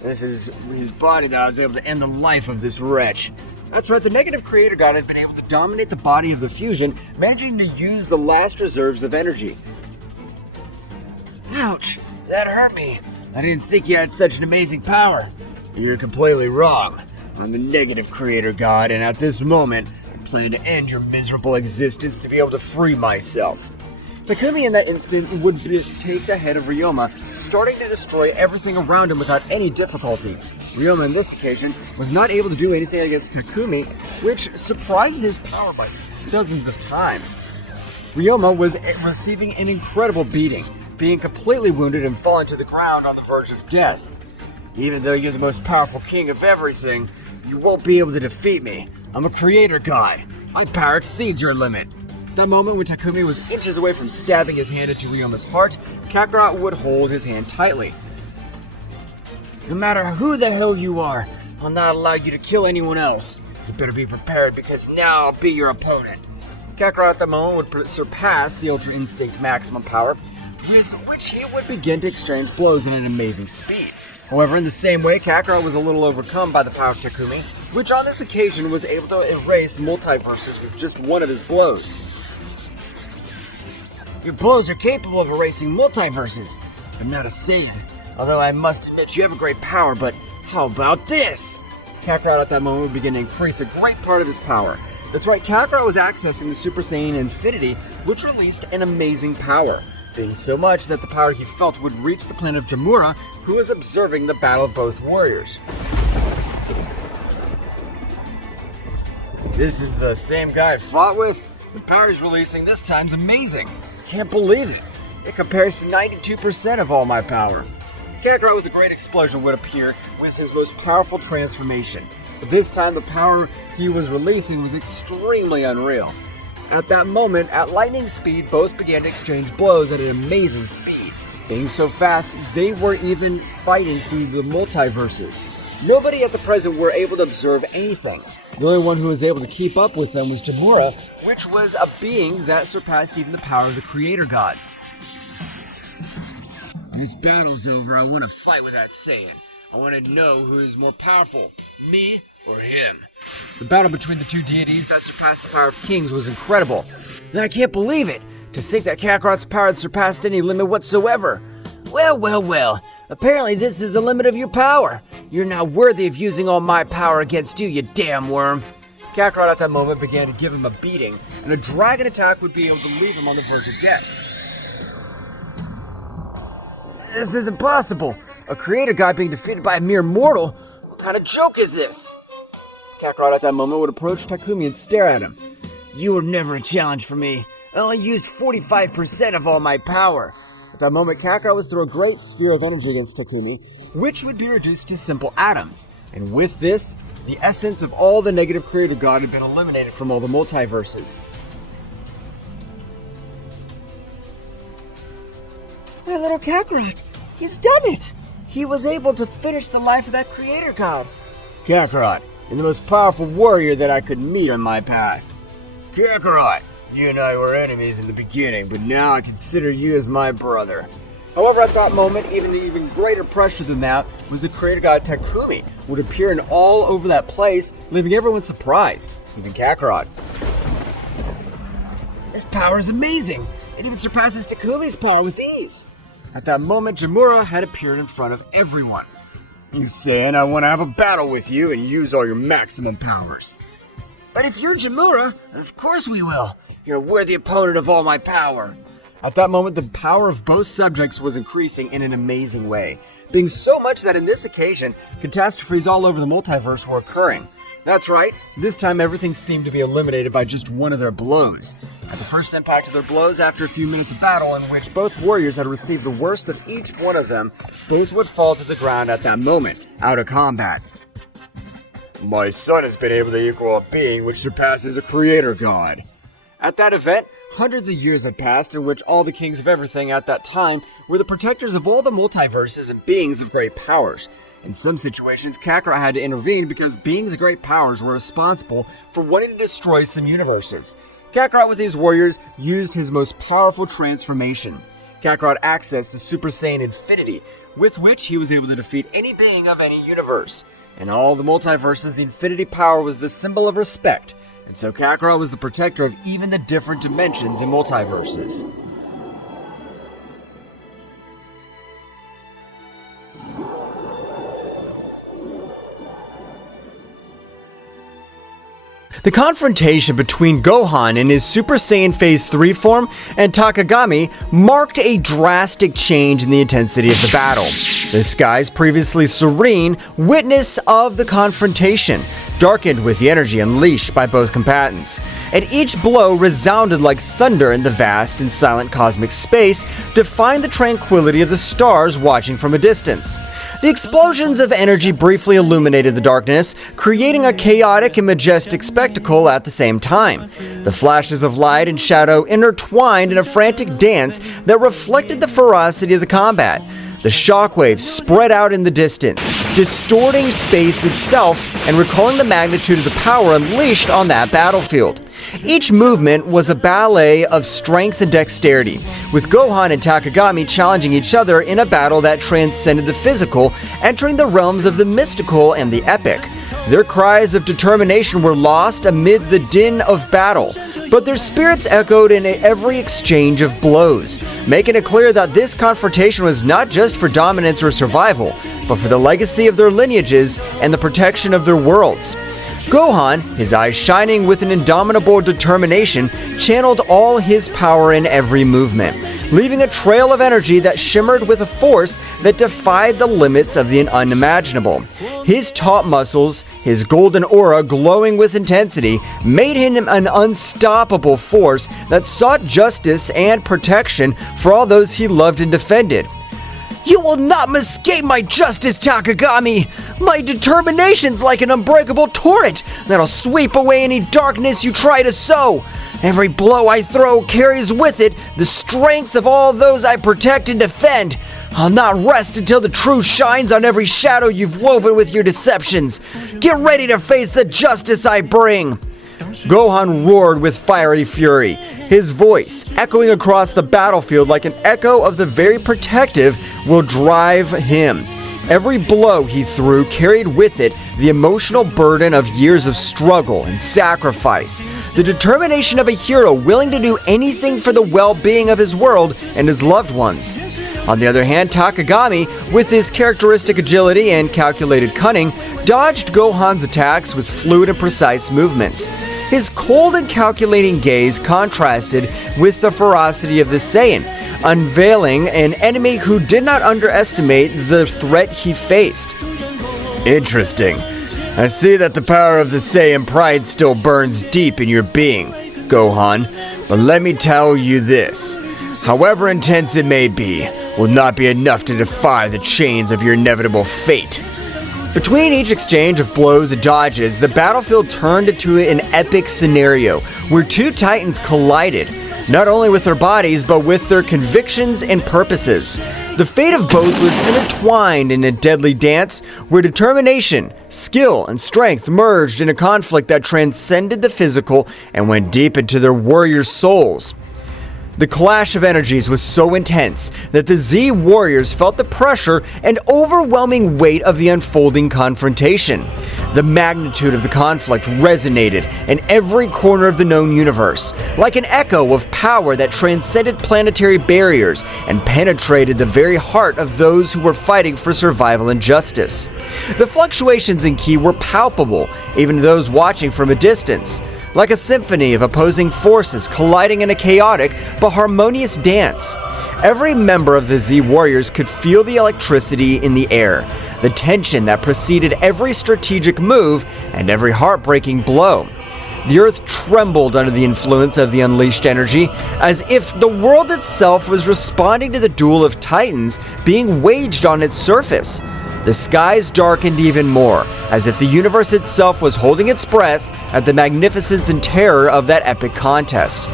This is his body that I was able to end the life of this wretch. That's right, the negative creator god had been able to dominate the body of the fusion, managing to use the last reserves of energy. Ouch, that hurt me. I didn't think you had such an amazing power. You're completely wrong. I'm the negative creator god, and at this moment, I plan to end your miserable existence to be able to free myself. Takumi in that instant would take the head of Rioma, starting to destroy everything around him without any difficulty. Rioma on this occasion was not able to do anything against Takumi, which surprised his power by dozens of times. Rioma was receiving an incredible beating, being completely wounded and falling to the ground on the verge of death. Even though you're the most powerful king of everything, you won't be able to defeat me. I'm a creator god. My power exceeds your limit. At that moment when Takumi was inches away from stabbing his hand into Ryoma's heart, Kakarot would hold his hand tightly. No matter who the hell you are, I'll not allow you to kill anyone else. You better be prepared because now I'll be your opponent. Kakarot at the moment would surpass the Ultra Instinct maximum power, with which he would begin to exchange blows at an amazing speed. However, in the same way, Kakarot was a little overcome by the power of Takumi, which on this occasion was able to erase multiverses with just one of his blows. Your blows are capable of erasing multiverses, but not a Saiyan. Although I must admit you have a great power, but how about this? Kakarot at that moment would begin to increase a great part of his power. That's right, Kakarot was accessing the Super Saiyan Infinity, which released an amazing power, being so much that the power he felt would reach the planet of Jamura, who was observing the battle of both warriors. This is the same guy I fought with? The power he's releasing this time's amazing. Can't believe it. It compares to 92% of all my power. Kakarot with a great explosion would appear with his most powerful transformation. But this time the power he was releasing was extremely unreal. At that moment, at lightning speed, both began to exchange blows at an amazing speed. Being so fast, they were even fighting through the multiverses. Nobody at the present were able to observe anything. The only one who was able to keep up with them was Jamura, which was a being that surpassed even the power of the creator gods. This battle's over, I want to fight with that Saiyan. I want to know who is more powerful, me or him. The battle between the two deities that surpassed the power of kings was incredible. And I can't believe it! To think that Kakarot's power had surpassed any limit whatsoever. Well. Apparently this is the limit of your power. You're not worthy of using all my power against you, you damn worm. Kakarot at that moment began to give him a beating, and a dragon attack would be able to leave him on the verge of death. This isn't possible. A creator god being defeated by a mere mortal? What kind of joke is this? Kakarot at that moment would approach Takumi and stare at him. You were never a challenge for me. I only used 45% of all my power. At that moment, Kakarot would throw a great sphere of energy against Takumi, which would be reduced to simple atoms. And with this, the essence of all the negative creator god had been eliminated from all the multiverses. My little Kakarot, he's done it! He was able to finish the life of that creator god. Kakarot, and the most powerful warrior that I could meet on my path. Kakarot, you and I were enemies in the beginning, but now I consider you as my brother. However, at that moment, even greater pressure than that was the creator god Takami would appear in all over that place, leaving everyone surprised, even Kakarot. This power is amazing! It even surpasses Takami's power with ease! At that moment, Jamura had appeared in front of everyone. You saying I want to have a battle with you and use all your maximum powers. But if you're Jamura, of course we will. You're a worthy opponent of all my power. At that moment, the power of both subjects was increasing in an amazing way, being so much that in this occasion, catastrophes all over the multiverse were occurring. That's right, this time everything seemed to be eliminated by just one of their blows. At the first impact of their blows, after a few minutes of battle in which both warriors had received the worst of each one of them, both would fall to the ground at that moment, out of combat. My son has been able to equal a being which surpasses a creator god. At that event, hundreds of years had passed in which all the kings of everything at that time were the protectors of all the multiverses and beings of great powers. In some situations, Kakarot had to intervene because beings of great powers were responsible for wanting to destroy some universes. Kakarot with his warriors used his most powerful transformation. Kakarot accessed the Super Saiyan Infinity, with which he was able to defeat any being of any universe. In all the multiverses, the Infinity power was the symbol of respect, and so Kakarot was the protector of even the different dimensions in multiverses. The confrontation between Gohan in his Super Saiyan Phase 3 form and Takami marked a drastic change in the intensity of the battle. The skies, previously serene, witness of the confrontation, darkened with the energy unleashed by both combatants, and each blow resounded like thunder in the vast and silent cosmic space, defying the tranquility of the stars watching from a distance. The explosions of energy briefly illuminated the darkness, creating a chaotic and majestic spectacle at the same time. The flashes of light and shadow intertwined in a frantic dance that reflected the ferocity of the combat. The shockwaves spread out in the distance, distorting space itself and recalling the magnitude of the power unleashed on that battlefield. Each movement was a ballet of strength and dexterity, with Gohan and Takami challenging each other in a battle that transcended the physical, entering the realms of the mystical and the epic. Their cries of determination were lost amid the din of battle, but their spirits echoed in every exchange of blows, making it clear that this confrontation was not just for dominance or survival, but for the legacy of their lineages and the protection of their worlds. Gohan, his eyes shining with an indomitable determination, channeled all his power in every movement, leaving a trail of energy that shimmered with a force that defied the limits of the unimaginable. His taut muscles, his golden aura glowing with intensity, made him an unstoppable force that sought justice and protection for all those he loved and defended. You will not escape my justice, Takami! My determination's like an unbreakable torrent that'll sweep away any darkness you try to sow. Every blow I throw carries with it the strength of all those I protect and defend. I'll not rest until the truth shines on every shadow you've woven with your deceptions. Get ready to face the justice I bring. Gohan roared with fiery fury, his voice echoing across the battlefield like an echo of the very protective will drive him. Every blow he threw carried with it the emotional burden of years of struggle and sacrifice, the determination of a hero willing to do anything for the well-being of his world and his loved ones. On the other hand, Takami, with his characteristic agility and calculated cunning, dodged Gohan's attacks with fluid and precise movements. His cold and calculating gaze contrasted with the ferocity of the Saiyan, unveiling an enemy who did not underestimate the threat he faced. Interesting. I see that the power of the Saiyan pride still burns deep in your being, Gohan, but let me tell you this. However intense it may be, will not be enough to defy the chains of your inevitable fate. Between each exchange of blows and dodges, the battlefield turned into an epic scenario where two titans collided, not only with their bodies but with their convictions and purposes. The fate of both was intertwined in a deadly dance where determination, skill, and strength merged in a conflict that transcended the physical and went deep into their warriors' souls. The clash of energies was so intense that the Z warriors felt the pressure and overwhelming weight of the unfolding confrontation. The magnitude of the conflict resonated in every corner of the known universe, like an echo of power that transcended planetary barriers and penetrated the very heart of those who were fighting for survival and justice. The fluctuations in ki were palpable, even to those watching from a distance, like a symphony of opposing forces colliding in a chaotic but harmonious dance. Every member of the Z Warriors could feel the electricity in the air, the tension that preceded every strategic move and every heartbreaking blow. The earth trembled under the influence of the unleashed energy, as if the world itself was responding to the duel of titans being waged on its surface. The skies darkened even more, as if the universe itself was holding its breath at the magnificence and terror of that epic contest.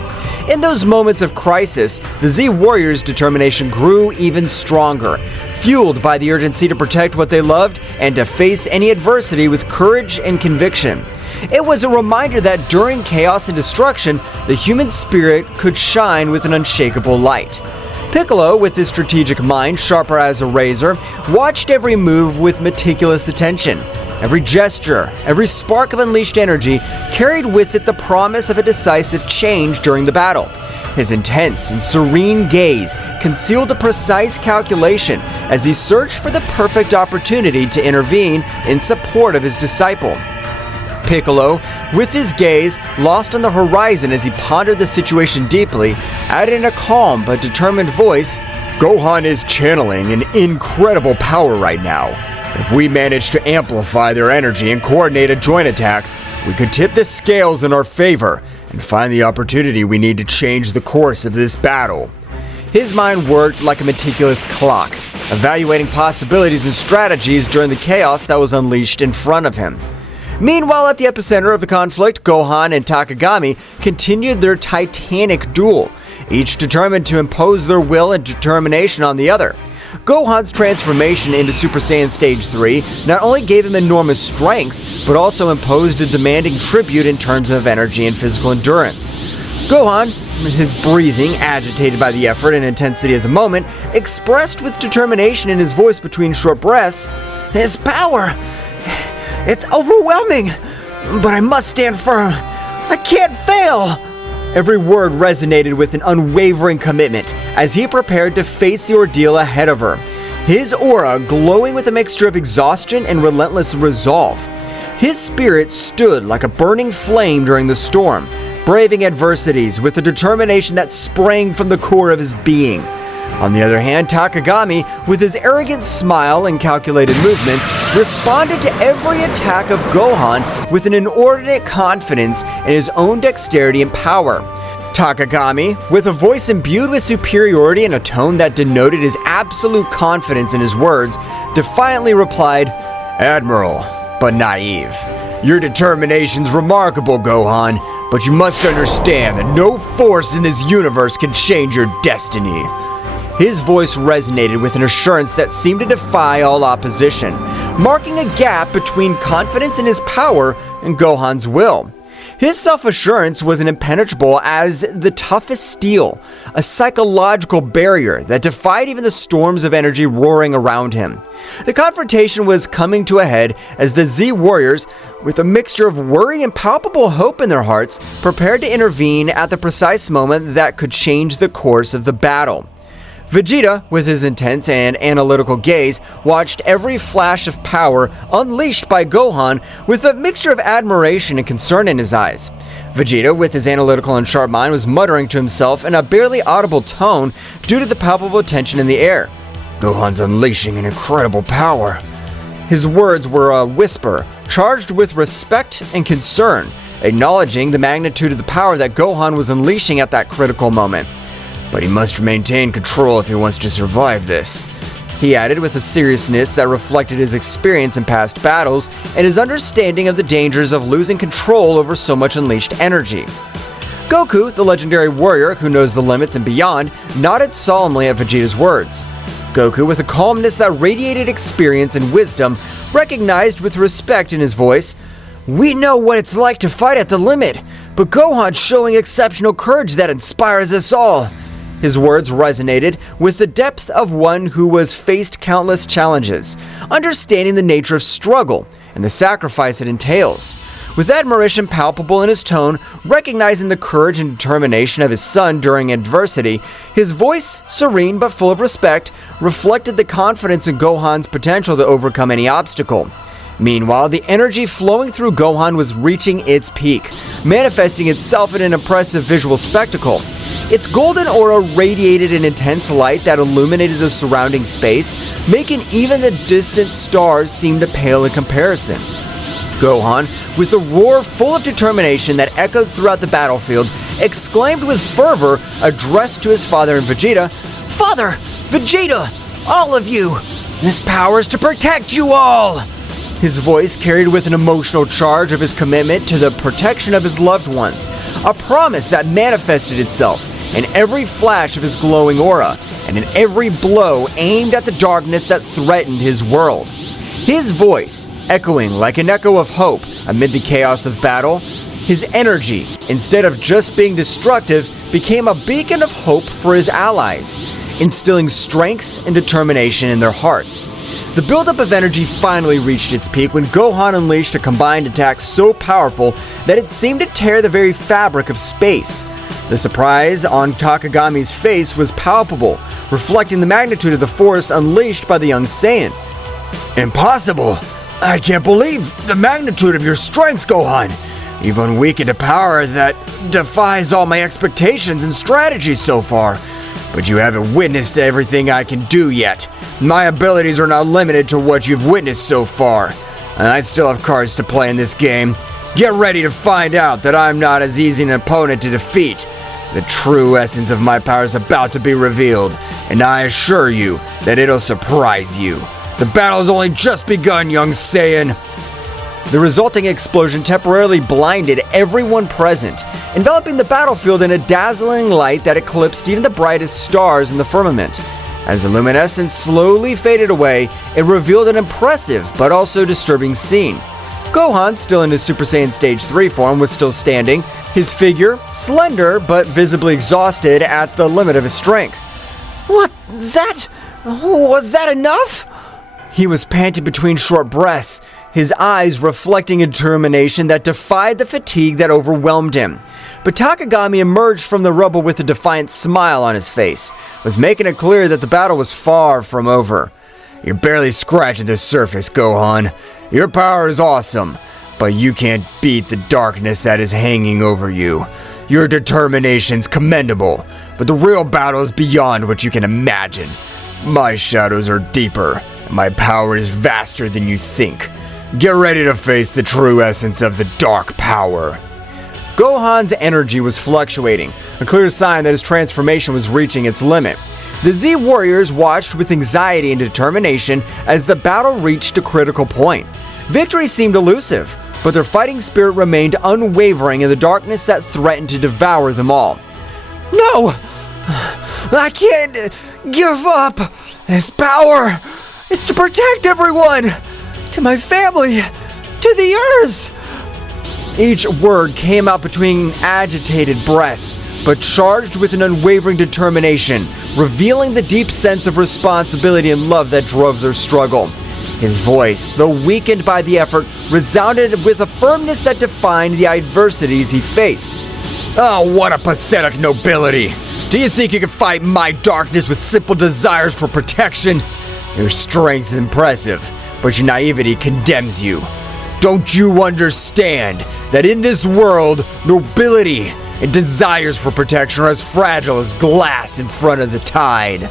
In those moments of crisis, the Z Warriors' determination grew even stronger, fueled by the urgency to protect what they loved and to face any adversity with courage and conviction. It was a reminder that during chaos and destruction, the human spirit could shine with an unshakable light. Piccolo, with his strategic mind sharper as a razor, watched every move with meticulous attention. Every gesture, every spark of unleashed energy carried with it the promise of a decisive change during the battle. His intense and serene gaze concealed a precise calculation as he searched for the perfect opportunity to intervene in support of his disciple. Piccolo, with his gaze lost on the horizon as he pondered the situation deeply, added in a calm but determined voice, "Gohan is channeling an incredible power right now. If we manage to amplify their energy and coordinate a joint attack, we could tip the scales in our favor and find the opportunity we need to change the course of this battle." His mind worked like a meticulous clock, evaluating possibilities and strategies during the chaos that was unleashed in front of him. Meanwhile, at the epicenter of the conflict, Gohan and Takami continued their titanic duel, each determined to impose their will and determination on the other. Gohan's transformation into Super Saiyan Stage 3 not only gave him enormous strength, but also imposed a demanding tribute in terms of energy and physical endurance. Gohan, his breathing agitated by the effort and intensity of the moment, expressed with determination in his voice between short breaths, "His power! It's overwhelming, but I must stand firm. I can't fail." Every word resonated with an unwavering commitment as he prepared to face the ordeal ahead of her, his aura glowing with a mixture of exhaustion and relentless resolve. His spirit stood like a burning flame during the storm, braving adversities with a determination that sprang from the core of his being. On the other hand, Takami, with his arrogant smile and calculated movements, responded to every attack of Gohan with an inordinate confidence in his own dexterity and power. Takami, with a voice imbued with superiority and a tone that denoted his absolute confidence in his words, defiantly replied, "Admiral, but naive. Your determination's remarkable, Gohan, but you must understand that no force in this universe can change your destiny." His voice resonated with an assurance that seemed to defy all opposition, marking a gap between confidence in his power and Gohan's will. His self-assurance was impenetrable as the toughest steel, a psychological barrier that defied even the storms of energy roaring around him. The confrontation was coming to a head as the Z Warriors, with a mixture of worry and palpable hope in their hearts, prepared to intervene at the precise moment that could change the course of the battle. Vegeta, with his intense and analytical gaze, watched every flash of power unleashed by Gohan with a mixture of admiration and concern in his eyes. Vegeta, with his analytical and sharp mind, was muttering to himself in a barely audible tone due to the palpable tension in the air. "Gohan's unleashing an incredible power." His words were a whisper, charged with respect and concern, acknowledging the magnitude of the power that Gohan was unleashing at that critical moment. "But he must maintain control if he wants to survive this," he added with a seriousness that reflected his experience in past battles and his understanding of the dangers of losing control over so much unleashed energy. Goku, the legendary warrior who knows the limits and beyond, nodded solemnly at Vegeta's words. Goku, with a calmness that radiated experience and wisdom, recognized with respect in his voice, "We know what it's like to fight at the limit, but Gohan's showing exceptional courage that inspires us all." His words resonated with the depth of one who has faced countless challenges, understanding the nature of struggle and the sacrifice it entails. With admiration palpable in his tone, recognizing the courage and determination of his son during adversity, his voice, serene but full of respect, reflected the confidence in Gohan's potential to overcome any obstacle. Meanwhile, the energy flowing through Gohan was reaching its peak, manifesting itself in an impressive visual spectacle. Its golden aura radiated an intense light that illuminated the surrounding space, making even the distant stars seem to pale in comparison. Gohan, with a roar full of determination that echoed throughout the battlefield, exclaimed with fervor, addressed to his father and Vegeta, "Father! Vegeta! All of you! This power is to protect you all!" His voice carried with an emotional charge of his commitment to the protection of his loved ones, a promise that manifested itself in every flash of his glowing aura, and in every blow aimed at the darkness that threatened his world. His voice, echoing like an echo of hope amid the chaos of battle, his energy, instead of just being destructive, became a beacon of hope for his allies, instilling strength and determination in their hearts. The buildup of energy finally reached its peak when Gohan unleashed a combined attack so powerful that it seemed to tear the very fabric of space. The surprise on Takami's face was palpable, reflecting the magnitude of the force unleashed by the young Saiyan. "Impossible! I can't believe the magnitude of your strength, Gohan! You've unweakened a power that defies all my expectations and strategies so far. But you haven't witnessed everything I can do yet. My abilities are not limited to what you've witnessed so far. And I still have cards to play in this game. Get ready to find out that I'm not as easy an opponent to defeat. The true essence of my power is about to be revealed, and I assure you that it'll surprise you. The battle's only just begun, young Saiyan." The resulting explosion temporarily blinded everyone present, enveloping the battlefield in a dazzling light that eclipsed even the brightest stars in the firmament. As the luminescence slowly faded away, it revealed an impressive but also disturbing scene. Gohan, still in his Super Saiyan Stage 3 form, was still standing, his figure slender but visibly exhausted at the limit of his strength. Was that enough?" He was panting between short breaths, his eyes reflecting a determination that defied the fatigue that overwhelmed him. But Takami emerged from the rubble with a defiant smile on his face, was making it clear that the battle was far from over. "You're barely scratching the surface, Gohan. Your power is awesome, but you can't beat the darkness that is hanging over you. Your determination's commendable, but the real battle is beyond what you can imagine. My shadows are deeper, and my power is vaster than you think. Get ready to face the true essence of the dark power." Gohan's energy was fluctuating, a clear sign that his transformation was reaching its limit. The Z warriors watched with anxiety and determination as the battle reached a critical point. Victory seemed elusive, but their fighting spirit remained unwavering in the darkness that threatened to devour them all. "No! I can't give up this power! It's to protect everyone! To my family! To the earth!" Each word came out between agitated breaths, but charged with an unwavering determination, revealing the deep sense of responsibility and love that drove their struggle. His voice, though weakened by the effort, resounded with a firmness that defined the adversities he faced. "Oh, what a pathetic nobility! Do you think you can fight my darkness with simple desires for protection? Your strength is impressive, but your naivety condemns you. Don't you understand that in this world, nobility and desires for protection are as fragile as glass in front of the tide?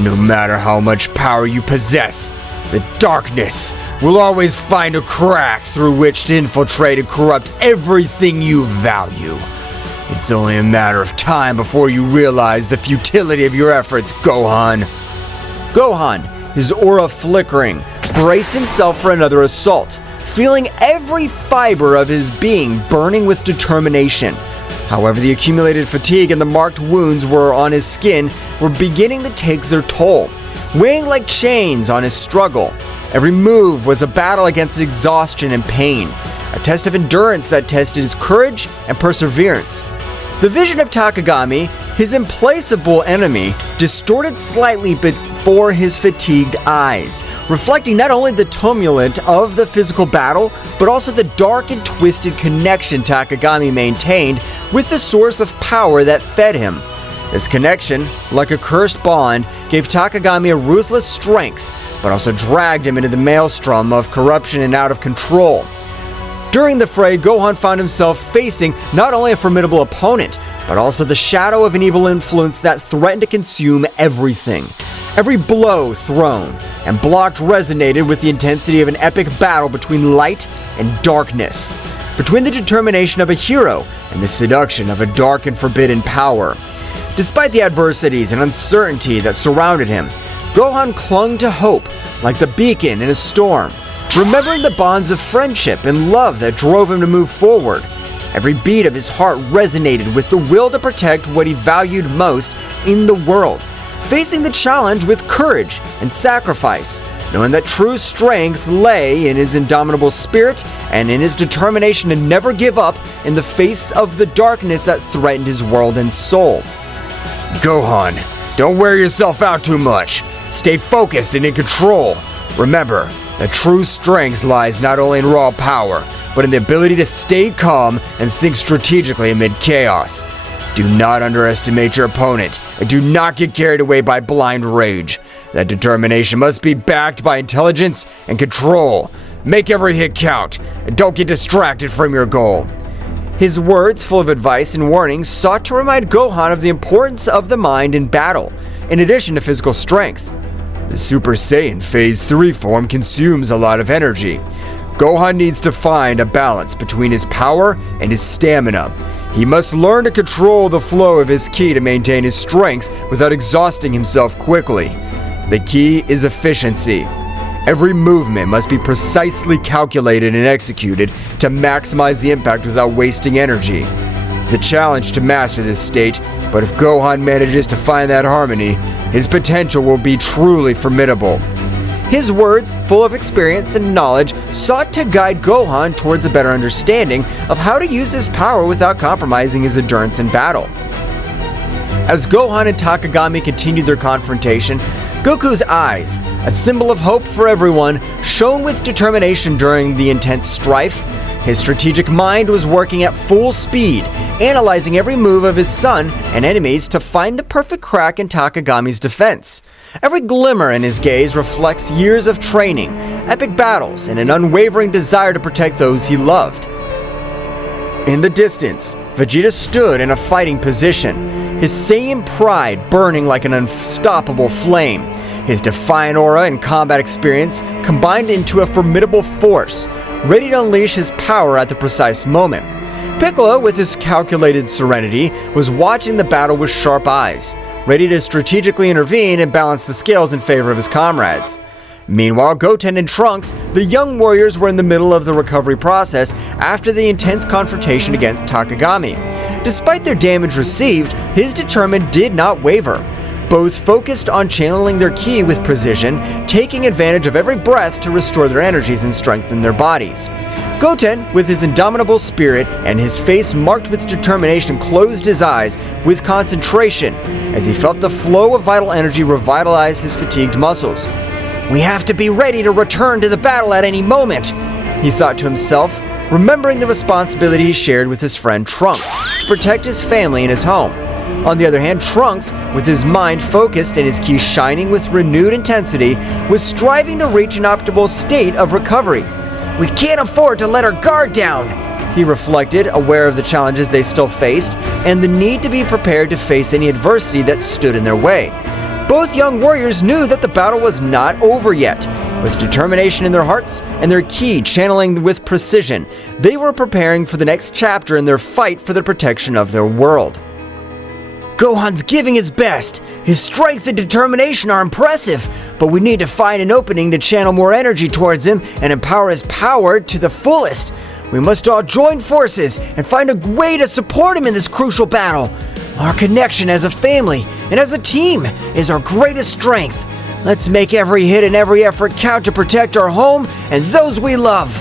No matter how much power you possess, the darkness will always find a crack through which to infiltrate and corrupt everything you value. It's only a matter of time before you realize the futility of your efforts, Gohan." Gohan, his aura flickering, braced himself for another assault, feeling every fiber of his being burning with determination. However, the accumulated fatigue and the marked wounds on his skin were beginning to take their toll. weighing like chains on his struggle. Every move was a battle against exhaustion and pain, a test of endurance that tested his courage and perseverance. The vision of Takami, his implacable enemy, distorted slightly before his fatigued eyes, reflecting not only the tumult of the physical battle, but also the dark and twisted connection Takami maintained with the source of power that fed him. This connection, like a cursed bond, gave Takami a ruthless strength, but also dragged him into the maelstrom of corruption and out of control. During the fray, Gohan found himself facing not only a formidable opponent, but also the shadow of an evil influence that threatened to consume everything. Every blow thrown and blocked resonated with the intensity of an epic battle between light and darkness, between the determination of a hero and the seduction of a dark and forbidden power. Despite the adversities and uncertainty that surrounded him, Gohan clung to hope like the beacon in a storm, remembering the bonds of friendship and love that drove him to move forward. Every beat of his heart resonated with the will to protect what he valued most in the world, facing the challenge with courage and sacrifice, knowing that true strength lay in his indomitable spirit and in his determination to never give up in the face of the darkness that threatened his world and soul. Gohan, don't wear yourself out too much. Stay focused and in control. Remember, that true strength lies not only in raw power, but in the ability to stay calm and think strategically amid chaos. Do not underestimate your opponent, and do not get carried away by blind rage. That determination must be backed by intelligence and control. Make every hit count, and don't get distracted from your goal. His words, full of advice and warnings, sought to remind Gohan of the importance of the mind in battle, in addition to physical strength. The Super Saiyan Phase 3 form consumes a lot of energy. Gohan needs to find a balance between his power and his stamina. He must learn to control the flow of his ki to maintain his strength without exhausting himself quickly. The key is efficiency. Every movement must be precisely calculated and executed to maximize the impact without wasting energy. It's a challenge to master this state, but if Gohan manages to find that harmony, his potential will be truly formidable. His words, full of experience and knowledge, sought to guide Gohan towards a better understanding of how to use his power without compromising his endurance in battle. As Gohan and Takami continued their confrontation, Goku's eyes, a symbol of hope for everyone, shone with determination during the intense strife. His strategic mind was working at full speed, analyzing every move of his son and enemies to find the perfect crack in Takagami's defense. Every glimmer in his gaze reflects years of training, epic battles, and an unwavering desire to protect those he loved. In the distance, Vegeta stood in a fighting position, his Saiyan pride burning like an unstoppable flame. His defiant aura and combat experience combined into a formidable force, ready to unleash his power at the precise moment. Piccolo, with his calculated serenity, was watching the battle with sharp eyes, ready to strategically intervene and balance the scales in favor of his comrades. Meanwhile, Goten and Trunks, the young warriors, were in the middle of the recovery process after the intense confrontation against Takami. Despite their damage received, his determination did not waver. Both focused on channeling their ki with precision, taking advantage of every breath to restore their energies and strengthen their bodies. Goten, with his indomitable spirit and his face marked with determination, closed his eyes with concentration as he felt the flow of vital energy revitalize his fatigued muscles. "We have to be ready to return to the battle at any moment," he thought to himself, remembering the responsibility he shared with his friend Trunks to protect his family and his home. On the other hand, Trunks, with his mind focused and his ki shining with renewed intensity, was striving to reach an optimal state of recovery. "We can't afford to let our guard down," he reflected, aware of the challenges they still faced and the need to be prepared to face any adversity that stood in their way. Both young warriors knew that the battle was not over yet. With determination in their hearts and their ki channeling with precision, they were preparing for the next chapter in their fight for the protection of their world. "Gohan's giving his best. His strength and determination are impressive, but we need to find an opening to channel more energy towards him and empower his power to the fullest. We must all join forces and find a way to support him in this crucial battle. Our connection as a family and as a team is our greatest strength. Let's make every hit and every effort count to protect our home and those we love."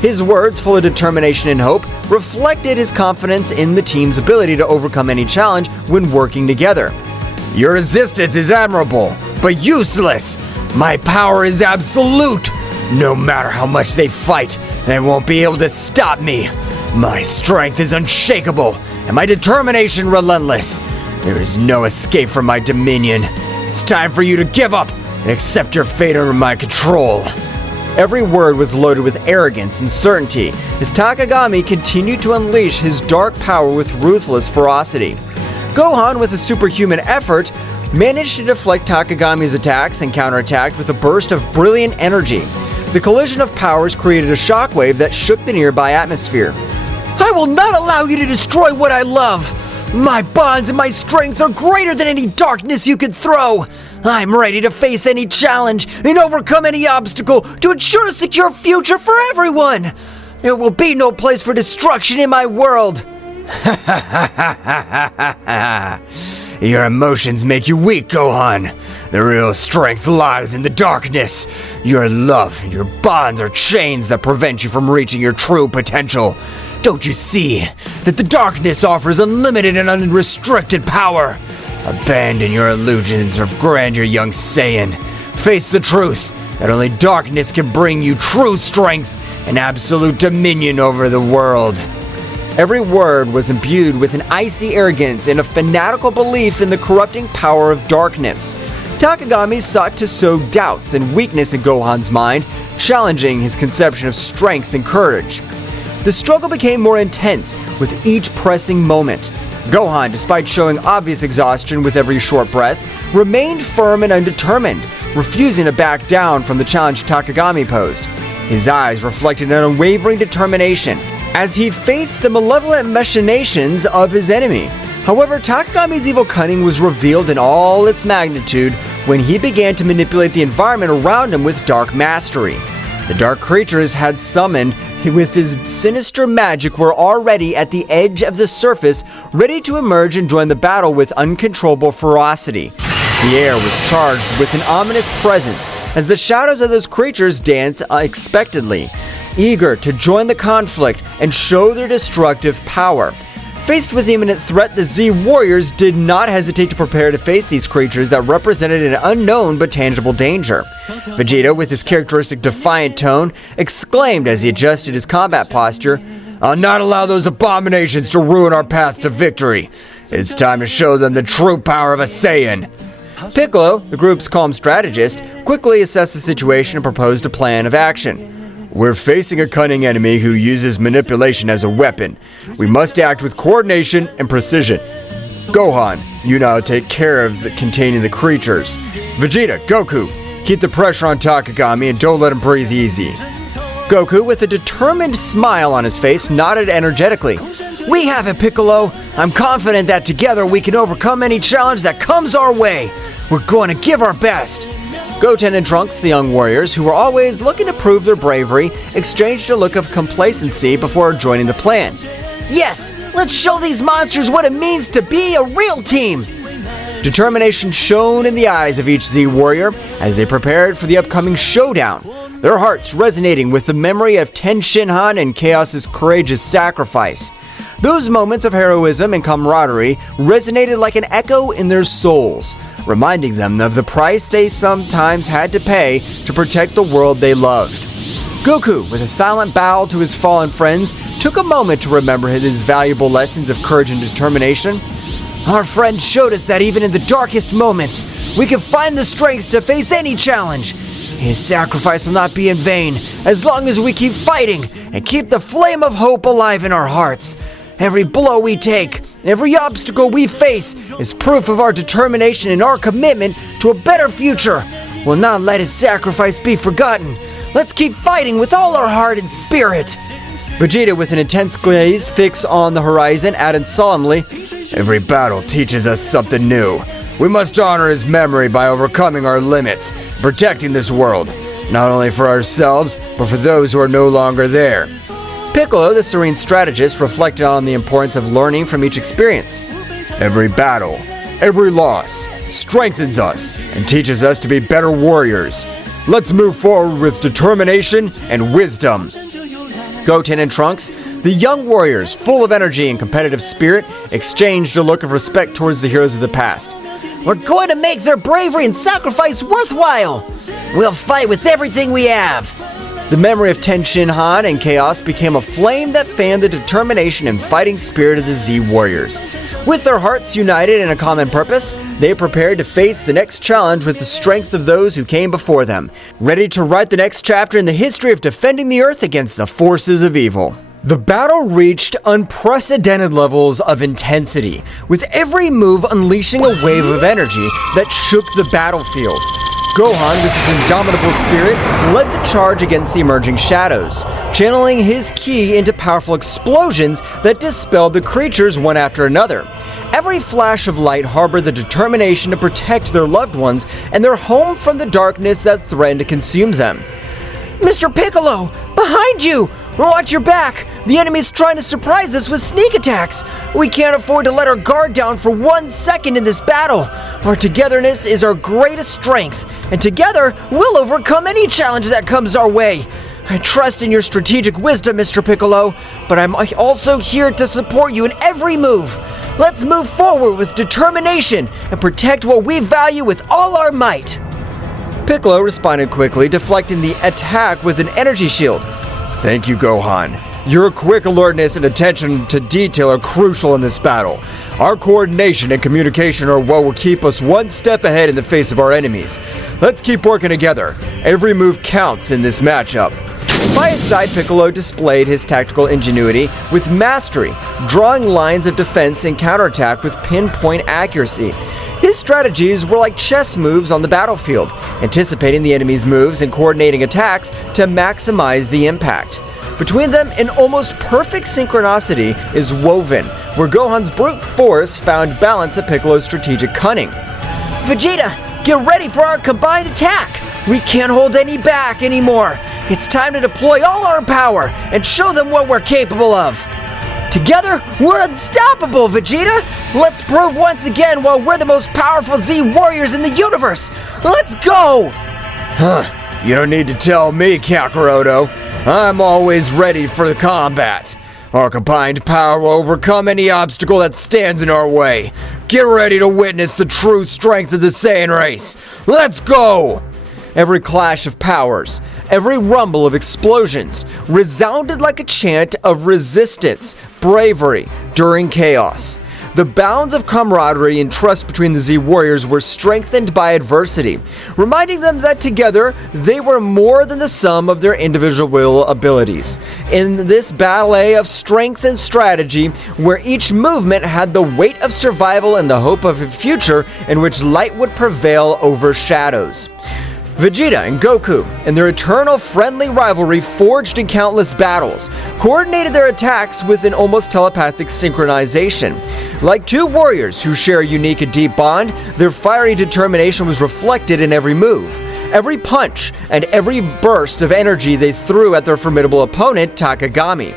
His words, full of determination and hope, reflected his confidence in the team's ability to overcome any challenge when working together. "Your resistance is admirable, but useless. My power is absolute. No matter how much they fight, they won't be able to stop me. My strength is unshakable, and my determination relentless. There is no escape from my dominion. It's time for you to give up and accept your fate under my control." Every word was loaded with arrogance and certainty as Takami continued to unleash his dark power with ruthless ferocity. Gohan, with a superhuman effort, managed to deflect Takagami's attacks and counterattacked with a burst of brilliant energy. The collision of powers created a shockwave that shook the nearby atmosphere. "I will not allow you to destroy what I love! My bonds and my strength are greater than any darkness you could throw! I'm ready to face any challenge and overcome any obstacle to ensure a secure future for everyone! There will be no place for destruction in my world!" "Your emotions make you weak, Gohan. The real strength lies in the darkness. Your love and your bonds are chains that prevent you from reaching your true potential. Don't you see that the darkness offers unlimited and unrestricted power? Abandon your illusions of grandeur, young Saiyan. Face the truth that only darkness can bring you true strength and absolute dominion over the world." Every word was imbued with an icy arrogance and a fanatical belief in the corrupting power of darkness. Takagami sought to sow doubts and weakness in Gohan's mind, challenging his conception of strength and courage. The struggle became more intense with each pressing moment. Gohan, despite showing obvious exhaustion with every short breath, remained firm and undetermined, refusing to back down from the challenge Takagami posed. His eyes reflected an unwavering determination as he faced the malevolent machinations of his enemy. However, Takagami's evil cunning was revealed in all its magnitude when he began to manipulate the environment around him with dark mastery. The dark creatures had summoned with his sinister magic were already at the edge of the surface, ready to emerge and join the battle with uncontrollable ferocity. The air was charged with an ominous presence as the shadows of those creatures danced unexpectedly, eager to join the conflict and show their destructive power. Faced with the imminent threat, the Z warriors did not hesitate to prepare to face these creatures that represented an unknown but tangible danger. Vegeta, with his characteristic defiant tone, exclaimed as he adjusted his combat posture, "I'll not allow those abominations to ruin our path to victory. It's time to show them the true power of a Saiyan." Piccolo, the group's calm strategist, quickly assessed the situation and proposed a plan of action. "We're facing a cunning enemy who uses manipulation as a weapon. We must act with coordination and precision. Gohan, you now take care of containing the creatures. Vegeta, Goku, keep the pressure on Takagami and don't let him breathe easy." Goku, with a determined smile on his face, nodded energetically. "We have it, Piccolo. I'm confident that together we can overcome any challenge that comes our way. We're going to give our best." Goten and Trunks, the young warriors, who were always looking to prove their bravery, exchanged a look of complacency before joining the plan. "Yes, let's show these monsters what it means to be a real team!" Determination shone in the eyes of each Z warrior as they prepared for the upcoming showdown, their hearts resonating with the memory of Ten Shinhan and Chaos's courageous sacrifice. Those moments of heroism and camaraderie resonated like an echo in their souls, reminding them of the price they sometimes had to pay to protect the world they loved. Goku, with a silent bow to his fallen friends, took a moment to remember his valuable lessons of courage and determination. "Our friend showed us that even in the darkest moments, we can find the strength to face any challenge. His sacrifice will not be in vain as long as we keep fighting and keep the flame of hope alive in our hearts. Every blow we take, every obstacle we face is proof of our determination and our commitment to a better future. We'll not let his sacrifice be forgotten. Let's keep fighting with all our heart and spirit." Vegeta, with an intense gaze fixed on the horizon, added solemnly, "Every battle teaches us something new. We must honor his memory by overcoming our limits, protecting this world, not only for ourselves, but for those who are no longer there." Piccolo, the serene strategist, reflected on the importance of learning from each experience. "Every battle, every loss, strengthens us, and teaches us to be better warriors. Let's move forward with determination and wisdom. Goten and Trunks, the young warriors, full of energy and competitive spirit, exchanged a look of respect towards the heroes of the past. We're going to make their bravery and sacrifice worthwhile! We'll fight with everything we have! The memory of Tenshinhan and Chaos became a flame that fanned the determination and fighting spirit of the Z Warriors. With their hearts united in a common purpose, they prepared to face the next challenge with the strength of those who came before them, ready to write the next chapter in the history of defending the Earth against the forces of evil. The battle reached unprecedented levels of intensity, with every move unleashing a wave of energy that shook the battlefield. Gohan, with his indomitable spirit, led the charge against the emerging shadows, channeling his ki into powerful explosions that dispelled the creatures one after another. Every flash of light harbored the determination to protect their loved ones and their home from the darkness that threatened to consume them. Mr. Piccolo! Behind you! Watch your back! The enemy's trying to surprise us with sneak attacks! We can't afford to let our guard down for 1 second in this battle! Our togetherness is our greatest strength, and together, we'll overcome any challenge that comes our way! I trust in your strategic wisdom, Mr. Piccolo, but I'm also here to support you in every move! Let's move forward with determination and protect what we value with all our might! Piccolo responded quickly, deflecting the attack with an energy shield. Thank you, Gohan. Your quick alertness and attention to detail are crucial in this battle. Our coordination and communication are what will keep us one step ahead in the face of our enemies. Let's keep working together. Every move counts in this matchup. By his side, Piccolo displayed his tactical ingenuity with mastery, drawing lines of defense and counterattack with pinpoint accuracy. His strategies were like chess moves on the battlefield, anticipating the enemy's moves and coordinating attacks to maximize the impact. Between them, an almost perfect synchronicity is woven, where Gohan's brute force found balance at Piccolo's strategic cunning. Vegeta, get ready for our combined attack! We can't hold any back anymore! It's time to deploy all our power and show them what we're capable of! Together, we're unstoppable, Vegeta! Let's prove once again why we're the most powerful Z warriors in the universe! Let's go! You don't need to tell me, Kakaroto. I'm always ready for the combat. Our combined power will overcome any obstacle that stands in our way. Get ready to witness the true strength of the Saiyan race. Let's go! Every clash of powers, every rumble of explosions resounded like a chant of resistance, bravery during chaos. The bonds of camaraderie and trust between the Z Warriors were strengthened by adversity, reminding them that together they were more than the sum of their individual abilities. In this ballet of strength and strategy, where each movement had the weight of survival and the hope of a future in which light would prevail over shadows. Vegeta and Goku, in their eternal friendly rivalry forged in countless battles, coordinated their attacks with an almost telepathic synchronization. Like two warriors who share a unique and deep bond, their fiery determination was reflected in every move, every punch, and every burst of energy they threw at their formidable opponent, Takami.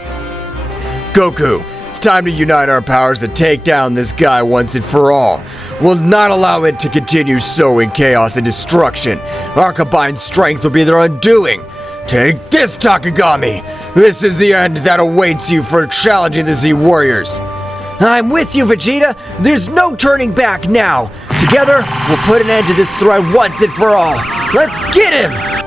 Goku, it's time to unite our powers to take down this guy once and for all. We'll not allow it to continue sowing chaos and destruction. Our combined strength will be their undoing. Take this, Takami! This is the end that awaits you for challenging the Z Warriors. I'm with you, Vegeta! There's no turning back now! Together, we'll put an end to this threat once and for all! Let's get him!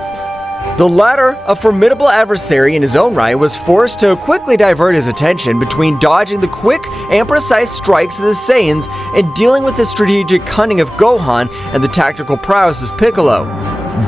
The latter, a formidable adversary in his own right, was forced to quickly divert his attention between dodging the quick and precise strikes of the Saiyans and dealing with the strategic cunning of Gohan and the tactical prowess of Piccolo.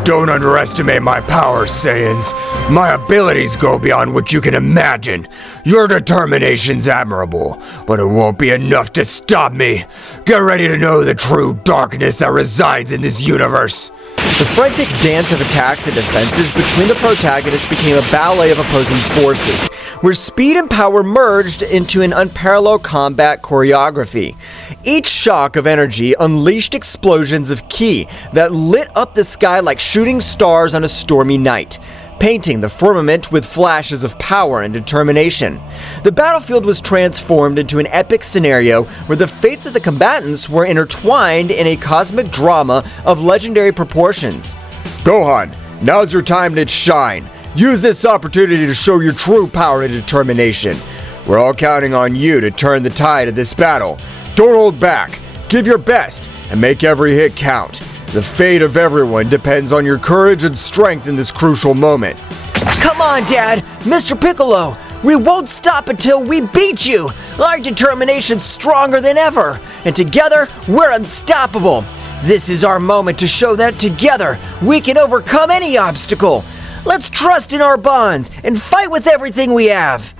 Don't underestimate my power, Saiyans. My abilities go beyond what you can imagine. Your determination's admirable, but it won't be enough to stop me. Get ready to know the true darkness that resides in this universe. The frantic dance of attacks and defenses between the protagonists became a ballet of opposing forces, where speed and power merged into an unparalleled combat choreography. Each shock of energy unleashed explosions of ki that lit up the sky like shooting stars on a stormy night. painting the firmament with flashes of power and determination. The battlefield was transformed into an epic scenario where the fates of the combatants were intertwined in a cosmic drama of legendary proportions. Gohan, now's your time to shine. Use this opportunity to show your true power and determination. We're all counting on you to turn the tide of this battle. Don't hold back. Give your best and make every hit count. The fate of everyone depends on your courage and strength in this crucial moment. Come on, Dad! Mr. Piccolo! We won't stop until we beat you! Our determination's stronger than ever, and together, we're unstoppable! This is our moment to show that together, we can overcome any obstacle! Let's trust in our bonds and fight with everything we have!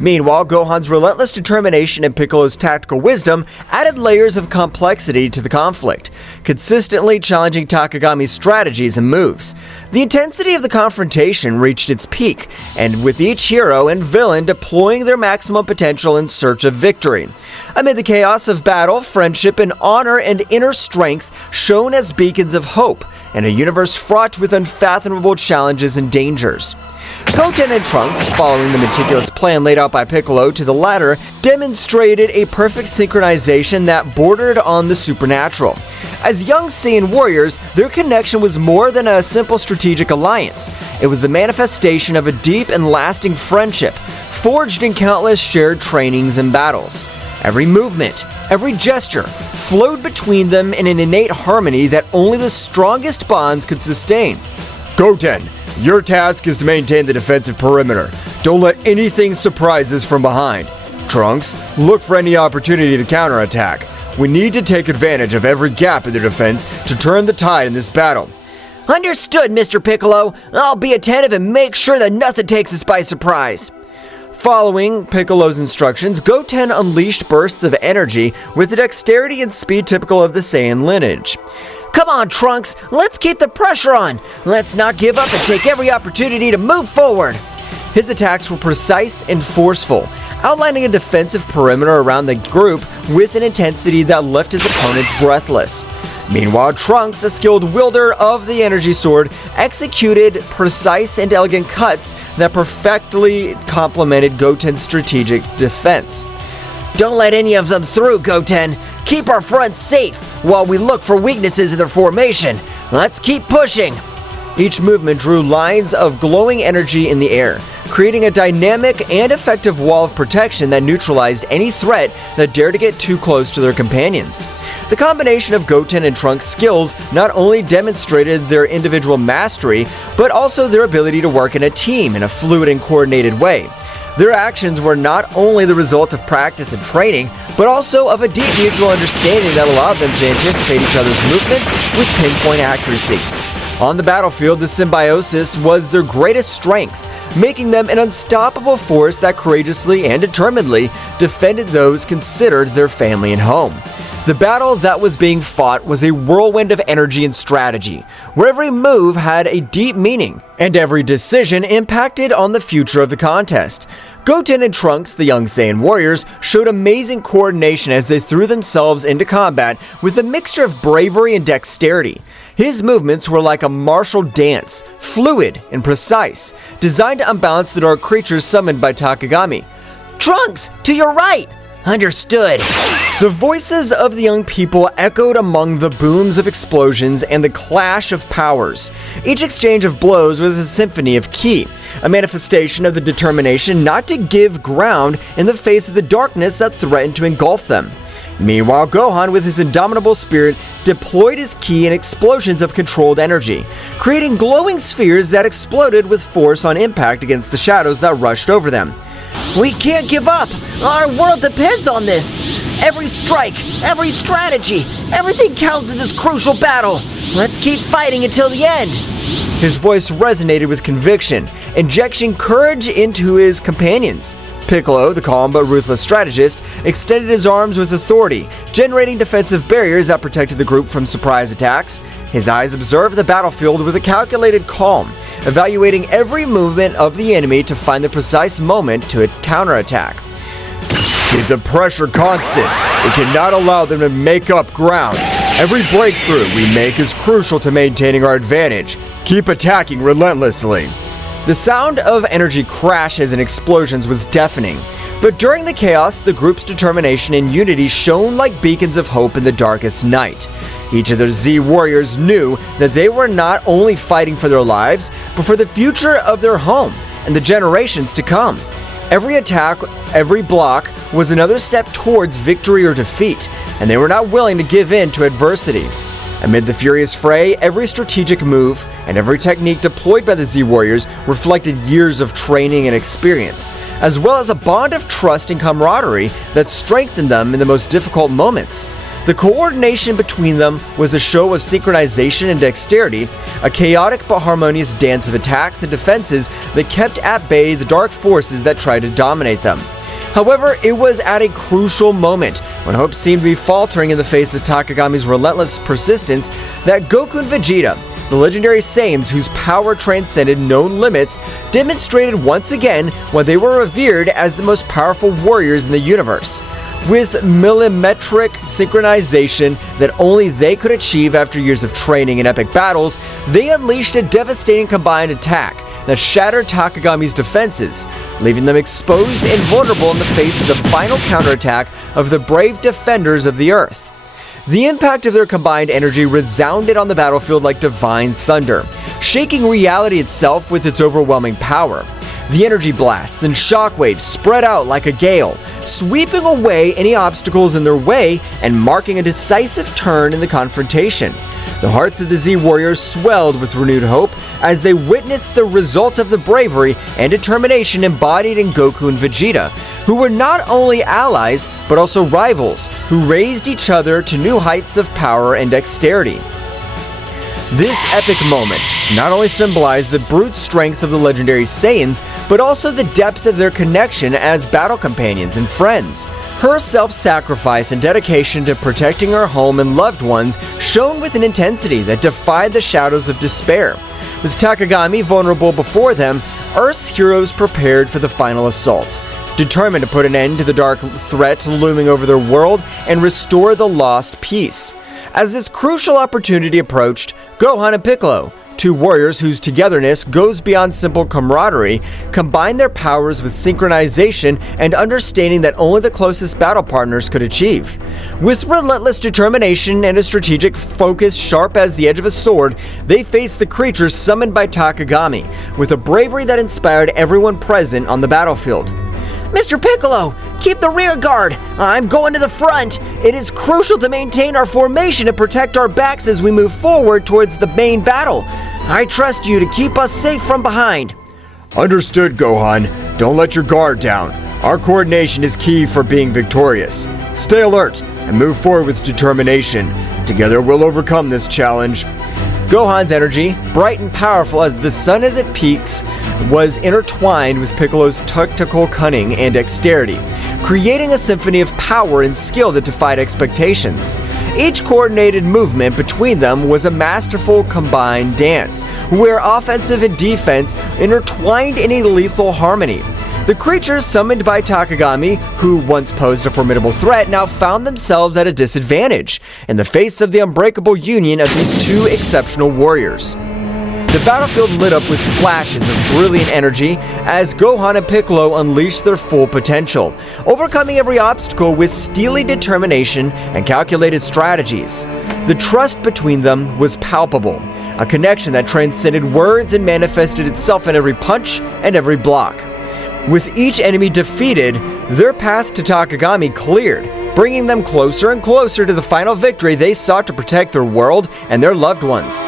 Meanwhile, Gohan's relentless determination and Piccolo's tactical wisdom added layers of complexity to the conflict, consistently challenging Takagami's strategies and moves. The intensity of the confrontation reached its peak, and with each hero and villain deploying their maximum potential in search of victory. Amid the chaos of battle, friendship and honor and inner strength shone as beacons of hope, in a universe fraught with unfathomable challenges and dangers. Goten and Trunks, following the meticulous plan laid out by Piccolo to the latter, demonstrated a perfect synchronization that bordered on the supernatural. As young Saiyan warriors, their connection was more than a simple strategic alliance. It was the manifestation of a deep and lasting friendship, forged in countless shared trainings and battles. Every movement, every gesture, flowed between them in an innate harmony that only the strongest bonds could sustain. Goten, your task is to maintain the defensive perimeter. Don't let anything surprise us from behind. Trunks, look for any opportunity to counterattack. We need to take advantage of every gap in their defense to turn the tide in this battle. Understood, Mr. Piccolo. I'll be attentive and make sure that nothing takes us by surprise. Following Piccolo's instructions, Goten unleashed bursts of energy with the dexterity and speed typical of the Saiyan lineage. Come on, Trunks, let's keep the pressure on. Let's not give up and take every opportunity to move forward. His attacks were precise and forceful, outlining a defensive perimeter around the group with an intensity that left his opponents breathless. Meanwhile, Trunks, a skilled wielder of the energy sword, executed precise and elegant cuts that perfectly complemented Goten's strategic defense. Don't let any of them through, Goten. Keep our fronts safe while we look for weaknesses in their formation. Let's keep pushing. Each movement drew lines of glowing energy in the air, creating a dynamic and effective wall of protection that neutralized any threat that dared to get too close to their companions. The combination of Goten and Trunks' skills not only demonstrated their individual mastery, but also their ability to work in a team in a fluid and coordinated way. Their actions were not only the result of practice and training, but also of a deep mutual understanding that allowed them to anticipate each other's movements with pinpoint accuracy. On the battlefield, the symbiosis was their greatest strength, making them an unstoppable force that courageously and determinedly defended those considered their family and home. The battle that was being fought was a whirlwind of energy and strategy, where every move had a deep meaning, and every decision impacted on the future of the contest. Goten and Trunks, the young Saiyan warriors, showed amazing coordination as they threw themselves into combat with a mixture of bravery and dexterity. His movements were like a martial dance, fluid and precise, designed to unbalance the dark creatures summoned by Takagami. Trunks, to your right! Understood. The voices of the young people echoed among the booms of explosions and the clash of powers. Each exchange of blows was a symphony of ki, a manifestation of the determination not to give ground in the face of the darkness that threatened to engulf them. Meanwhile, Gohan, with his indomitable spirit, deployed his ki in explosions of controlled energy, creating glowing spheres that exploded with force on impact against the shadows that rushed over them. We can't give up! Our world depends on this! Every strike, every strategy, everything counts in this crucial battle! Let's keep fighting until the end! His voice resonated with conviction, injecting courage into his companions. Piccolo, the calm but ruthless strategist, extended his arms with authority, generating defensive barriers that protected the group from surprise attacks. His eyes observed the battlefield with a calculated calm, evaluating every movement of the enemy to find the precise moment to counterattack. Keep the pressure constant. We cannot allow them to make up ground. Every breakthrough we make is crucial to maintaining our advantage. Keep attacking relentlessly. The sound of energy crashes and explosions was deafening, but during the chaos, the group's determination and unity shone like beacons of hope in the darkest night. Each of the Z Warriors knew that they were not only fighting for their lives, but for the future of their home and the generations to come. Every attack, every block was another step towards victory or defeat, and they were not willing to give in to adversity. Amid the furious fray, every strategic move and every technique deployed by the Z Warriors reflected years of training and experience, as well as a bond of trust and camaraderie that strengthened them in the most difficult moments. The coordination between them was a show of synchronization and dexterity, a chaotic but harmonious dance of attacks and defenses that kept at bay the dark forces that tried to dominate them. However, it was at a crucial moment, when hope seemed to be faltering in the face of Takagami's relentless persistence, that Goku and Vegeta, the legendary Saiyans whose power transcended known limits, demonstrated once again why they were revered as the most powerful warriors in the universe. With millimetric synchronization that only they could achieve after years of training and epic battles, they unleashed a devastating combined attack that shattered Takagami's defenses, leaving them exposed and vulnerable in the face of the final counterattack of the brave defenders of the Earth. The impact of their combined energy resounded on the battlefield like divine thunder, shaking reality itself with its overwhelming power. The energy blasts and shockwaves spread out like a gale, sweeping away any obstacles in their way and marking a decisive turn in the confrontation. The hearts of the Z Warriors swelled with renewed hope as they witnessed the result of the bravery and determination embodied in Goku and Vegeta, who were not only allies but also rivals who raised each other to new heights of power and dexterity. This epic moment not only symbolized the brute strength of the legendary Saiyans, but also the depth of their connection as battle companions and friends. Her self-sacrifice and dedication to protecting her home and loved ones shone with an intensity that defied the shadows of despair. With Takagami vulnerable before them, Earth's heroes prepared for the final assault, determined to put an end to the dark threat looming over their world and restore the lost peace. As this crucial opportunity approached, Gohan and Piccolo, two warriors whose togetherness goes beyond simple camaraderie, combined their powers with synchronization and understanding that only the closest battle partners could achieve. With relentless determination and a strategic focus sharp as the edge of a sword, they faced the creatures summoned by Takagami, with a bravery that inspired everyone present on the battlefield. Mr. Piccolo, keep the rear guard. I'm going to the front. It is crucial to maintain our formation and protect our backs as we move forward towards the main battle. I trust you to keep us safe from behind. Understood, Gohan. Don't let your guard down. Our coordination is key for being victorious. Stay alert and move forward with determination. Together we'll overcome this challenge. Gohan's energy, bright and powerful as the sun as it peaks, was intertwined with Piccolo's tactical cunning and dexterity, creating a symphony of power and skill that defied expectations. Each coordinated movement between them was a masterful combined dance, where offensive and defense intertwined in a lethal harmony. The creatures summoned by Takagami, who once posed a formidable threat, now found themselves at a disadvantage in the face of the unbreakable union of these two exceptional warriors. The battlefield lit up with flashes of brilliant energy as Gohan and Piccolo unleashed their full potential, overcoming every obstacle with steely determination and calculated strategies. The trust between them was palpable, a connection that transcended words and manifested itself in every punch and every block. With each enemy defeated, their path to Takagami cleared, bringing them closer and closer to the final victory they sought to protect their world and their loved ones.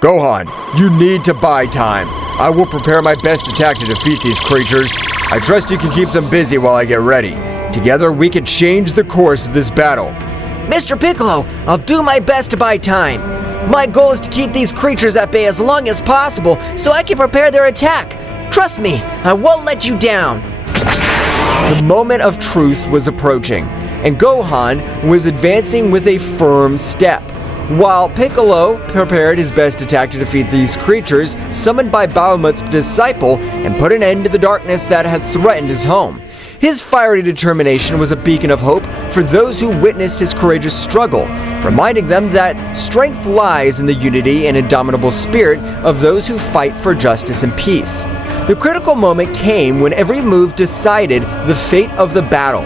Gohan, you need to buy time. I will prepare my best attack to defeat these creatures. I trust you can keep them busy while I get ready. Together we can change the course of this battle. Mr. Piccolo, I'll do my best to buy time. My goal is to keep these creatures at bay as long as possible so I can prepare their attack. Trust me, I won't let you down. The moment of truth was approaching, and Gohan was advancing with a firm step, while Piccolo prepared his best attack to defeat these creatures summoned by Bahamut's disciple and put an end to the darkness that had threatened his home. His fiery determination was a beacon of hope for those who witnessed his courageous struggle, reminding them that strength lies in the unity and indomitable spirit of those who fight for justice and peace. The critical moment came when every move decided the fate of the battle.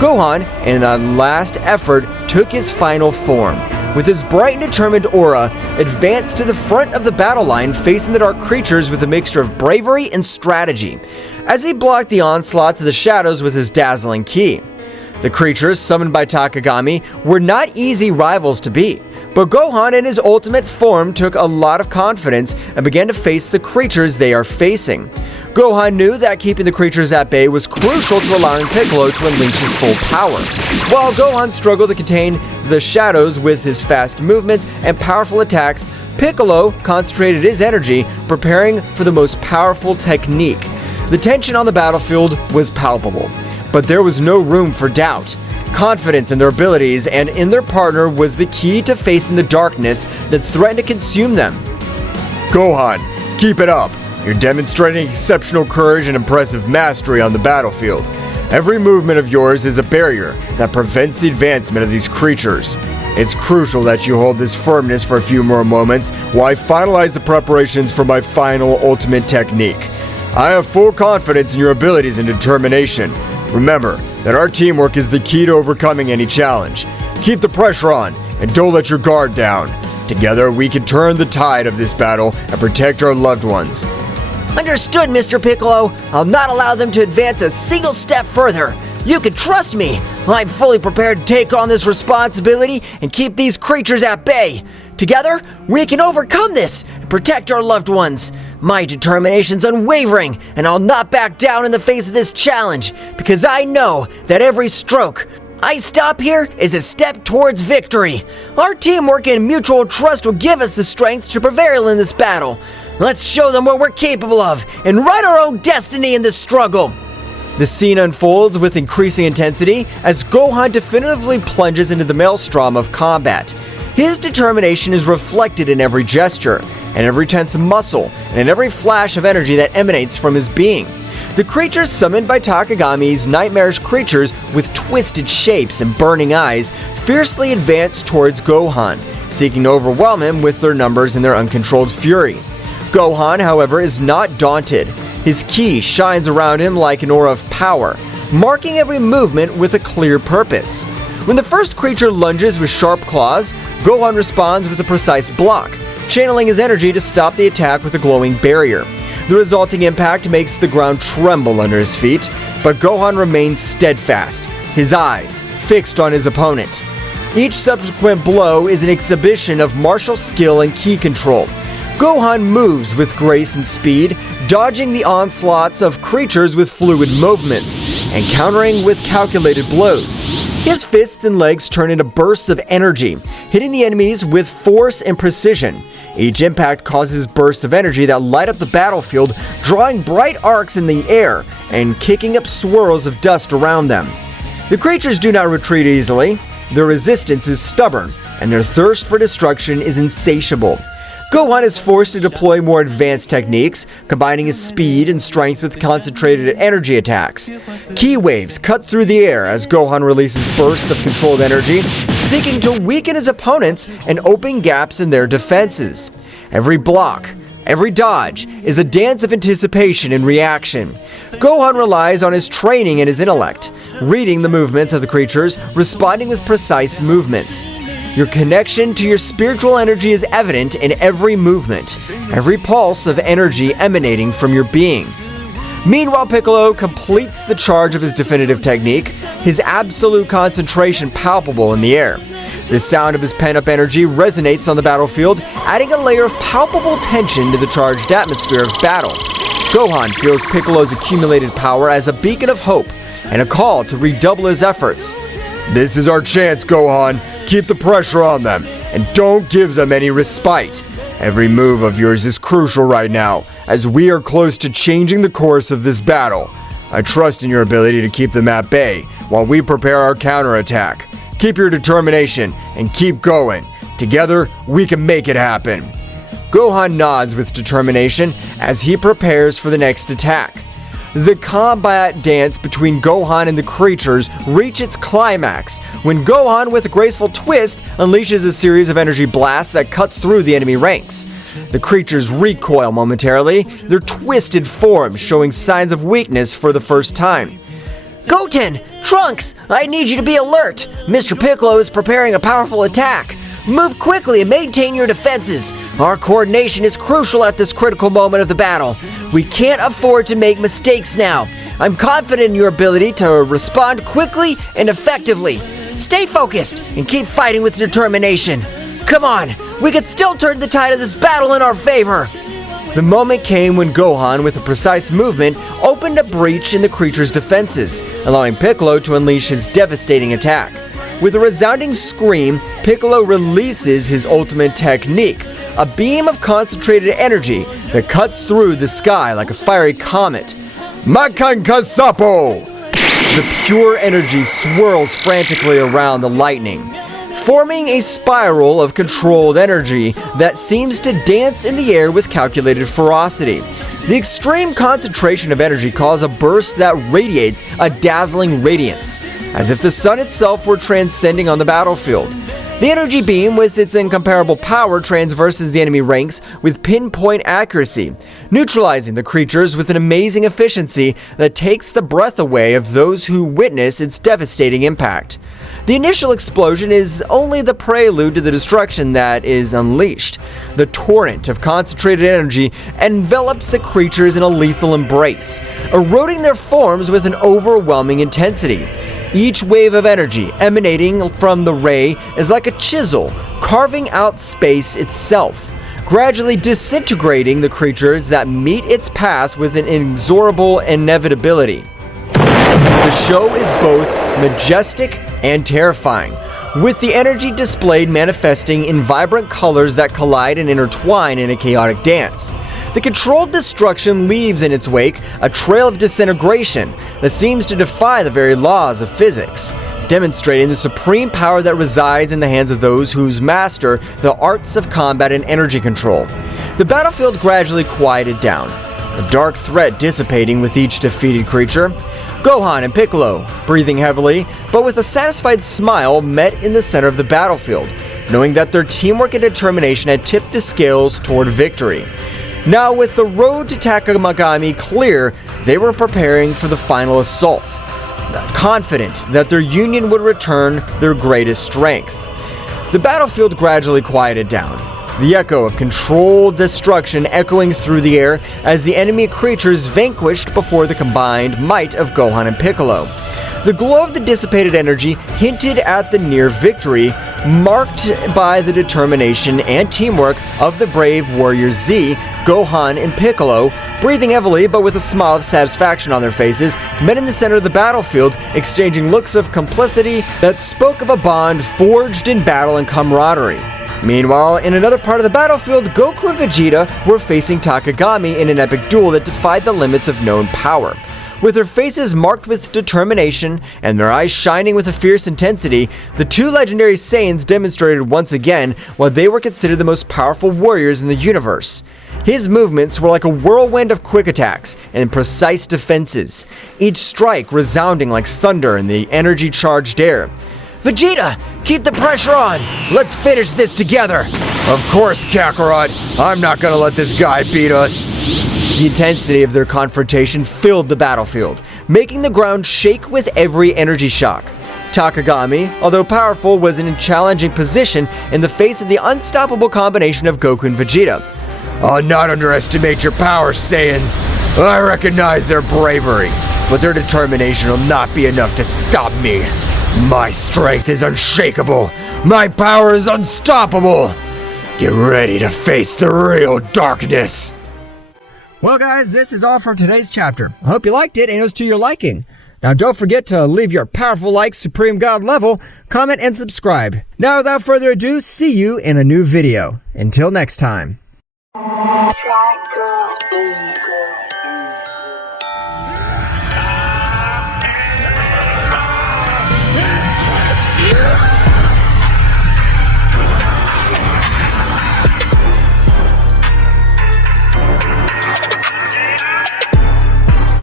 Gohan, in a last effort, took his final form. With his bright and determined aura, advanced to the front of the battle line, facing the dark creatures with a mixture of bravery and strategy, as he blocked the onslaughts of the shadows with his dazzling ki. The creatures summoned by Takami were not easy rivals to beat, but Gohan in his ultimate form took a lot of confidence and began to face the creatures they are facing. Gohan knew that keeping the creatures at bay was crucial to allowing Piccolo to unleash his full power. While Gohan struggled to contain the shadows with his fast movements and powerful attacks, Piccolo concentrated his energy preparing for the most powerful technique. The tension on the battlefield was palpable, but there was no room for doubt. Confidence in their abilities and in their partner was the key to facing the darkness that threatened to consume them. Gohan, keep it up. You're demonstrating exceptional courage and impressive mastery on the battlefield. Every movement of yours is a barrier that prevents the advancement of these creatures. It's crucial that you hold this firmness for a few more moments while I finalize the preparations for my final ultimate technique. I have full confidence in your abilities and determination. Remember that our teamwork is the key to overcoming any challenge. Keep the pressure on and don't let your guard down. Together we can turn the tide of this battle and protect our loved ones. Understood, Mr. Piccolo. I'll not allow them to advance a single step further. You can trust me. I'm fully prepared to take on this responsibility and keep these creatures at bay. Together, we can overcome this and protect our loved ones. My determination's unwavering, and I'll not back down in the face of this challenge, because I know that every stroke I stop here is a step towards victory. Our teamwork and mutual trust will give us the strength to prevail in this battle. Let's show them what we're capable of and write our own destiny in this struggle. The scene unfolds with increasing intensity as Gohan definitively plunges into the maelstrom of combat. His determination is reflected in every gesture, and every tense muscle, and in every flash of energy that emanates from his being. The creatures summoned by Takami's nightmarish creatures with twisted shapes and burning eyes fiercely advance towards Gohan, seeking to overwhelm him with their numbers and their uncontrolled fury. Gohan, however, is not daunted. His ki shines around him like an aura of power, marking every movement with a clear purpose. When the first creature lunges with sharp claws, Gohan responds with a precise block, channeling his energy to stop the attack with a glowing barrier. The resulting impact makes the ground tremble under his feet, but Gohan remains steadfast, his eyes fixed on his opponent. Each subsequent blow is an exhibition of martial skill and ki control. Gohan moves with grace and speed, dodging the onslaughts of creatures with fluid movements, and countering with calculated blows. His fists and legs turn into bursts of energy, hitting the enemies with force and precision. Each impact causes bursts of energy that light up the battlefield, drawing bright arcs in the air and kicking up swirls of dust around them. The creatures do not retreat easily. Their resistance is stubborn, and their thirst for destruction is insatiable. Gohan is forced to deploy more advanced techniques, combining his speed and strength with concentrated energy attacks. Ki waves cut through the air as Gohan releases bursts of controlled energy, seeking to weaken his opponents and open gaps in their defenses. Every block, every dodge is a dance of anticipation and reaction. Gohan relies on his training and his intellect, reading the movements of the creatures, responding with precise movements. Your connection to your spiritual energy is evident in every movement, every pulse of energy emanating from your being. Meanwhile, Piccolo completes the charge of his definitive technique, his absolute concentration palpable in the air. The sound of his pent-up energy resonates on the battlefield, adding a layer of palpable tension to the charged atmosphere of battle. Gohan feels Piccolo's accumulated power as a beacon of hope and a call to redouble his efforts. This is our chance, Gohan. Keep the pressure on them, and don't give them any respite. Every move of yours is crucial right now, as we are close to changing the course of this battle. I trust in your ability to keep them at bay, while we prepare our counterattack. Keep your determination, and keep going. Together, we can make it happen. Gohan nods with determination as he prepares for the next attack. The combat dance between Gohan and the creatures reach its climax when Gohan, with a graceful twist, unleashes a series of energy blasts that cut through the enemy ranks. The creatures recoil momentarily, their twisted forms showing signs of weakness for the first time. Goten! Trunks! I need you to be alert! Mr. Piccolo is preparing a powerful attack! Move quickly and maintain your defenses! Our coordination is crucial at this critical moment of the battle. We can't afford to make mistakes now. I'm confident in your ability to respond quickly and effectively. Stay focused and keep fighting with determination. Come on, we can still turn the tide of this battle in our favor. The moment came when Gohan, with a precise movement, opened a breach in the creature's defenses, allowing Piccolo to unleash his devastating attack. With a resounding scream, Piccolo releases his ultimate technique, a beam of concentrated energy that cuts through the sky like a fiery comet. Makankasapo! The pure energy swirls frantically around the lightning, forming a spiral of controlled energy that seems to dance in the air with calculated ferocity. The extreme concentration of energy causes a burst that radiates a dazzling radiance, as if the sun itself were transcending on the battlefield. The energy beam, with its incomparable power, transverses the enemy ranks with pinpoint accuracy, neutralizing the creatures with an amazing efficiency that takes the breath away of those who witness its devastating impact. The initial explosion is only the prelude to the destruction that is unleashed. The torrent of concentrated energy envelops the creatures in a lethal embrace, eroding their forms with an overwhelming intensity. Each wave of energy emanating from the ray is like a chisel, carving out space itself, gradually disintegrating the creatures that meet its path with an inexorable inevitability. The show is both majestic and terrifying, with the energy displayed manifesting in vibrant colors that collide and intertwine in a chaotic dance. The controlled destruction leaves in its wake a trail of disintegration that seems to defy the very laws of physics, demonstrating the supreme power that resides in the hands of those who master the arts of combat and energy control. The battlefield gradually quieted down, the dark threat dissipating with each defeated creature. Gohan and Piccolo, breathing heavily, but with a satisfied smile, met in the center of the battlefield, knowing that their teamwork and determination had tipped the scales toward victory. Now, with the road to Takami clear, they were preparing for the final assault, confident that their union would return their greatest strength. The battlefield gradually quieted down, the echo of controlled destruction echoing through the air as the enemy creatures vanquished before the combined might of Gohan and Piccolo. The glow of the dissipated energy hinted at the near victory, marked by the determination and teamwork of the brave warriors Z, Gohan, and Piccolo. Breathing heavily but with a smile of satisfaction on their faces, met in the center of the battlefield, exchanging looks of complicity that spoke of a bond forged in battle and camaraderie. Meanwhile, in another part of the battlefield, Goku and Vegeta were facing Takami in an epic duel that defied the limits of known power. With their faces marked with determination and their eyes shining with a fierce intensity, the two legendary Saiyans demonstrated once again why they were considered the most powerful warriors in the universe. His movements were like a whirlwind of quick attacks and precise defenses, each strike resounding like thunder in the energy-charged air. Vegeta, keep the pressure on! Let's finish this together! Of course, Kakarot. I'm not gonna let this guy beat us. The intensity of their confrontation filled the battlefield, making the ground shake with every energy shock. Takami, although powerful, was in a challenging position in the face of the unstoppable combination of Goku and Vegeta. I'll not underestimate your power, Saiyans. I recognize their bravery, but their determination will not be enough to stop me. My strength is unshakable. My power is unstoppable. Get ready to face the real darkness. Well, guys, this is all for today's chapter. I hope you liked it and it was to your liking. Now, don't forget to leave your powerful like, Supreme God level, comment, and subscribe. Now, without further ado, see you in a new video. Until next time. Try good.